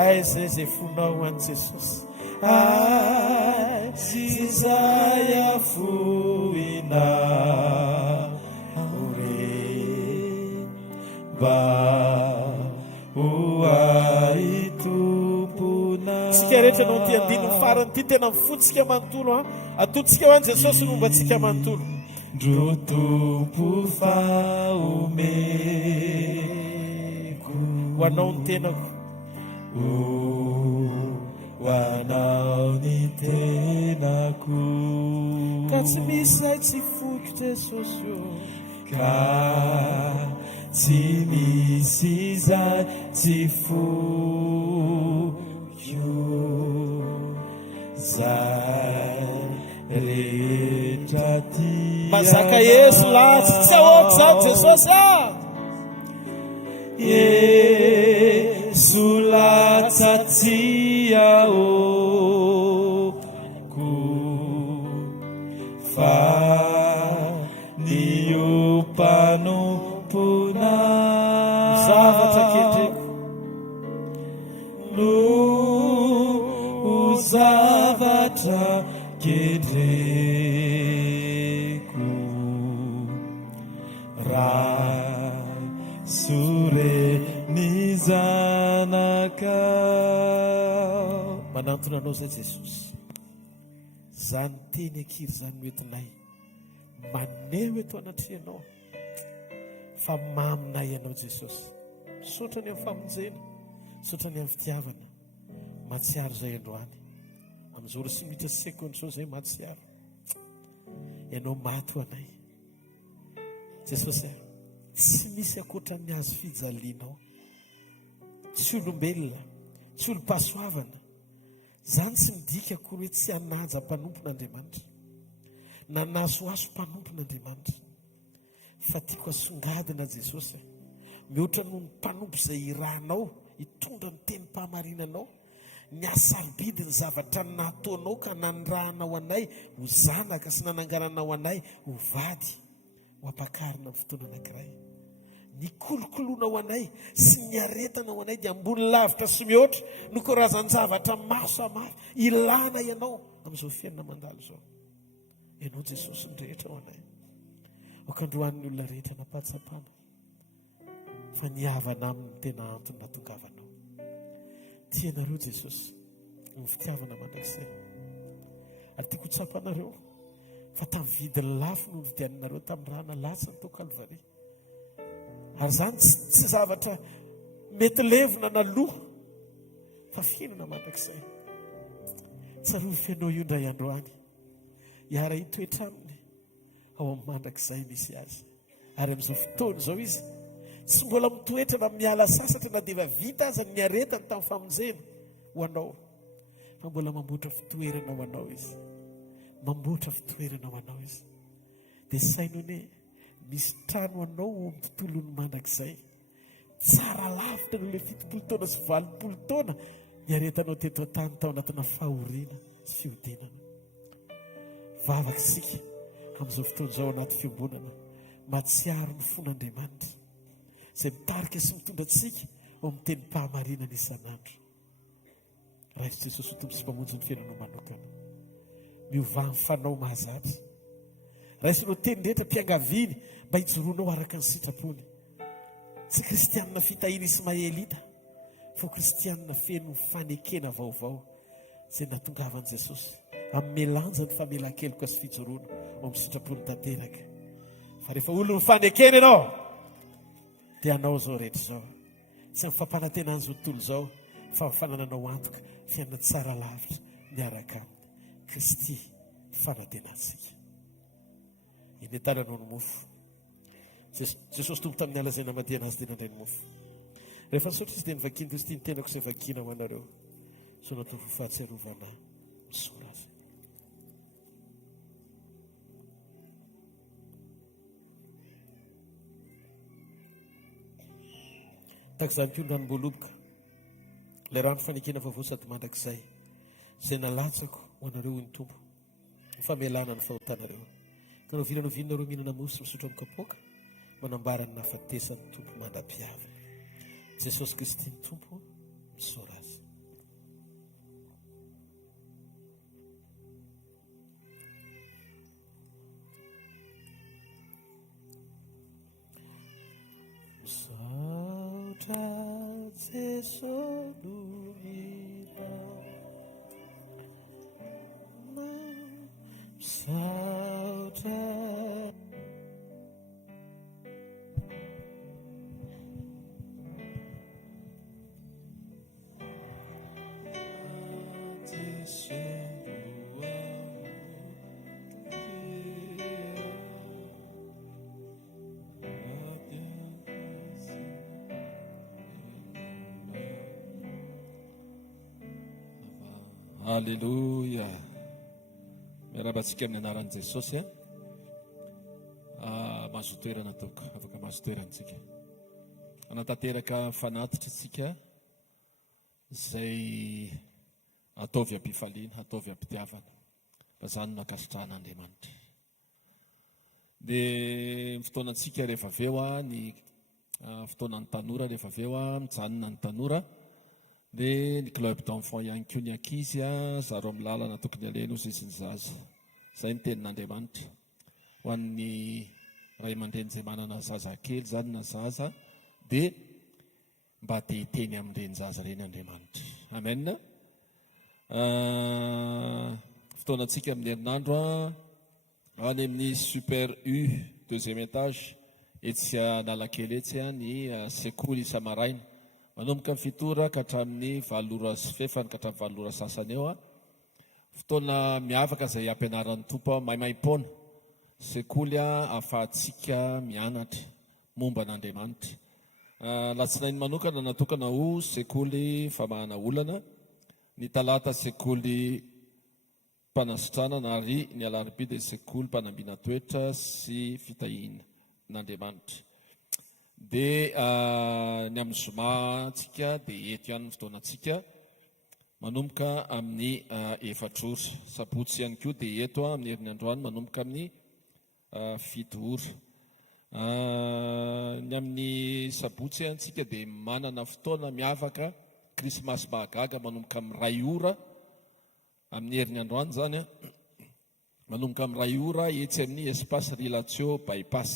aizay zay fonao any Jesosy azy zay afoina ore mba hoai tompona tsika rehetra anao ty andino farany ty tena mifotsika manontolo atotsika ho any Jesosy no mba tsika manontolo ndro tompo faomeko ho anao ny tenako ho anao ny tenako ka tsy misy zay tsy foky Jesosy io ka tsy misy zay tsy foky io zay rehetra ty mazaka Yesu latsy tsy ahoako zany Jesosy Yesu latsatsy ahoko fa ny mpanompoana zavatra kendreko no zavatra kendreko raha sore ny zanakao manantona anao zay Jesosy zany teny akiry zany oentinay maneho eto anatrianao fa maminay ianao Jesosy sotrany amin'ny famonjena sotrany amin'ny fitiavana matsiaro zay androany amin'izao ry simitra sekondy zao zay matsiaro ianao maty ho anay Jesosy, tsy misy akoatran'ny azo fijalianao, tsy olombelona, tsy olo-pahasoavana. Zany tsy midika akory hoe tsy hanaja mpanompon'Andriamanitra, na nasoaso mpanompon'Andriamanitra, fa tiako asongadina Jesosy, mihoatra noho ny mpanompo izay irahanao hitondra ny tenim-pahamarinanao, ny asarobidy ny zavatra nataonao ka nanirahanao anay ho zanaka sy nanangananao anay ho vady ho ampakarina amin'ny fotoana anankiray. Ny kolokoloanao anay sy ny aretanao anay dia ambony lavitra sy mihoatra no karazan-javatra maro samihafa ilana ianao amin'izao fiainana mandalo izao. Ianao Jesosy ny rehetra ho anay. Okandroan'ny olona rehetra napatsapana fa nihavana amin'ny tena antony natongavanao. Tianareo Jesosy ny fitiavana mandrakizay. Ary tiako tsapanareo fa tamin'ny vidiny lafo no nividianareo tamin'ny rana latsa ny tao Kalvaria. Ary zany tsy zavatra mety levona na loha fa fiainana mandrakizay. Tsaroa fianao io indray andro any, hiara hitoetra aminy ao amin'ny mandrakizay misy azy. Ary amin'izao fotoana izao izy tsy mbola mitoetra na miala sasatra na dia efa vita aza ny aretany tamin'ny famonjena ho anao, fa mbola mamboatra fitoerana ho anao izy, mamboatra fitoerana ho anao izy. Dia sainony misy trano anao amin'ny tontolony mandrakizay, tsara lavitra noho ilay 70 taona sy 80 taona niaretanao teto an-tany tao anatina fahoriana sy fihodinana. Vavaka isika amin'izao fotoana izao anaty fiombonana, matsiaro ny fon'Andriamanitra izay mitarika sy mitondra antsika ao amin'ny tenim-pahamarinana isan'andro. Raha Jesosy ho tompo sy mpamonjy ny fiainanao manokana, miova ny fanao mahazatra. Raha isinao teny rehetra mpiangaviny mba hijoroanao araka ny sitrapony. Tsy kristianina fitahiana ismaelita, fa kristianina feno fanekena vaovao izay natongavan' Jesosy amin'ny melanjany famelan-keloka sy fijoroana ao amin'ny sitrapony tanteraka. Fa rehefa olona fanekena ianao dia anao zao rehetra zao, tsy amin'ny fampanantenana izao tontolo izao, fa amin'ny fanananao antoka fiainana tsara lavitra miaraka aminy Kristy fanantenantsika. Inetananao ny mofo. Jesosy tompo tamin'ny alazaina madiana azy dia nandray ny mofo. Rehefa nisaotra izy dia nivakiny toy sy tia ny tenako izay vakina ho anareo, so natao ho fahatsiarovana misora azy. Tahaka izany koa ny ranom-boaloboka, ilay rano fanekena vaovao sady mandrakizay izay nalatsako ho anareo ny tompo, ny famelana ny fahotanareo. Ka no vinanao vinonareo mihinana mosy misotra amin'ny kapoaka, manambara ny nahafatesan'ny tompo mandra-piavana. Jesosy Kristy ny tompo misora azy. Misaotra Jesosy nomina, misaotra Alleluia. Miarabantsika amin'ny anaran'i Jesosy. Mahazo toerana toka, afaka mahazo toerantsika. Anatanteraka fanatitra isika izay ataovy am-pifaliana, ataovy am-pitiavana. Izany nakasitrahan'Andriamanitra. Dia fotoanantsika rehefa avy eo ny fotoanan'ny tanora rehefa avy eo mijanona ny tanora. Dia ny club d'enfant ihany koa ny ankizy zaro amin'ny lalana tokony alena ozy izy ny zaza. Izay ny tenin'Andriamanitra. Ho an'ny ray aman-dreny izay manana zaza kely zany na zaza, dia mba te hiteny amin'ireny zaza ireny Andriamanitra. Amen. Fotoanantsika amin'ny herinandro any amin'ny super U deuxième étage etsy Analakely etsy ny sekoly Samaraina. Manomboka ny fitora ka hatramin'ny 7 sy fefany ka hatramin'ny 7 sasany eo. Fotoana miavaka izay ampianaran'ny tompo maimaimpona sekoly ahafahantsika mianatra momba an'Andriamanitra. Latsinainy manokana natokana ho sekoly famahana olana, ny talata sekoly mpanasitranana ary ny alarobia dia sekoly mpanambiana toetra sy fitahian'Andriamanitra. Dia ny amin'ny zoma tsika dia eto ihany ny fotoanantsika manomboka amin'ny efatr'ora. Sabotsy ihany koa dia eto amin'ny herin'ny androany manomboka amin'ny 7 ora. Ny amin'ny sabotsy antsika dia manana fotoana miavaka krismasy mahagaga manomboka amin'ny 2 ora amin'ny herin'ny androany zany manomboka amin'ny 2 ora etsy amin'ny espace relatio bypass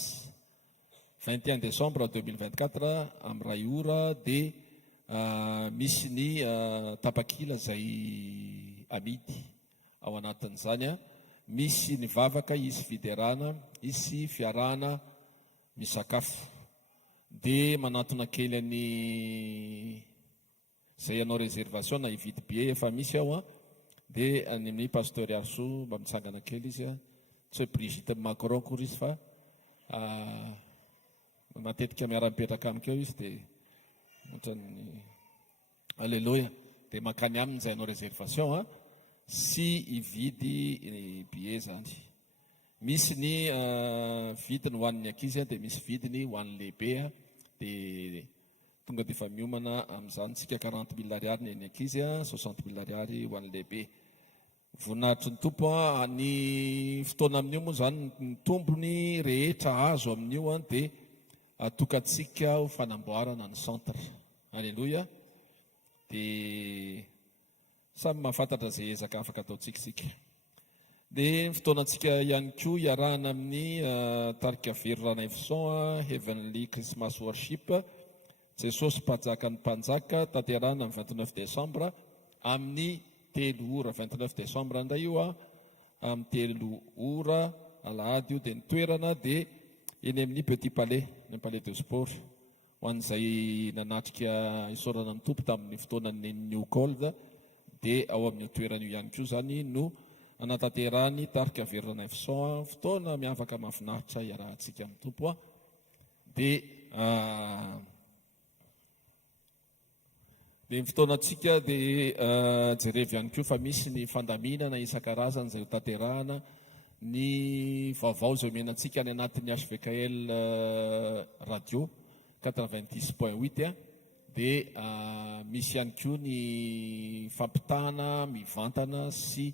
21 décembre 2024 amin'ny 2 ora dia misy ny tapakila izay amidy ao anatin'izany misy ny vavaka isy fiderana, isy fiarahana misakafo. Dia manatona kely ny izay anao réservation na hividy billet efa misy ao dia any amin'ny pasteur Arso mba mitsangana kely izy tsy hoe Brigitte Macron kory izy fa matetika miara-mipetraka amikeo izy dia ohatrany alleluia dia makany aminy izay anao réservation sy hividy billet zany. Misy ny vidiny ho an'ny ankizy dia misy vidiny ho an'ny lehibe dia tonga dia efa miomana amin'izany tsika 40 000 ariary ny ankizy 60 000 ariary ho an'ny lehibe. Voninahitry ny tompo ny fotoana amin'io moa zany ny tombony rehetra azo amin'io dia atokantsika ho fanamboarana ny centre. Alleluia. Dia samy mahafantatra izay ezaka afaka ataontsika. Dia ny fotoanantsika ihany koa iarahana amin'ny tarika very anaivison heavenly Christmas worship Jesosy mpanjaka ny mpanjaka tanterahana amin'ny 29 décembre amin'ny 3 ora 29 décembre indray io amin'ny 3 ora alahady io dia ny toerana dia eny amin'ny Petit Palais, ny Palais de Sport, ho an'izay nanatrika isaorana amin'ny tompo tamin'ny fotoanany New Gold dia ao amin'ny toerana io ihany koa zany no anatanterahany tarika very anaivison fotoana miavaka mahafinaritra iarahantsika amin'ny tompo dia ny fotoanantsika dia jerevy ihany koa fa misy ny fandaminana isan-karazany izay ho tanterahana ny vaovao izay menantsika any anatin'ny hvkl radio 90.8 dia misy ihany koa ny fampitahana mivantana sy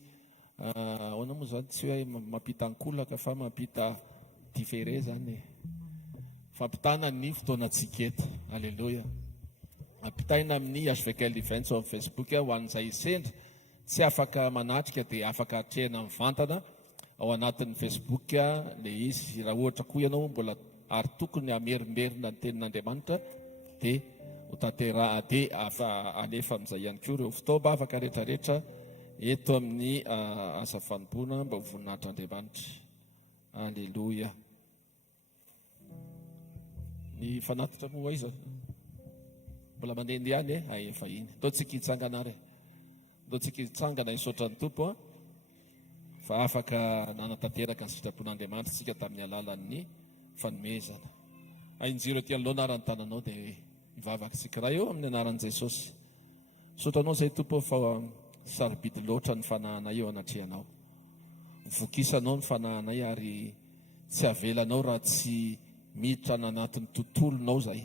ahoana moa zany tsy hoe mampita ankolaka fa mampita diferé zany fampitahana ny fotoanantsika eto. Alleluia. Ampitahina amin'ny hvkl events au Facebook ho an'izay sendra tsy afaka manatrika dia afaka hatrehana mivantana ao anatin'ny Facebook le izy raha ohatra koa ianao mbola ary tokony amerimerina ny tenin'Andriamanitra dia ho tanteraha dia alefa amin'izay ihany koa ireo fitaova afaka rehetrarehetra eto amin'ny asa fanompoana mba ho voninahitr'Andriamanitra. Alleluia. Ny fanatitra moa iza mbola mandehandeha any efa iny ataontsika hitsangana ary ataontsika hitsangana hisaotra ny tompo fa afaka nanatanteraka ny sitrapon'Andriamanitra tsika tamin'ny alalan'ny fanomezana. Ainjiro ety aloha anarany tananao dia mivavaka tsika raha eo amin'ny anaran'i Jesosy. Sotranao izay tompo fa sarobidy loatra ny fanahinay eo anatrehanao. Vokisanao ny fanahinay ary tsy avelanao raha tsy miditra anatin'ny tontolonao zay.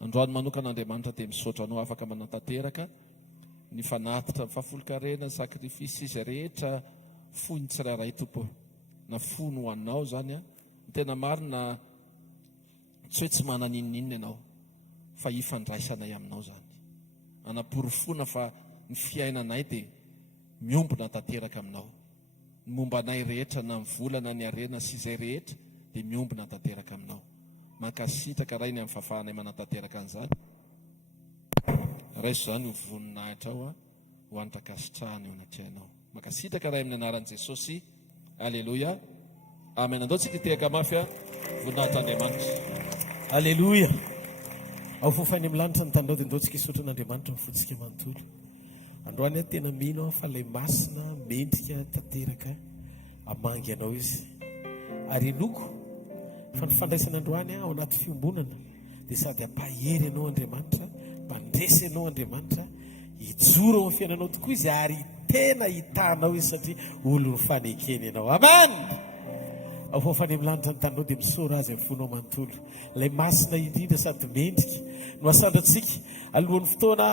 Androany manokan'Andriamanitra dia misotranao afaka manatanteraka ny fanatitra fahafolon-karena sakrifisy izay rehetra fony tsirairay tompo na fony ho anao zany ny tena marina tsy hoe tsy mananinninina ianao fa hifandraisanay aminao zany anaporofona fa ny fiainanay dia miombona tanteraka aminao ny mombanay rehetra na mivolana ny arena sy izay rehetra dia miombona tanteraka aminao. Mankasitraka ray ny amin'ny fahafahanay manatanteraka an'izany raiso zany ho voninahitra ao ho antrakasitrahana eo anatrehanao. Mankasitraka ray amin'ny anaran'i Jesosy. Alleluia. Amen. Andaontsika tehaka mafy voninahitr'Andriamanitra. Alleluia. Ao fofany amin'ny lanitra ny tandao dia andaontsika hisaotra an'Andriamanitra mifotsika manontolo. Androany tena mino fa ilay masina mendrika tanteraka amangy anao izy ary noko fa ny fandraisana androany ao anaty fiombonana dia sady ampahery ianao Andriamanitra, mpandresy ianao Andriamanitra, hijoro ao amin'ny fiainanao tokoa izy ary tena hitanao izy satria olony fanekena ianao. Amen. Ao fa any amin'ny lanitra ny tanao dia misaora azy amin'ny fonao manontolo. Ilay masina indrindra sady mendrika no asandratsika alohan'ny fotoana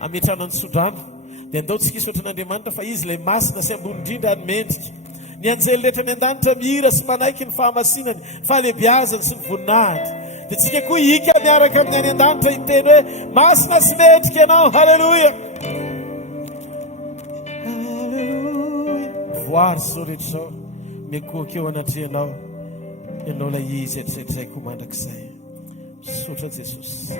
ametrana ny sodrano dia andaontsika isotra an'Andriamanitra fa izy ilay masina sy ambony indrindra ary mendrika. Ny anjely rehetra ny an-danitra mihira sy manaiky ny fahamasinany, fahalebiazany sy ny voninahitra. Dia tsika koa hika miaraka amin'ny any an-danitra hiteny hoe masina sy mendrika ianao. Halleluia. Voary zao rehetra zao mekoaka eo anatrehanao ianao ilay izy eritreritray koa mandrakizay. Misaotra Jesosy.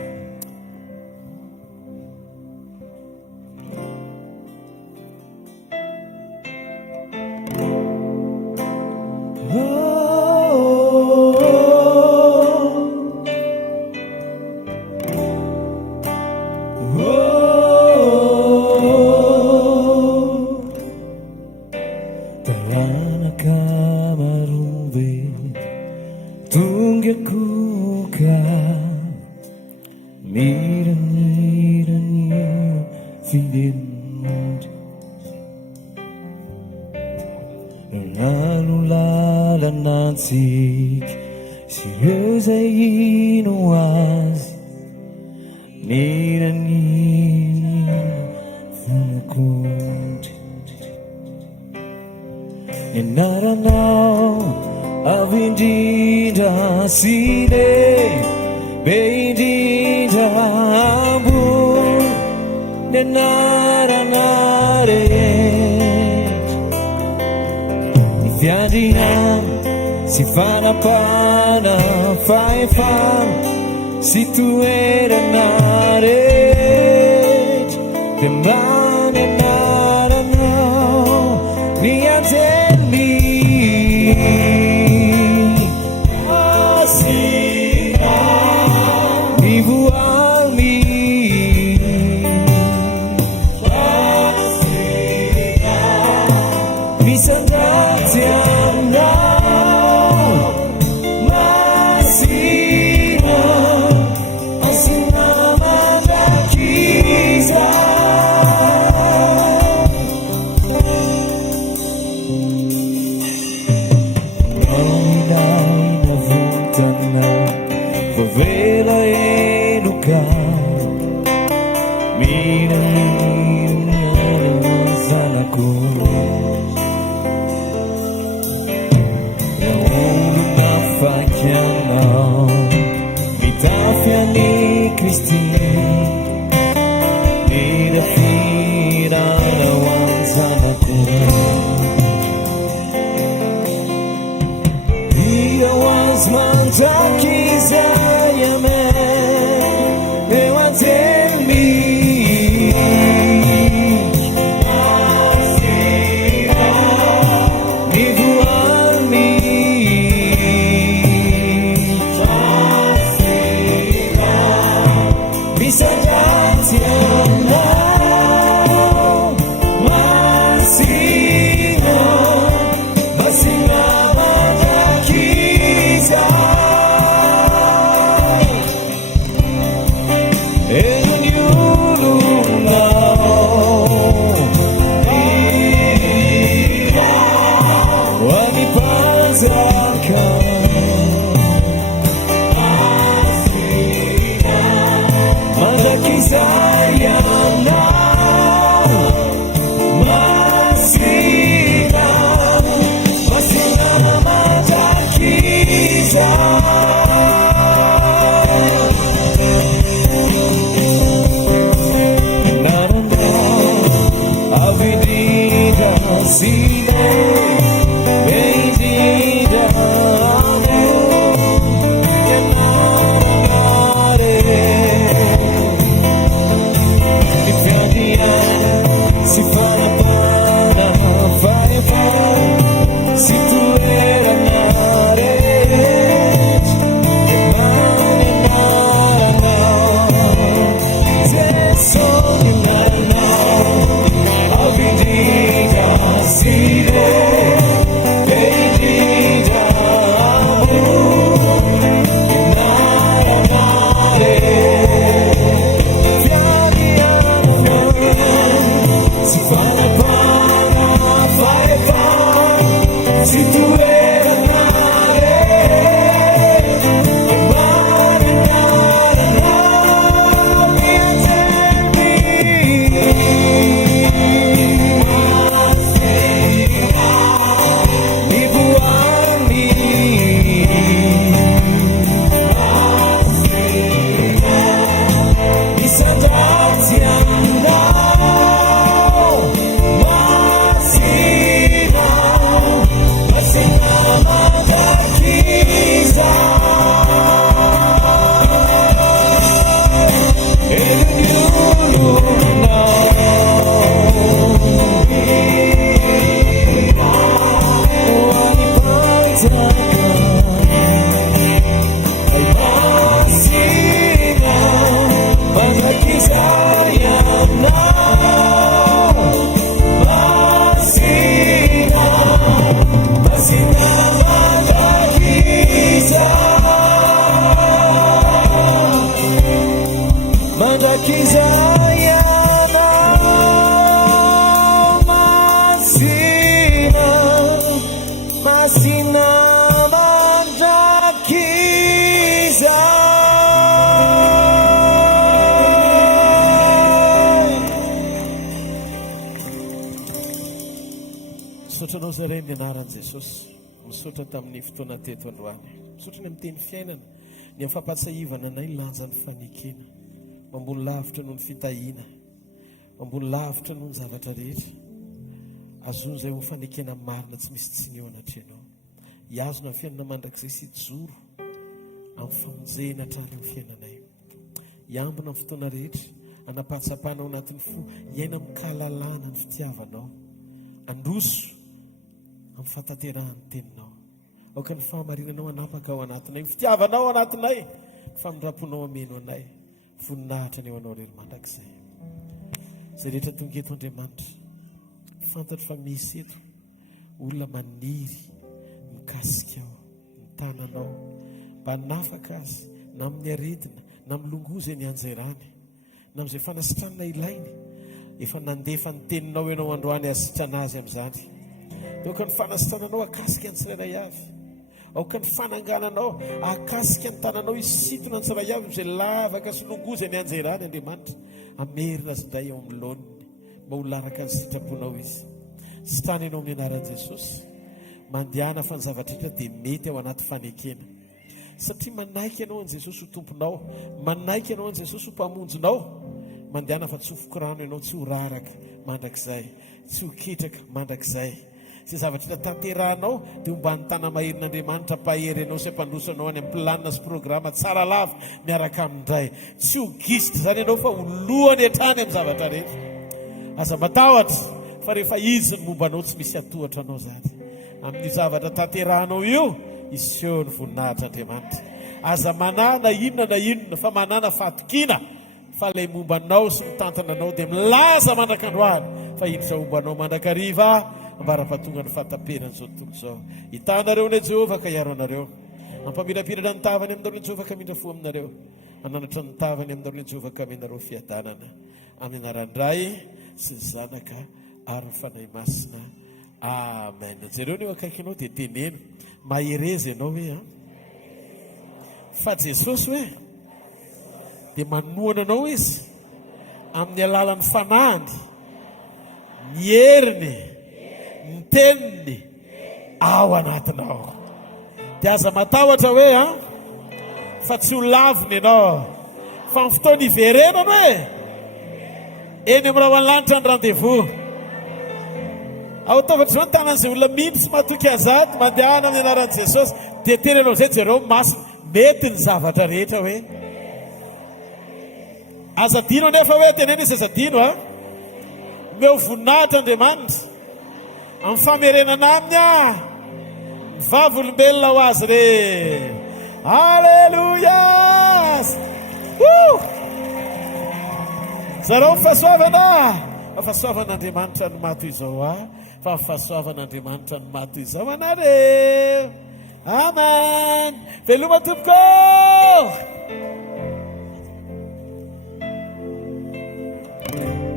Si tu era naret, the man and nara no, mi antelmi, asina, vivu almi, asina, mi sandraziana. See misaotranao zaray ny anaran'i Jesosy, misaotra tamin'ny fotoana teto androany, misaotra ny amin'ny teny fiainana, ny amin'ny fampatsahivana anay lanjan'ny fanekena, mambony lavitra noho ny fitahiana, mambony lavitra noho ny zavatra rehetra, azony izay ho fanekena marina tsy misy tsiniona atrenao, hiazona amin'ny fiainana mandrakizay sy joro amin'ny famonjena hatrany amin'ny fiainanay, hiambina amin'ny fotoana rehetra, anapatsapana ao anatin'ny fo, hiaina amin'ny kahalalana ny fitiavanao, androso amin'ny fatanterahany teninao, aoka ny fahamarinanao anapaka ao anatinay, fitiavanao ao anatinay, famindraponao ameno anay, voninahitra ny eo anao rery mandrakizay. Zay rehetra tonga eto Andriamanitra, fantatra fa misy eto olona maniry mikasika ao, ny tananao, mba nafaka azy na amin'ny aretina na milongoza ny anjairany, na amin'izay fanasitranana ilainy, efa nandefa ny teninao ianao androany asitrana azy amin'izany. Aoka ny fanasitrananao akasika ny tsirairay avy, aoka ny fanangananao akasika ny tananao isitona ny tsirairay avy, izay lavaka sy longoza ny anjairany Andriamanitra, amerina azy indray eo amin'ny laoniny, mba ho laraka ny sitraponao izy. Sitrany ianao amin'ny anaran'i Jesosy, mandehana fa ny zavatra rehetra dia mety ao anaty fanekena, satria manaiky ianao an'i Jesosy ho tomponao, manaiky ianao an'i Jesosy ho mpamonjonao, mandehana fa tsy ho fokorano ianao, tsy ho raraka mandrakizay, tsy ho ketraka mandrakizay. Zay zavatra tanterahanao dia mba ny tana maherin'Andriamanitra pahery ianao sy ampandrosanao any amin'ny planina sy programa tsara lava miaraka amindray, tsy ho gisitra zany ianao fa ho lohany hatrany amin'ny zavatra rehetra. Aza matahotra fa rehefa izy ny mombanao tsy misy atohatra anao zany amin'ny zavatra tanterahanao io, iseho ny voninahitr'Andriamanitra. Aza manana inona na inona fa manana fatokiana fa ilay mombanao sy mitantana anao dia milaza mandrakandroany fa iditra mombanao mandrakariva, ambara-patonga ny fahatapenany izao tontolo izao. Hitanareo ny Jehovah ka hiaro anareo, ampamirapirana ny tavany aminareo ny Jehovah ka mindra fo aminareo, ananatra ny tavany aminareo ny Jehovah ka amenareo fiadanana, amin'ny anaran-dray sy ny zanaka ary ny fanahy masina. Amen. Jereo ny eo akaikinao dia teneno mahereza ianao hoe fa Jesosy hoe dia manohana anao izy amin'ny alalan'ny fanahiny, ny heriny, ny teniny ao anatinao. Dia aza matahotra hoe fa tsy ho lavina ianao, fa ny fotoana iverenana hoe eny amin'ny raha lanitra ny rendez-vous. Ao taovatra izao ny tanan'izay olona mindry sy matoky azady mandehana amin'ny anaran'i Jesosy, dia teny ianao izay jereo masina, mety ny zavatra rehetra hoe aza dino nefa hoe tenena izy aza dino meo voninahitra Andriamanitra amin'ny famerenana aminy ny vavolombelona ho azy re. Alleluia! Zareo fahasoavana, fahasoavan'Andriamanitra ny mato izao fa fahasoavan'Andriamanitra ny mato izao anareo. Amen. Veloma tompoko.